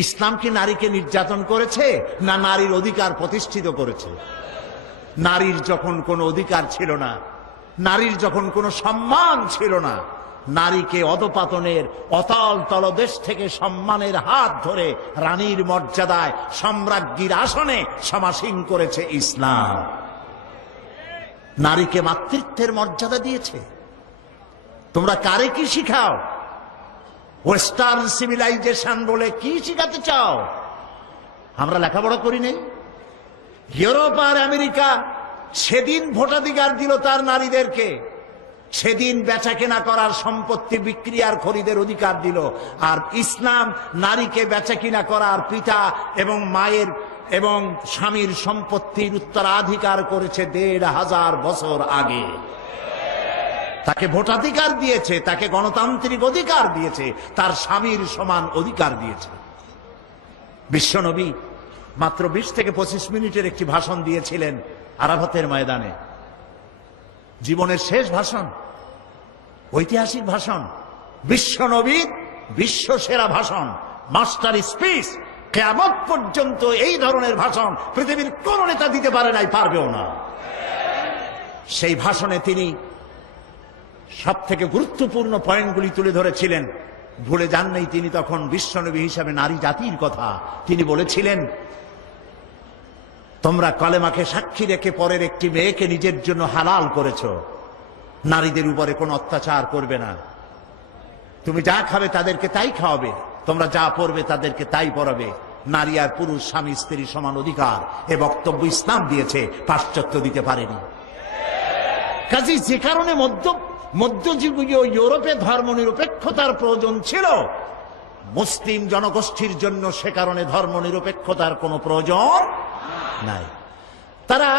ইসলাম কি নারীকে নির্যাতন করেছে, না নারীর অধিকার প্রতিষ্ঠিত করেছে? নারীর যখন কোনো অধিকার ছিল না, নারীর যখন কোনো সম্মান ছিল না, নারীকে অধপতনের অতল তলদেশ থেকে সম্মানের হাত ধরে রানীর মর্যাদায় সম্রাজ্ঞীর আসনে সমাসীন করেছে ইসলাম। নারীকে মাতৃত্বের মর্যাদা দিয়েছে। তোমরা কারে কি শিখাও? ওয়েস্টার্ন সিভিলাইজেশন বলে কি শিখাতে চাও? আমরা লেখাপড়া করি নাই? ইউরোপ আর আমেরিকা সেদিন ভোটাধিকার দিল তার নারীদেরকে, সেদিন বেচা কেনা করার, সম্পত্তি বিক্রি আর খরিদের অধিকার দিল। আর ইসলাম নারীকে বেচা কিনা করার, পিতা এবং মায়ের এবং স্বামীর সম্পত্তির উত্তরাধিকার করেছে ১৫০০ বছর আগে। তাকে ভোটাধিকার দিয়েছে, তাকে গণতান্ত্রিক অধিকার দিয়েছে, তার স্বামীর সমান অধিকার দিয়েছে। বিশ্বনবী মাত্র ২০ থেকে ২৫ মিনিটের একটি ভাষণ দিয়েছিলেন আরাফাতের ময়দানে। জীবনের শেষ ভাষণ, ঐতিহাসিক ভাষণ, বিশ্বনবীর বিশ্ব সেরা ভাষণ, মাস্টার স্পিচ। কিয়ামত পর্যন্ত এই ধরনের ভাষণ পৃথিবীর কোন নেতা দিতে পারে নাই, পারবেও না। সেই ভাষণে তিনি সব থেকে গুরুত্বপূর্ণ পয়েন্টগুলি তুলে ধরেছিলেন। ভুলে যান নাই তিনি তখন বিশ্বনবী হিসাবে নারী জাতির কথা। তিনি বলেছিলেন, তোমরা কলেমাকে সাক্ষী রেখে পরের একটি মেয়েকে নিজের জন্য হালাল করেছ। নারীদের উপরে কোনো অত্যাচার করবে না। তুমি যা খাবে তাদেরকে তাই খাওয়াবে, তোমরা যা পড়বে তাদেরকে তাই পড়াবে। নারী আর পুরুষ স্বামী স্ত্রী সমান অধিকার, এ বক্তব্য ইসলাম দিয়েছে, পাশ্চাত্য দিতে পারেনি। কাজে যে কারণে মধ্যযুগীয় ইউরোপে ধর্ম নিরপেক্ষতার প্রয়োজন ছিল, মুসলিম জনগোষ্ঠীর জন্য সে কারণে ধর্ম নিরপেক্ষতার কোনো প্রয়োজন নাই। তারা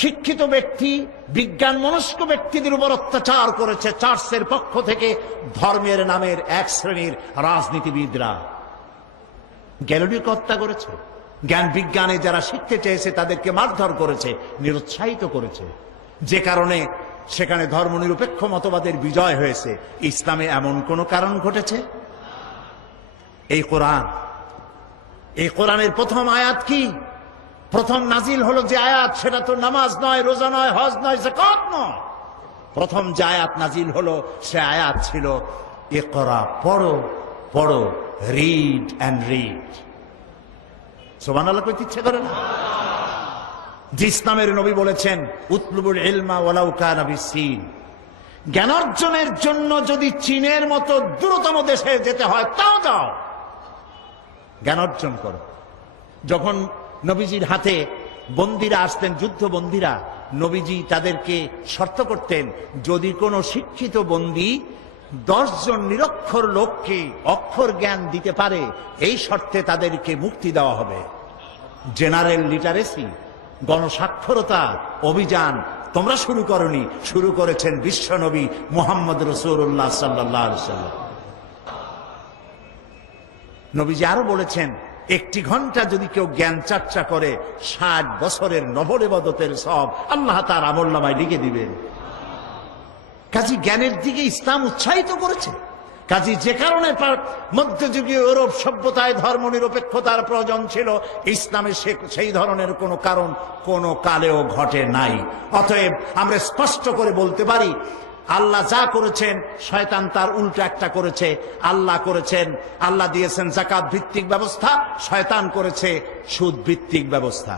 শিক্ষিত ব্যক্তি, বিজ্ঞান মনস্ক ব্যক্তিদের উপর অত্যাচার করেছে চার্চের পক্ষ থেকে ধর্মের নামের এক শ্রেণীর রাজনীতিবিদরা। গ্যালিলিওকে হত্যা করেছে, জ্ঞান বিজ্ঞানে যারা শিখতে চেয়েছে তাদেরকে মারধর করেছে, নিরুৎসাহিত করেছে। যে কারণে সেখানে ধর্মনিরপেক্ষ মতবাদের বিজয় হয়েছে। ইসলামে এমন কোন কারণ ঘটেছে? এই কোরআনের প্রথম আয়াত কি? প্রথম নাজিল হলো যে আয়াত, সেটা তো নামাজ নয়, রোজা নয়, হজ নয়, যাকাত নয়। প্রথম যে আয়াত নাজিল হলো সে আয়াত ছিল ইকরা, পড়ো পড়ো, রিড অ্যান্ড রিড। সুবহানাল্লাহ কইতে ইচ্ছে করে না? যে ইসলামের নবী বলেছেন উতলুবুল ইলমা ওয়ালাউ কানা বিসসিন, জ্ঞান অর্জনের জন্য যদি চীনের মতো দূরতম দেশে যেতে হয় তাও যাও, জ্ঞান অর্জন করো। যখন নবীজির হাতে বন্দীরা আসতেন, যুদ্ধ বন্দীরা, নবীজি তাদেরকে শর্ত করতেন, যদি কোনো শিক্ষিত বন্দী 10 জন নিরক্ষর লোককে অক্ষর জ্ঞান দিতে পারে, এই শর্তে তাদেরকে মুক্তি দেওয়া হবে। জেনারেল লিটারেসি, গণসাক্ষরতা অভিযান তোমরা শুরু করনি, শুরু করেছেন বিশ্বনবী মুহাম্মদ রাসূলুল্লাহ সাল্লাল্লাহু আলাইহি ওয়াসাল্লাম। নবীজি আরো বলেছেন, 1 ঘন্টা যদি কেউ জ্ঞান চর্চা করে 60 বছরের নফল ইবাদতের সওয়াব আল্লাহ তার আমলনামায় লিখে দিবেন। কাজী জ্ঞানের দিকে ইসলাম উৎসাহিত করেছে। কাজী যে কারণে মধ্যযুগীয় ইউরোপ সভ্যতায় ধর্ম নিরপেক্ষতার প্রয়োজন ছিল, ইসলামে সেই ধরনের কোনো কারণ কোনো কালেও ঘটে নাই। অতএব আমরা স্পষ্ট করে বলতে পারি, আল্লাহ যা করেছেন শয়তান তার উল্টা একটা করেছে। আল্লাহ করেছেন, আল্লাহ দিয়েছেন যাকাত ভিত্তিক ব্যবস্থা, শয়তান করেছে সুদ ভিত্তিক ব্যবস্থা।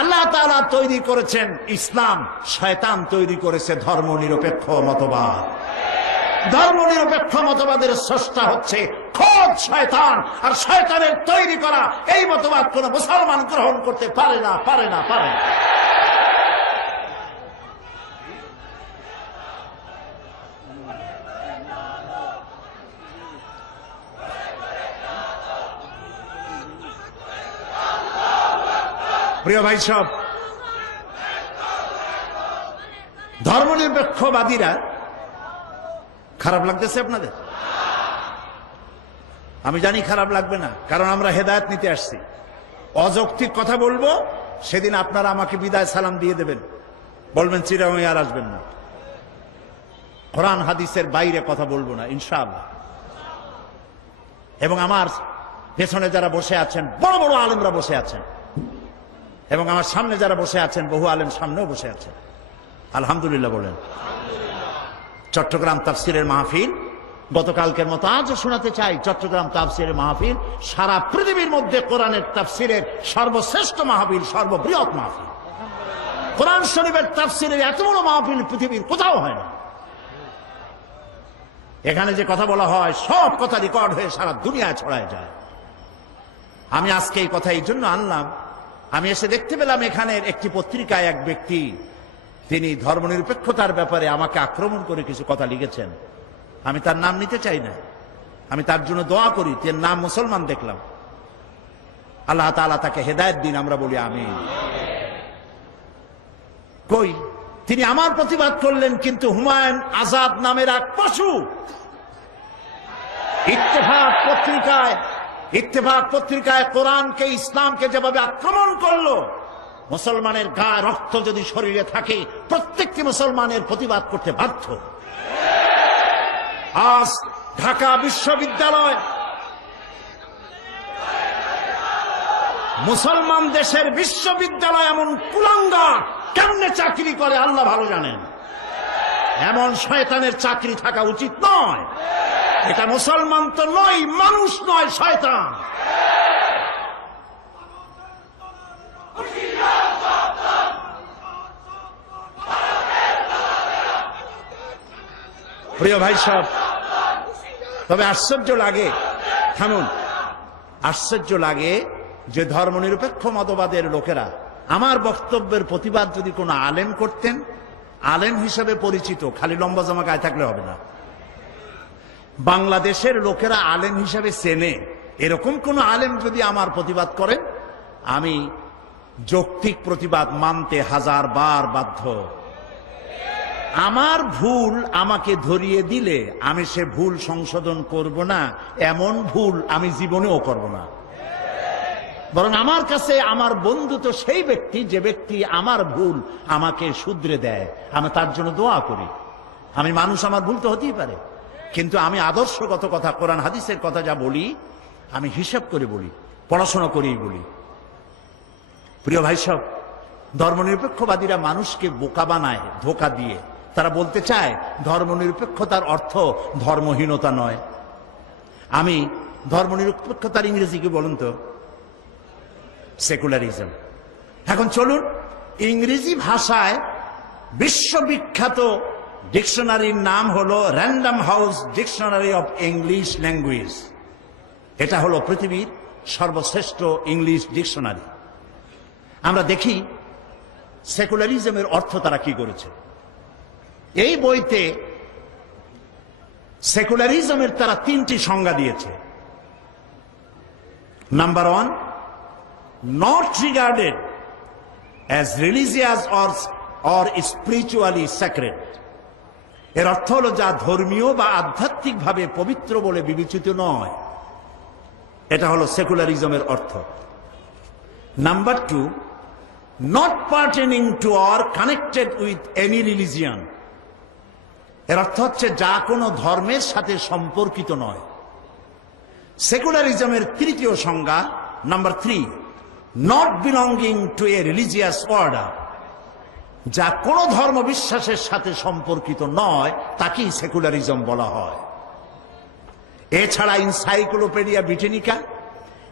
আল্লাহ তাআলা তৈরি করেছেন ইসলাম, শয়তান তৈরি করেছে ধর্ম নিরপেক্ষ মতবাদ। ধর্ম নিরপেক্ষ মতবাদের স্রষ্টা হচ্ছে খোদ শয়তান, আর শয়তানের তৈরি করা এই মতবাদ কোন মুসলমান গ্রহণ করতে পারে না, পারে না, পারে না। প্রিয় ভাই সব, ধর্মনিরপেক্ষবাদীরা, খারাপ লাগতেছে আপনাদের? আমি জানি খারাপ লাগবে না, কারণ আমরা হেদায়েত নিতে আসছি। অযৌক্তিক কথা বলবো, সেদিন আপনারা আমাকে বিদায় সালাম দিয়ে দেবেন, বলবেন চিরাময় আর আসবেন না। কোরআন হাদিসের বাইরে কথা বলবো না ইনশাআল্লাহ। এবং আমার পেছনে যারা বসে আছেন, বড় বড় আলেমরা বসে আছেন, এবং আমার সামনে যারা বসে আছেন, বহু আলেম সামনেও বসে আছেন, আলহামদুলিল্লাহ বলেন। চট্টগ্রাম তাফসিরের মাহফিল গতকালকের মতো আজও শোনাতে চাই। চট্টগ্রাম তাফসিরের মাহফিল সারা পৃথিবীর মধ্যে কোরআনের তাফসিরের সর্বশ্রেষ্ঠ মাহফিল, সর্ববৃহৎ মাহফিল। কোরআন শরীফের তাফসিরের এত বড় মাহফিল পৃথিবীর কোথাও হয় না। এখানে যে কথা বলা হয় সব কথা রেকর্ড হয়ে সারা দুনিয়ায় ছড়ায় যায়। আমি আজকে এই কথা এই জন্য আনলাম, আমি এসে দেখতে পেলাম এখানের একটি পত্রিকায় এক ব্যক্তি, তিনি ধর্মনিরপেক্ষতার ব্যাপারে আমাকে আক্রমণ করে কিছু কথা লিখেছেন। আমি তার নাম নিতে চাই না, আমি তার জন্য দোয়া করি। তার নাম মুসলমান দেখলাম, আল্লাহ তাআলা তাকে হেদায়েত দিন, আমরা বলি আমিন। কই তিনি আমার প্রতিবাদ করলেন, কিন্তু হুমায়ুন আজাদ নামের এক পশু ইত্তেফাক পত্রিকায় কোরআনকে, ইসলামকে যেভাবে আক্রমণ করলো, মুসলমানের গায়ে রক্ত যদি শরীরে থাকে প্রত্যেকটি মুসলমানের প্রতিবাদ করতে বাধ্য। আজ ঢাকা বিশ্ববিদ্যালয় মুসলমান দেশের বিশ্ববিদ্যালয় এমন কুলাঙ্গার কেমনে চাকরি করে আল্লাহ ভালো জানেন। এমন শয়তানের চাকরি থাকা উচিত নয়। এটা মুসলমান তো নয়, মানুষ নয়, শয়তান। প্রিয় ভাই সব, তবে আশ্চর্য লাগে, থামুন, আশ্চর্য লাগে যে ধর্মনিরপেক্ষ মতবাদের লোকেরা আমার বক্তব্যের প্রতিবাদ যদি কোনো আলেম করতেন, আলেম হিসেবে পরিচিত, খালি লম্বা জামা গায়ে থাকলে হবে না, বাংলাদেশের লোকেরা আলেম হিসেবে চেনে, এরকম কোন আলেম যদি আমার প্রতিবাদ করেন, আমি যৌক্তিক প্রতিবাদ মানতে হাজার বার বাধ্য। আমার ভুল আমাকে ধরিয়ে দিলে আমি সে ভুল সংশোধন করব না, এমন ভুল আমি জীবনেও করব না। বরং আমার কাছে আমার বন্ধু তো সেই ব্যক্তি যে ব্যক্তি আমার ভুল আমাকে শুধরে দেয়, আমি তার জন্য দোয়া করি। আমি মানুষ, আমার ভুল তো হতেই পারে, কিন্তু আমি আদর্শগত কথা, কোরআন হাদিসের কথা যা বলি, আমি হিসাব করে বলি, পড়াশোনা করেই বলি। প্রিয় ভাই সব, ধর্মনিরপেক্ষবাদীরা মানুষকে বোকা বানায় ধোঁকা দিয়ে। তারা বলতে চায় ধর্মনিরপেক্ষতার অর্থ ধর্মহীনতা নয়। আমি ধর্মনিরপেক্ষতার ইংরেজি কি বলুন তো? সেকুলারিজম। এখন চলুন, ইংরেজি ভাষায় বিশ্ববিখ্যাত ডিকশনারির নাম হলো random house dictionary of English language. এটা হলো পৃথিবীর সর্বশ্রেষ্ঠ ইংলিশ ডিকশনারি। আমরা দেখি সেকুলারিজমের অর্থ তারা কি করেছে। এই বইতে সেকুলারিজমের তারা তিনটি সংজ্ঞা দিয়েছে। Number 1, not regarded as religious or spiritually sacred। এর অর্থ হলো যা ধর্মীয় বা আধ্যাত্মিক ভাবে পবিত্র বলে বিবেচিত নয়। এটা হলো সেকুলারিজমের অর্থ। Number 2, not pertaining to or connected with any religion। এর অর্থ হচ্ছে যা কোনো ধর্মের সাথে সম্পর্কিত নয়। সেকুলারিজমের তৃতীয় সংজ্ঞা, number 3, not belonging to A religious order. যা কোনো ধর্ম বিশ্বাসের সাথে সম্পর্কিত নয় তাকেই সেকুলারিজম বলা হয়। এছাড়া এনসাইক্লোপিডিয়া ব্রিটানিকা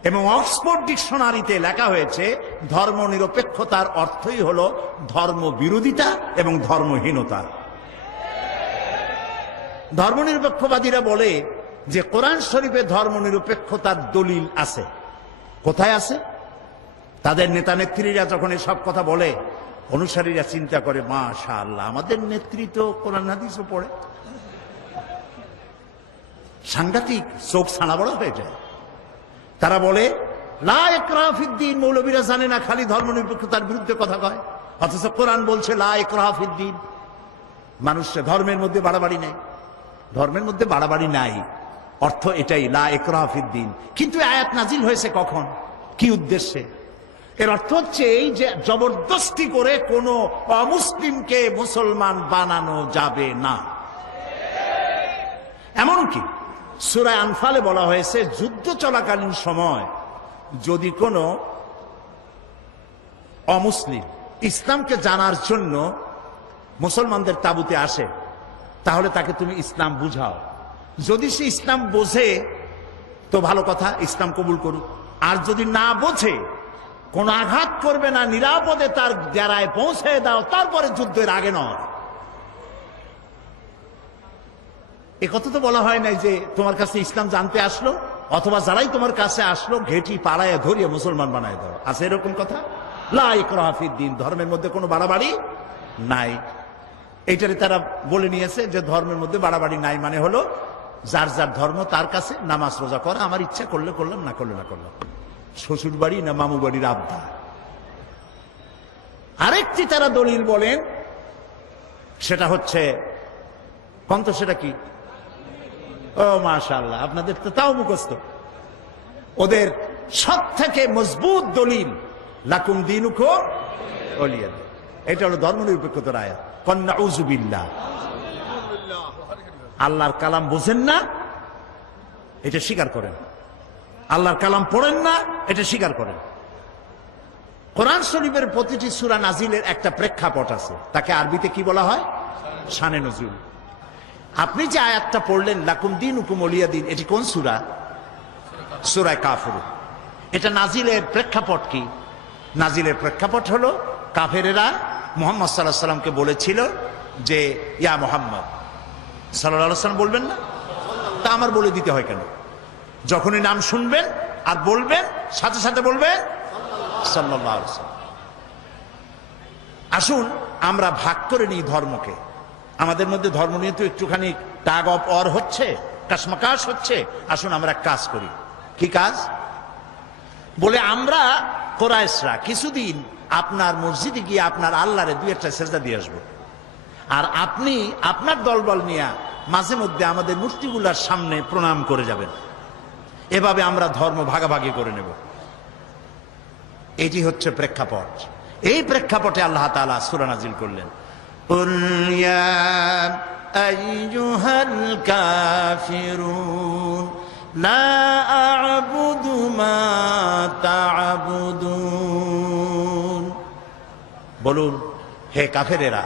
এবং অক্সফোর্ড ডিকশনারিতে লেখা হয়েছে ধর্মনিরপেক্ষতার অর্থই হলো ধর্মবিরোধিতা এবং ধর্মহীনতা। ধর্মনিরপেক্ষবাদীরা বলে যে কোরআন শরীফে ধর্মনিরপেক্ষতার দলিল আছে। কোথায় আছে? তাদের নেতা নেত্রীরা যখন এসব কথা বলে, অনুসারীরা চিন্তা করে, মাশাআল্লাহ, আমাদের নেত্রী তো কোরআন হাদিসও পড়ে। সাংঘাতিক, চোখ ছানা বড় হয়ে যায়। তারা বলে লা ইকরাহা ফিদ্দীন, মৌলবীরা জানে না, খালি ধর্মনিরপেক্ষতার বিরুদ্ধে কথা কয়, অথচ কোরআন বলছে লা ইকরাহা ফিদ্দীন। মানুষের ধর্মের মধ্যে বাড়াবাড়ি নাই, ধর্মের মধ্যে বাড়াবাড়ি নাই, অর্থ এটাই, লা ইকরাহা ফিদ্দীন। কিন্তু আয়াত নাজিল হয়েছে কখন, কি উদ্দেশ্যে? এর অর্থ হচ্ছে এই যে জবরদস্তি করে কোনো অমুসলিমকে মুসলমান বানানো যাবে না। এমনকি সূরা আনফালে বলা হয়েছে যুদ্ধ চলাকালীন সময় যদি কোনো অমুসলিম ইসলামকে জানার জন্য মুসলমানদের তাঁবুতে আসে, তাহলে তাকে তুমি ইসলাম বুঝাও। যদি সে ইসলাম বোঝে তো ভালো কথা, ইসলাম কবুল করুক। আর যদি না বোঝে, কোন আঘাত করবে না, নিরাপদে তার ডেরায় পৌঁছে দাও, তারপরে যুদ্ধের আগে নয়। এ কথা তো বলা হয় নাই যে তোমার কাছে ইসলাম জানতে আসলো, অথবা যারাই তোমার কাছে আসলো ঘেটি পাড়ায় ধরিয়ে মুসলমান বানায় দাও। আছে এরকম কথা? লা ইকরাহা ফিদ্দীন, ধর্মের মধ্যে কোনো বাড়াবাড়ি নাই। এইটারে তারা বলে নিয়েছে যে ধর্মের মধ্যে বাড়াবাড়ি নাই মানে হলো যার যার ধর্ম তার কাছে নামাজ রোজা করা, আমার ইচ্ছা করলে করলাম, না করলে না করলাম, শ্বশুর বাড়ি না মামু বাড়ির আবদা। আরেকটি তারা দলিল বলেন, সেটা হচ্ছে কন্ত, সেটা কি? ও মাশাআল্লাহ, আপনাদের তো তাও মুখস্থ। ওদের সব থেকে মজবুত দলিল লাকুম দীনুকুম ওয়ালিয়া দিন। এটা হলো ধর্মনিরপেক্ষতার আয়াত। নাউযু বিল্লাহ, আল্লাহর কালাম বোঝেন না, এটা স্বীকার করেন। আল্লাহর কালাম পড়েন না, এটা স্বীকার করেন। কোরআন শরীফের প্রতিটি সূরা নাজিলের একটা প্রেক্ষাপট আছে, তাকে আরবিতে কি বলা হয়? শানে নজুল। আপনি যে আয়াতটা পড়লেন লাকুম দীনুকুম ওয়ালিয়া দিন, এটি কোন সূরা? সূরা কাফিরুন। এটা নাজিলের প্রেক্ষাপট কি? নাজিলের প্রেক্ষাপট হলো কাফেরেরা মুহাম্মদ সাল্লাল্লাহু আলাইহি সাল্লামকে বলেছিল যে ইয়া মুহাম্মদ সাল্লাল্লাহু আলাইহি সাল্লাম বলবেন না, তা আমার বলে দিতে হয় কেন? যখনই নাম শুনবেন আর বলবেন, সাথে সাথে বলবেন সাল্লাল্লাহু আলাইহি সাল্লাম। আসুন আমরা ভাগ করে নিই ধর্মকে। আমাদের মধ্যে ধর্ম নিয়ে তো একটুখানি টাগ অফ অর হচ্ছে, কাশমাকাশ হচ্ছে। আসুন আমরা এক কাজ করি। কি কাজ? বলে আমরা কোরাইশরা কিছুদিন আপনার মসজিদে গিয়ে আপনার আল্লাহরে 2-1টা সেজদা দিয়ে আসবো, আর আপনি আপনার দলবল নিয়ে মাঝে মধ্যে আমাদের মূর্তিগুলার সামনে প্রণাম করে যাবেন। এভাবে আমরা ধর্ম ভাগাভাগি করে নেব। এটি হচ্ছে প্রেক্ষাপট। এই প্রেক্ষাপটে আল্লাহ তাআলা সূরা নাজিল করলেন, কুল ইয়া আইয়ুহাল কাফিরুন লা আ'বুদু মা তা'বুদুন। বলুন, হে কাফেরেরা,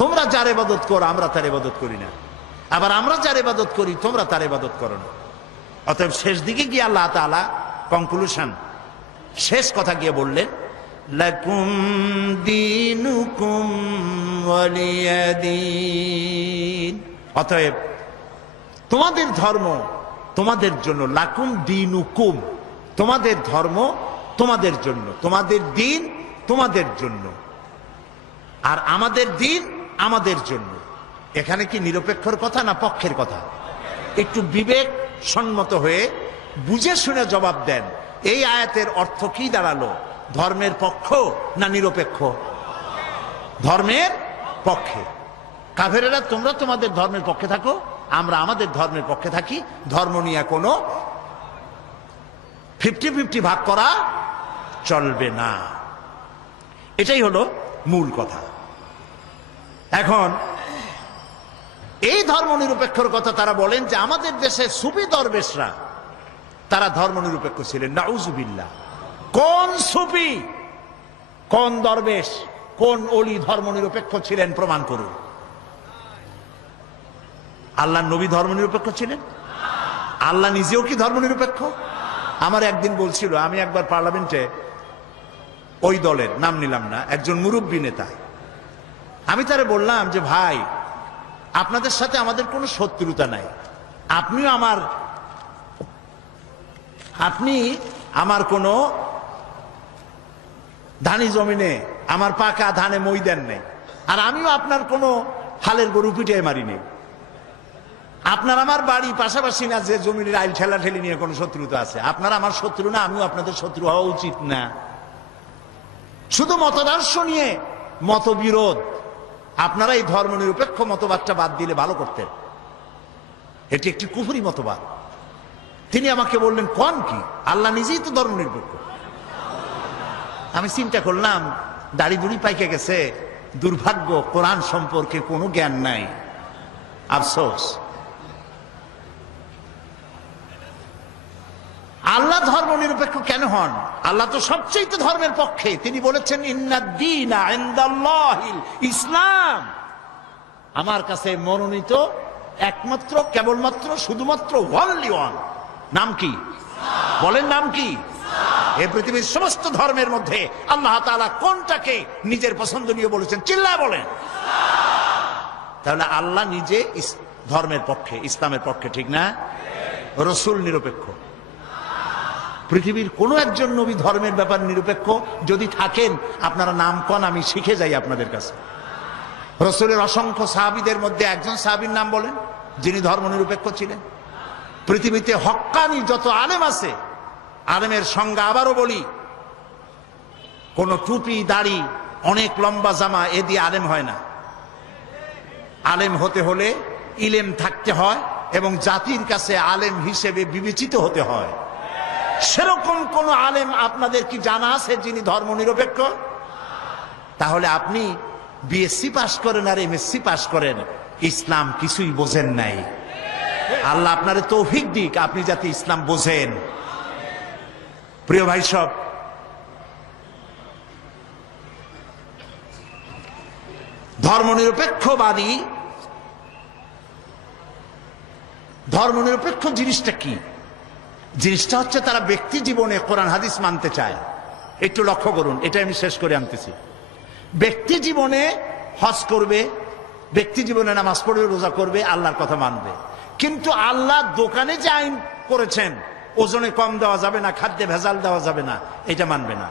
তোমরা যার ইবাদত করো আমরা তার ইবাদত করি না, আবার আমরা যার ইবাদত করি তোমরা তার ইবাদত করো না। অতএব শেষ দিকে গিয়ে আল্লাহ তাআলা কনক্লুশন, শেষ কথা গিয়ে বললেন লাকুম দীনুকুম ওয়ালিয়া দীন। অতএব তোমাদের ধর্ম তোমাদের জন্য, লাকুম দীনুকুম, তোমাদের ধর্ম তোমাদের জন্য, তোমাদের দিন তোমাদের জন্য, আর আমাদের দিন আমাদের জন্য। এখানে কি নিরপেক্ষর কথা না পক্ষের কথা? একটু বিবেক সম্মত হয়ে বুঝে শুনে জবাব দেন। এই আয়াতের অর্থ কি দাঁড়ালো? ধর্মের পক্ষ না নিরপেক্ষ? ধর্মের পক্ষে। কাফেরেরা তোমরা তোমাদের ধর্মের পক্ষে থাকো, আমরা আমাদের ধর্মের পক্ষে থাকি। ধর্ম নিয়ে কোনো 50-50 ভাগ করা চলবে না। এটাই হলো মূল কথা। এখন এই ধর্মনিরপেক্ষর কথা তারা বলেন যে আমাদের দেশে সুফি দরবেশরা তারা ধর্মনিরপেক্ষ ছিলেন। নাউজুবিল্লাহ। কোন সুফি, কোন দরবেশ, কোন ওলি ধর্মনিরপেক্ষ ছিলেন প্রমাণ করুন। আল্লাহ নবী ধর্মনিরপেক্ষ ছিলেন? আল্লাহ নিজেও কি ধর্মনিরপেক্ষ? আমার একদিন বলছিল, আমি একবার পার্লামেন্টে ওই দলের নাম নিলাম না, একজন মুরব্বী নেতা, আমি তারে বললাম যে ভাই, আপনাদের সাথে আমাদের কোনো শত্রুতা নাই, আপনি আমার কোনো ধানি জমিনে আমার পাকা ধানে মই দেন নেই, আর আমিও আপনার কোনো হালের গরু পিটিয়ে মারি নেই। আপনার আমার বাড়ি পাশাপাশি না যে জমির আইল ঠেলা ঠেলি নিয়ে কোনো শত্রুতা আছে। আপনারা আমার শত্রু না, আমিও আপনাদের শত্রু হওয়া উচিত না। শুধু মতাদর্শ নিয়ে মতবিরোধ, আপনারা এই ধর্মনিরপেক্ষ মতবাদটা বাদ দিলে ভালো করতেন। এটি একটি কুফরি মতবাদ। তিনি আমাকে বললেন, কোন কি? আল্লাহ নিজেই তো ধর্মনিরপেক্ষ। আমি চিন্তা করলাম, দাড়ি দুড়ি পাইকে গেছে, দুর্ভাগ্য, কোরআন সম্পর্কে কোনো জ্ঞান নাই, আফসোস। আল্লাহ ধর্মনিরপেক্ষ কেন হন? আল্লাহ তো সবচেয়ে ধর্মের পক্ষে। তিনি বলেছেন, ইন্নাদ-দীনা ইনদাল্লাহিল ইসলাম, আমার কাছে মনোনীত একমাত্র, কেবলমাত্র, শুধুমাত্র ওয়ানলি ওয়ান, নাম কি? বলেন, নাম কি? এই পৃথিবীর সমস্ত ধর্মের মধ্যে আল্লাহ তাআলা কোনটাকে নিজের পছন্দনীয় বলেছেন? চিল্লায় বলেন। তাহলে আল্লাহ নিজে ধর্মের পক্ষে, ইসলামের পক্ষে, ঠিক না? রাসূল নিরপেক্ষ। পৃথিবীর কোন একজন নবী ধর্মের ব্যাপার নিরপেক্ষ যদি থাকেন, আপনারা নাম কন, আমি শিখে যাই আপনাদের কাছে। রাসূলের অসংখ্য সাহাবীদের মধ্যে একজন সাহাবীর নাম বলেন যিনি ধর্মনিরপেক্ষ ছিলেন। পৃথিবীতে হক্কানি যত আলেম আছে, আলেমের সংজ্ঞা আবারও বলি, কোন টুপি, দাড়ি, অনেক লম্বা জামা এ দিয়ে আলেম হয় না। আলেম হতে হলে ইলেম থাকতে হয় এবং জাতির কাছে আলেম হিসেবে বিবেচিত হতে হয়। সেরকম কোন আলেম আপনাদের কি জানা আছে যিনি ধর্মনিরপেক্ষ? তাহলে আপনি বিএসসি পাস করেন আর এমএসসি পাস করেন, ইসলাম কিছুই বোঝেন নাই। আল্লাহ আপনার তৌফিক দিক, আপনি যাতে ইসলাম বোঝেন। প্রিয় ভাই সব, ধর্মনিরপেক্ষবাদী, ধর্মনিরপেক্ষ জিনিসটা কি? জিনিসটা হচ্ছে তারা ব্যক্তি জীবনে কোরআন হাদিস মানতে চায়। একটু লক্ষ্য করুন, এটা আমি শেষ করে আনতেছি। ব্যক্তি জীবনে হজ করবে, ব্যক্তি জীবনে নামাজ পড়বে, রোজা করবে, আল্লাহর কথা মানবে। কিন্তু আল্লাহ দোকানে যে আইন করেছেন, ওজনে কম দেওয়া যাবে না, খাদ্যে ভেজাল দেওয়া যাবে না, এটা মানবে না।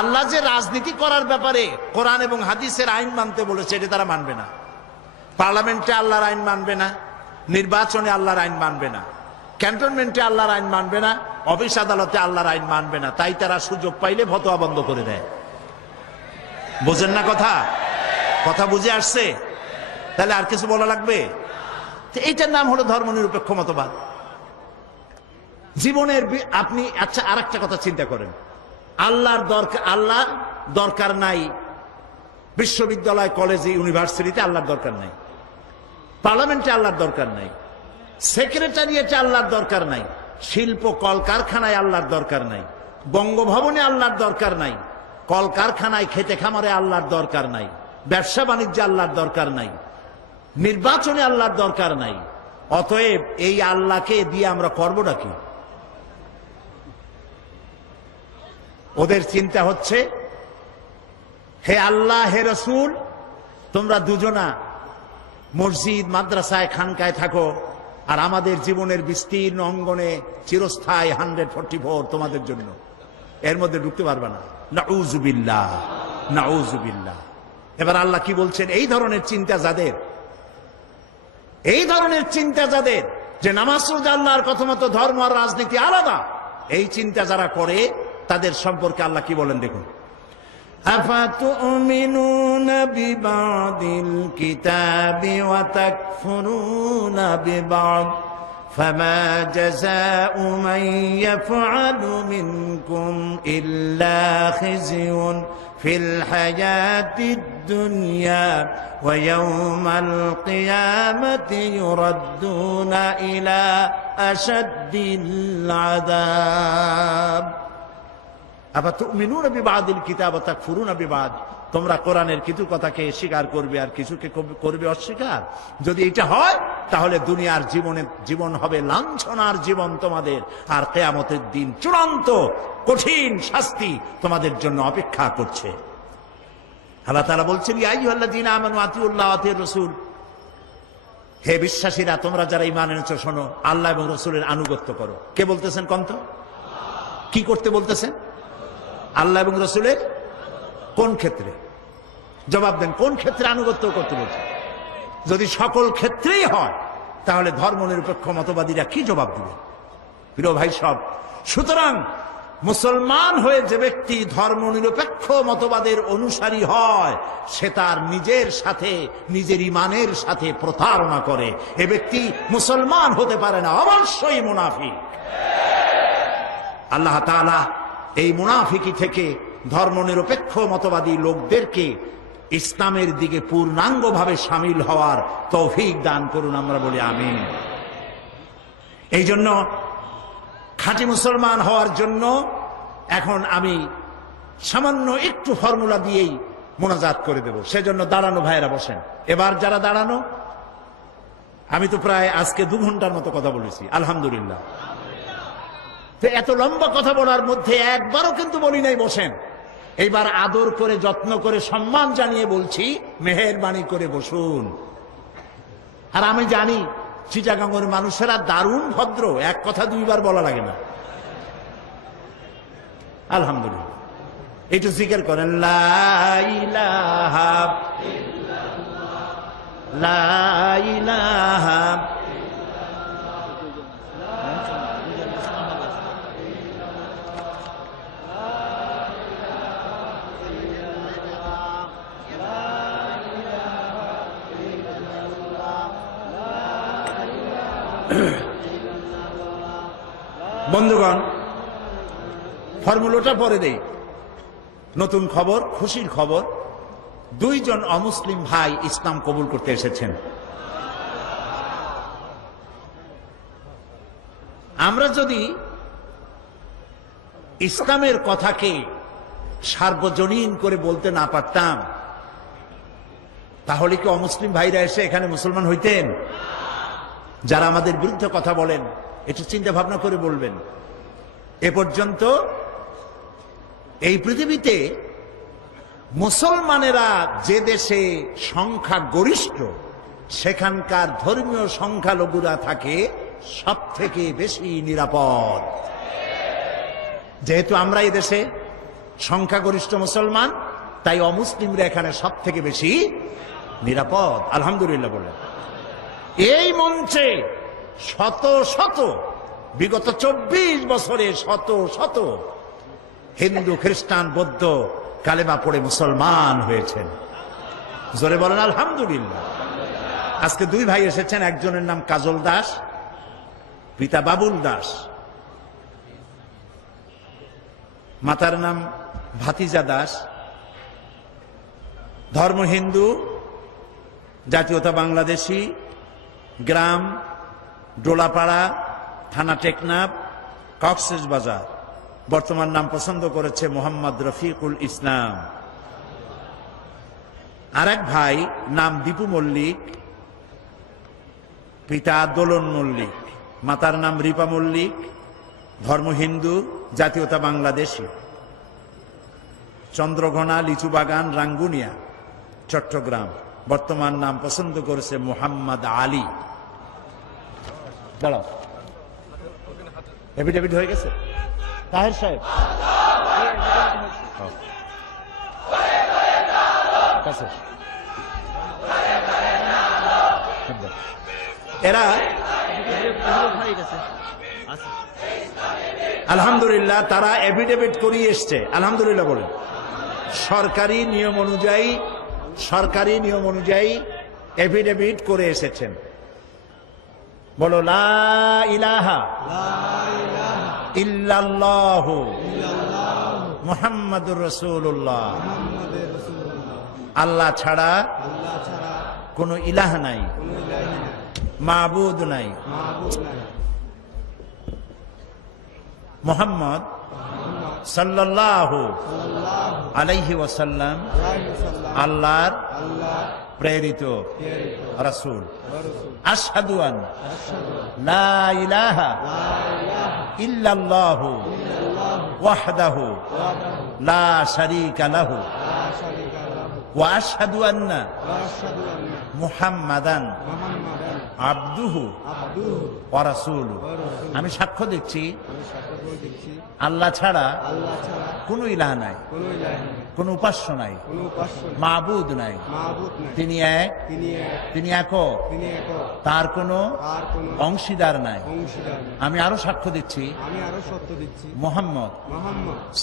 আল্লাহ যে রাজনীতি করার ব্যাপারে কোরআন এবং হাদিসের আইন মানতে বলেছে, এটা তারা মানবে না। পার্লামেন্টে আল্লাহর আইন মানবে না, নির্বাচনে আল্লাহর আইন মানবে না, ক্যান্টনমেন্টে আল্লাহর আইন মানবে না, অফিস আদালতে আল্লাহর আইন মানবে না। তাই তারা সুযোগ পাইলে ফতোয়া বন্ধ করে দেয়। বোঝেন না কথা? কথা বুঝে আসছে? তাহলে আর কিছু বলা লাগবে? এইটার নাম হলো ধর্মনিরপেক্ষ মতবাদ। জীবনের আপনি, আচ্ছা, আর একটা কথা চিন্তা করেন, আল্লাহ দরকার নাই বিশ্ববিদ্যালয়, কলেজে, ইউনিভার্সিটিতে আল্লাহর দরকার নাই, পার্লামেন্টে আল্লাহর দরকার নাই, সেক্রেটারিয়েটে আল্লাহর দরকার নাই, শিল্প কলকারখানায় আল্লাহর দরকার নাই, বঙ্গভবনে আল্লাহর দরকার নাই, কলকারখানায় খেতে খামারে আল্লাহর দরকার নাই, ব্যবসা বাণিজ্যে আল্লাহর দরকার নাই, নির্বাচনে আল্লাহর দরকার নাই। অতএব এই আল্লাহকে দিয়ে আমরা করবোটা কি? ওদের চিন্তা হচ্ছে, হে আল্লাহ, হে রাসূল, তোমরা দুজনা মসজিদ, মাদ্রাসায়, খানকায় থাকো, আর আমাদের জীবনের বিস্তীর্ণ অঙ্গনে চিরস্থায়ী 144 তোমাদের জন্য, এর মধ্যে ঢুকতে পারবে না। নাউযুবিল্লাহ, নাউযুবিল্লাহ। এবার আল্লাহ কি বলছেন? এই ধরনের চিন্তা যাদের, যে নামাজ রোজা আল্লাহর কথা মতো, ধর্ম আর রাজনীতি আলাদা, এই চিন্তা যারা করে, তাদের সম্পর্কে আল্লাহ কি বলেন দেখুন। আফাতুমিনুনা বিবাদিল কিতাবি ওয়া তাকফুরুনা বিবাদ ফামা জাযাউ মান ইয়াফআলু মিনকুম ইল্লা খিজয়ুন ফিল হায়াতিদ দুনিয়া ওয়া ইয়াউমাল কিয়ামাতি ইউরাদ্দুনা ইলা আশাদ্দিল আযাব। আফাতুমিনুনা বিবাদিল কিতাব ওয়া তাকফুরুনা বিবাদ। তোমরা কোরআনের কিছু কথাকে স্বীকার করবে আর কিছুকে করবে অস্বীকার। যদি এটা হয় তাহলে দুনিয়ার জীবন হবে লাঞ্ছনার জীবন তোমাদের, আর কিয়ামতের দিন চূড়ান্ত কঠিন শাস্তি তোমাদের জন্য অপেক্ষা করছে। আল্লাহ তাআলা বলছেন, ইয়া আইয়ুহাল্লাযীনা আমানু আতিউল্লাহ ওয়া আতিউর রাসূল, হে বিশ্বাসীরা তোমরা যারা ঈমান এনেছো শোনো, আল্লাহ এবং রাসূলের আনুগত্য করো। কে বলতেছেন কোন তো? কি করতে বলতেছেন? আল্লাহ এবং রাসূলের কোন ক্ষেত্রে? জবাব দেন, কোন ক্ষেত্রে আনুগত্য করতে বলছে? যদি সকল ক্ষেত্রেই হয় তাহলে ধর্মনিরপেক্ষ মতবাদীরা কি জবাব দিবে? প্রিয় ভাই সব, সুতরাং মুসলমান হয়ে যে ব্যক্তি ধর্মনিরপেক্ষ মতবাদের অনুসারী হয় সে তার নিজের সাথে, নিজের ঈমানের সাথে প্রতারণা করে। এ ব্যক্তি মুসলমান হতে পারে না, অবশ্যই মুনাফিক। আল্লাহ তাআলা এই মুনাফিকি থেকে ধর্মনিরপেক্ষ মতবাদী লোকদেরকে ইসলামের দিকে পূর্ণাঙ্গভাবে সামিল হওয়ার তৌফিক দান করুন, আমরা বলি আমিন। এই জন্য খাঁটি মুসলমান হওয়ার জন্য এখন আমি সামান্য একটু ফর্মুলা দিয়েই মোনাজাত করে দেব। সেজন্য দাঁড়ানো ভাইয়েরা বসেন। এবার যারা দাঁড়ানো, আমি তো প্রায় আজকে 2 ঘন্টার মতো কথা বলেছি, আলহামদুলিল্লাহ। তো এত লম্বা কথা বলার মধ্যে একবারও কিন্তু বলি নাই বসেন। এইবার আদর করে, যত্ন করে, সম্মান জানিয়ে বলছি, মেহেরবানি করে বসুন। আর আমি জানি চিটাগাঙ্গের মানুষেরা দারুণ ভদ্র, এক কথা 2 বার বলা লাগে না। আলহামদুলিল্লাহ। একটু জিকির করেন, লা ইলাহা ইল্লাল্লাহ, লা ইলাহা। বন্ধুগণ, ফর্মুলাটা পরে দেই। নতুন খবর, খুশির খবর, 2 জন অমুসলিম ভাই ইসলাম কবুল করতে এসেছেন। আমরা যদি ইসলামের কথাকে সার্বজনীন করে বলতে না পারতাম তাহলে কি অমুসলিম ভাইরা এসে এখানে মুসলমান হইতেন? যারা আমাদের বিরুদ্ধে কথা বলেন একটু চিন্তা ভাবনা করে বলবেন। এ পর্যন্ত এই পৃথিবীতে মুসলমানেরা যে দেশে সংখ্যা গরিষ্ঠ সেখানকার ধর্মীয় সংখ্যালঘুরা থাকে সব থেকে বেশি নিরাপদ। যেহেতু আমরা এই দেশে সংখ্যাগরিষ্ঠ মুসলমান, তাই অমুসলিমরা এখানে সব থেকে বেশি নিরাপদ, আলহামদুলিল্লাহ বলে। এই মঞ্চে শত শত, বিগত 24 বছরে শত শত হিন্দু, খ্রিস্টান, বৌদ্ধ কালেমা পড়ে মুসলমান হয়েছেন। জোরে বলেন আলহামদুলিল্লাহ। আজকে 2 ভাই এসেছেন, একজনের নাম কাজল দাস, পিতা বাবুল দাস, মাতার নাম ভাতিজা দাস। ধর্ম হিন্দু, জাতীয়তা বাংলাদেশি, গ্রাম ডোলাপাড়া, থানা টেকনাফ, কক্সবাজার। বর্তমান নাম পছন্দ করেছে মোহাম্মদ রফিকুল ইসলাম। আরেক ভাই নাম দীপু মল্লিক, পিতা দোলন মল্লিক, মাতার নাম রিপা মল্লিক, ধর্ম হিন্দু, জাতীয়তা বাংলাদেশি। চন্দ্রঘোনা, লিচুবাগান, রাঙ্গুনিয়া, চট্টগ্রাম। বর্তমান নাম পছন্দ করেছে মোহাম্মদ আলী। দাঁড়াও, এফিডেভিট হয়ে গেছে তাহের সাহেব? এরা আলহামদুলিল্লাহ তারা এফিডেভিট করিয়ে এসছে, আলহামদুলিল্লাহ বলে। সরকারি নিয়ম অনুযায়ী এফিডেভিট করে এসেছেন। বলো লা ইলাহা ইল্লাল্লাহু মুহাম্মাদুর রাসূলুল্লাহ আল্লাহ ছাড়া কোনো ইলাহ নাই, মাবুদ নাই। মুহাম্মদ সাল্লাল্লাহু আলাইহি ওয়াসাল্লাম আল্লাহর প্রেরিত রাসূল। আশহাদু আন লা ইলাহা ইল্লাল্লাহু ওয়াহদাহু লা শারীকা লাহু ওয়া আশহাদু আন্না মুহাম্মাদান আবদুহু ওয়া রাসূলুহু। আমি সাক্ষ্য দিচ্ছি আল্লাহ ছাড়া কোনো ইলাহ নাই, কোনো উপাস্য নাই, মাবুদ নাই। তিনি এক, তিনি একক, তার কোনো অংশীদার নাই। আমি আরো সাক্ষ্য দিচ্ছি মুহাম্মদ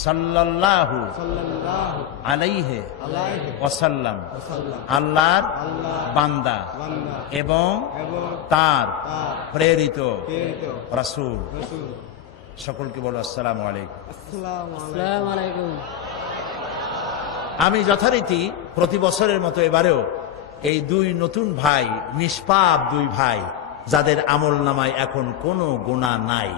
সাল্লাল্লাহু আলাইহি ওয়াসাল্লাম আল্লাহর বান্দা এবং তার প্রেরিত রাসূল। সকলকে বলো আসসালামু আলাইকুম। আমি যথারীতি প্রতি বছরের মতো এবারেও এই দুই নতুন ভাই, নিষ্পাপ দুই ভাই, যাদের আমল নামায় এখন কোনো গুনাহ নাই,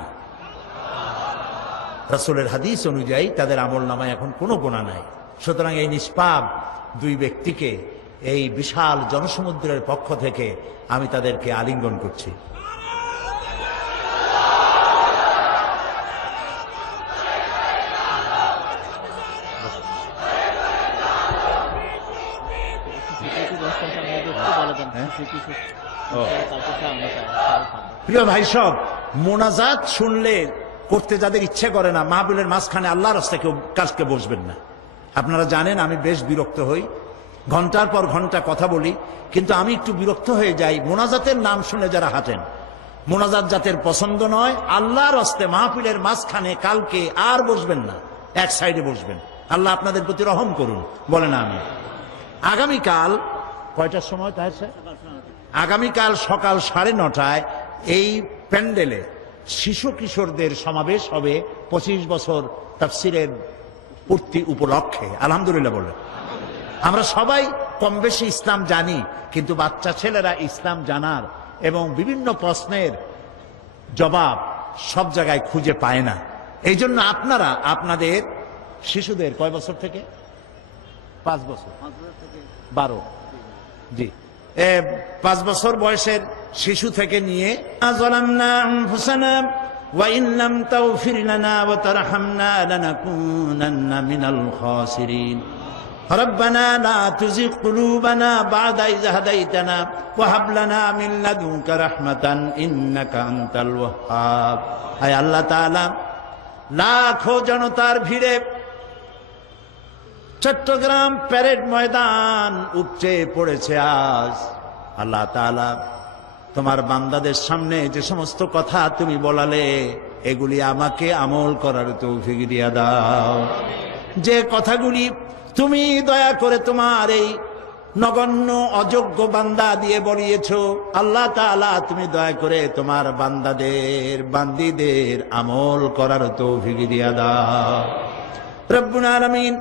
রাসূলের হাদিস অনুযায়ী তাদের আমল নামায় এখন কোনো গুনাহ নাই। সুতরাং এই নিষ্পাপ দুই ব্যক্তিকে এই বিশাল জনসমুদ্রের পক্ষ থেকে আমি তাদেরকে আলিঙ্গন করছি। প্রিয় ভাই সব, মোনাজাত শুনলে করতে যাদের ইচ্ছে করে না, মাহফিলের মাঝখানে আল্লাহর রাস্তায় কেউ কাজকে বসবেন না। আপনারা জানেন আমি বেশ বিরক্ত হই, ঘন্টার পর ঘন্টা কথা বলি, কিন্তু আমি একটু বিরক্ত হয়ে যাই মোনাজাতের নাম শুনে যারা হাঁটেন। মোনাজাত যাদের পছন্দ নয়, আল্লাহর রাস্তায় মাহফিলের মাঝখানে কালকে আর বসবেন না, এক সাইডে বসবেন। আল্লাহ আপনাদের প্রতি রহম করুন, বলেন আমি। আগামীকাল কয়টার সময় তাই? আগামীকাল সকাল 9:30টায় এই প্যান্ডেলে শিশু কিশোরদের সমাবেশ হবে 25 বছর তাফসিরের পূর্তি উপলক্ষে। আলহামদুলিল্লাহ বলে। আমরা সবাই কম বেশি ইসলাম জানি, কিন্তু বাচ্চা ছেলেরা ইসলাম জানার এবং বিভিন্ন প্রশ্নের জবাব সব জায়গায় খুঁজে পায় না। এই জন্য আপনারা আপনাদের শিশুদের কয় বছর থেকে? 5 বছর, 12, জি, 5 বছর বয়সের শিশু থেকে নিয়ে যালামনা আনফুসানা ওয়া ইন লাম তাগফির লানা ওয়া তারহামনা লানাকুনান্না মিনাল খাসিরিন রব্বানা লা তুযিগ কুলুবানা বা'দা ইয হাদাইতানা ওয়া হাব লানা মিন লাদুনকা রাহমাতান ইন্নাকা আনতাল ওয়াহ্হাব। হায় আল্লাহ তাআলা, লাখো জনতার ভিড়ে চট্টগ্রাম প্যারেড ময়দান উপচে পড়েছে আজ। আল্লাহ তাআলা, তোমার বান্দাদের সামনে যে সমস্ত কথা তুমি বলালে, এগুলি আমাকে আমল করার তৌফিক দিয়া দাও। যে কথাগুলি তুমি দয়া করে তোমার এই নগণ্য অযোগ্য বান্দা দিয়ে বলিয়েছো, আল্লাহ তাআলা তুমি দয়া করে তোমার বান্দাদের বান্দীদের আমল করার তৌফিক দিয়া দাও। রব্বুল আলামিন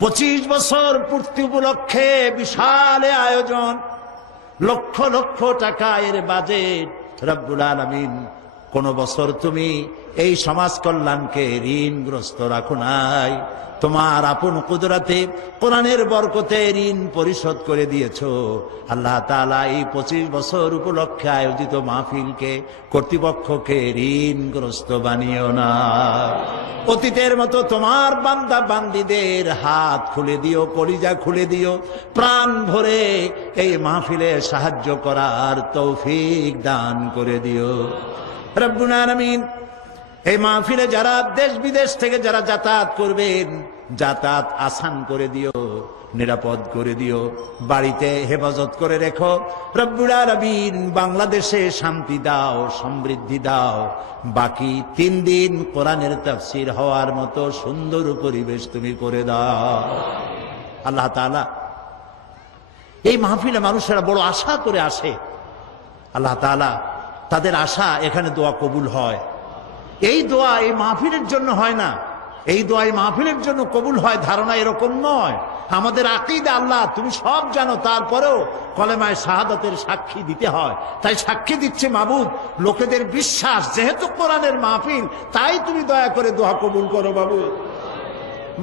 25 বছর পূর্তি উপলক্ষে বিশাল আয়োজন, লক্ষ লক্ষ টাকা এর বাজেট। রব্বুল আলামিন, কোন বছর তুমি এই সমাজ কল্যাণকে ঋণগ্রস্ত রাখো নাই। তোমার আপন কুদরতে কোরআনের বরকতে ঋণ পরিশোধ করে দিয়েছো। আল্লাহ তাআলা এই 25 বছর উপলক্ষে আয়োজিত মাহফিলকে, কর্তৃপক্ষকে ঋণগ্রস্ত বানিও না। অতীতের মতো তোমার বান্দা বান্দীদের হাত খুলে দিও, কলিজা খুলে দিও, প্রাণ ভরে এই মাহফিলে সাহায্য করার তৌফিক দান করে দিও। রব্বুল আলামিন, এই মাহফিলে যারা দেশ বিদেশ থেকে যারা যাতায়াত করবেন, যাতায়াত আসান করে দিও, নিরাপদ করে দিও, বাড়িতে হেফাজত করে রেখো। রব্বুল আলামিন, বাংলাদেশে শান্তি দাও, সমৃদ্ধি দাও। বাকি 3 দিন কোরআনের তাফসীর হওয়ার মতো সুন্দর পরিবেশ তুমি করে দাও। আল্লাহ তাআলা, এই মাহফিলে মানুষেরা বড় আশা করে আসে। আল্লাহ তাআলা, তাদের আশা এখানে দোয়া কবুল হয়। এই দোয়া এই মাহফিলের জন্য হয় না, এই দোয়াই মাহফিলের জন্য কবুল হয় ধারণা এরকম নয়। আমাদের আকীদা আল্লাহ তুমি সব জানো, তারপরেও কলেমায় শাহাদাতের সাক্ষী দিতে হয়। তাই সাক্ষী দিচ্ছে মাবুদ, লোকেদের বিশ্বাস যেহেতু কোরআনের মাহফিল, তাই তুমি দয়া করে দোয়া কবুল করো মাবুদ।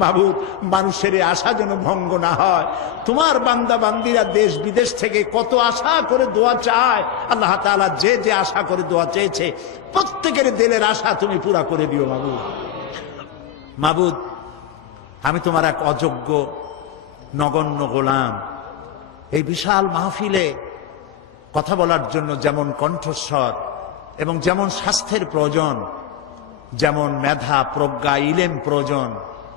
মাবুদ, মানুষের এই আশা যেন ভঙ্গ না হয়। তোমার বান্দা বান্দিরা দেশ বিদেশ থেকে কত আশা করে দোয়া চায়, আল্লাহ তাআলা যে যে আশা করে দোয়া চেয়েছে প্রত্যেকের দিলের আশা তুমি পুরা করে দিও মাবুদ। মাবুদ, আমি তোমার এক অযোগ্য নগণ্য গোলাম। এই বিশাল মাহফিলে কথা বলার জন্য যেমন কণ্ঠস্বর এবং যেমন স্বাস্থ্যের প্রয়োজন, যেমন মেধা প্রজ্ঞা ইলেম প্রয়োজন,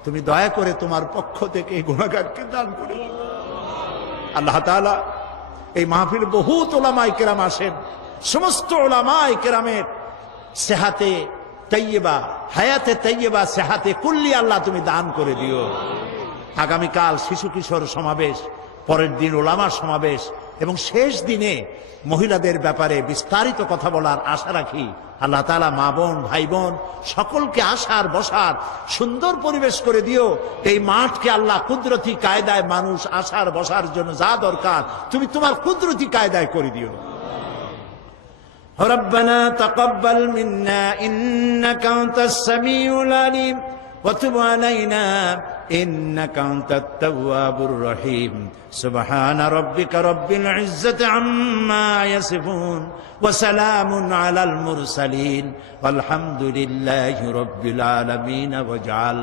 তুমি দয়া করে তোমার পক্ষ থেকে এই গুনাহগারকে দান করে দাও। আল্লাহ তাআলা এই মাহফিল বহুত উলামায়ে কেরাম আসেন, সমস্ত উলামায়ে কেরামের সেহাতে তাইয়্যিবা, হায়াতে তাইয়্যিবা, সেহাতে কুল্লি আল্লাহ তুমি দান করে দিও। আগামীকাল শিশু কিশোর সমাবেশ, পরের দিন ওলামা সমাবেশ এবং শেষ দিনে মহিলাদের ব্যাপারে বিস্তারিত কথা বলার আশা রাখি। আল্লাহ তাআলা মা বোন ভাই বোন সকলকে আসার বসার সুন্দর পরিবেশ করে দিও। এই মাঠকে আল্লাহ কুদরতি কায়দায় মানুষ আসার বসার জন্য যা দরকার তুমি তোমার কুদরতি কায়দায় করে দিও। ربنا تقبل منا إنك أنت السميع العليم وتب علينا إنك أنت التواب الرحيم سبحان ربك رب العزة عما يصفون وسلام على المرسلين والحمد لله رب العالمين واجعل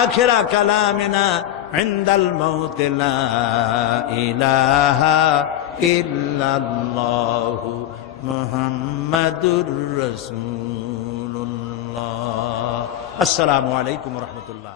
آخر كلامنا عند الموت لا إله إلا الله মুহাম্মাদুর রাসূলুল্লাহ। আসসালামু আলাইকুম ওয়া রাহমাতুল্লাহ।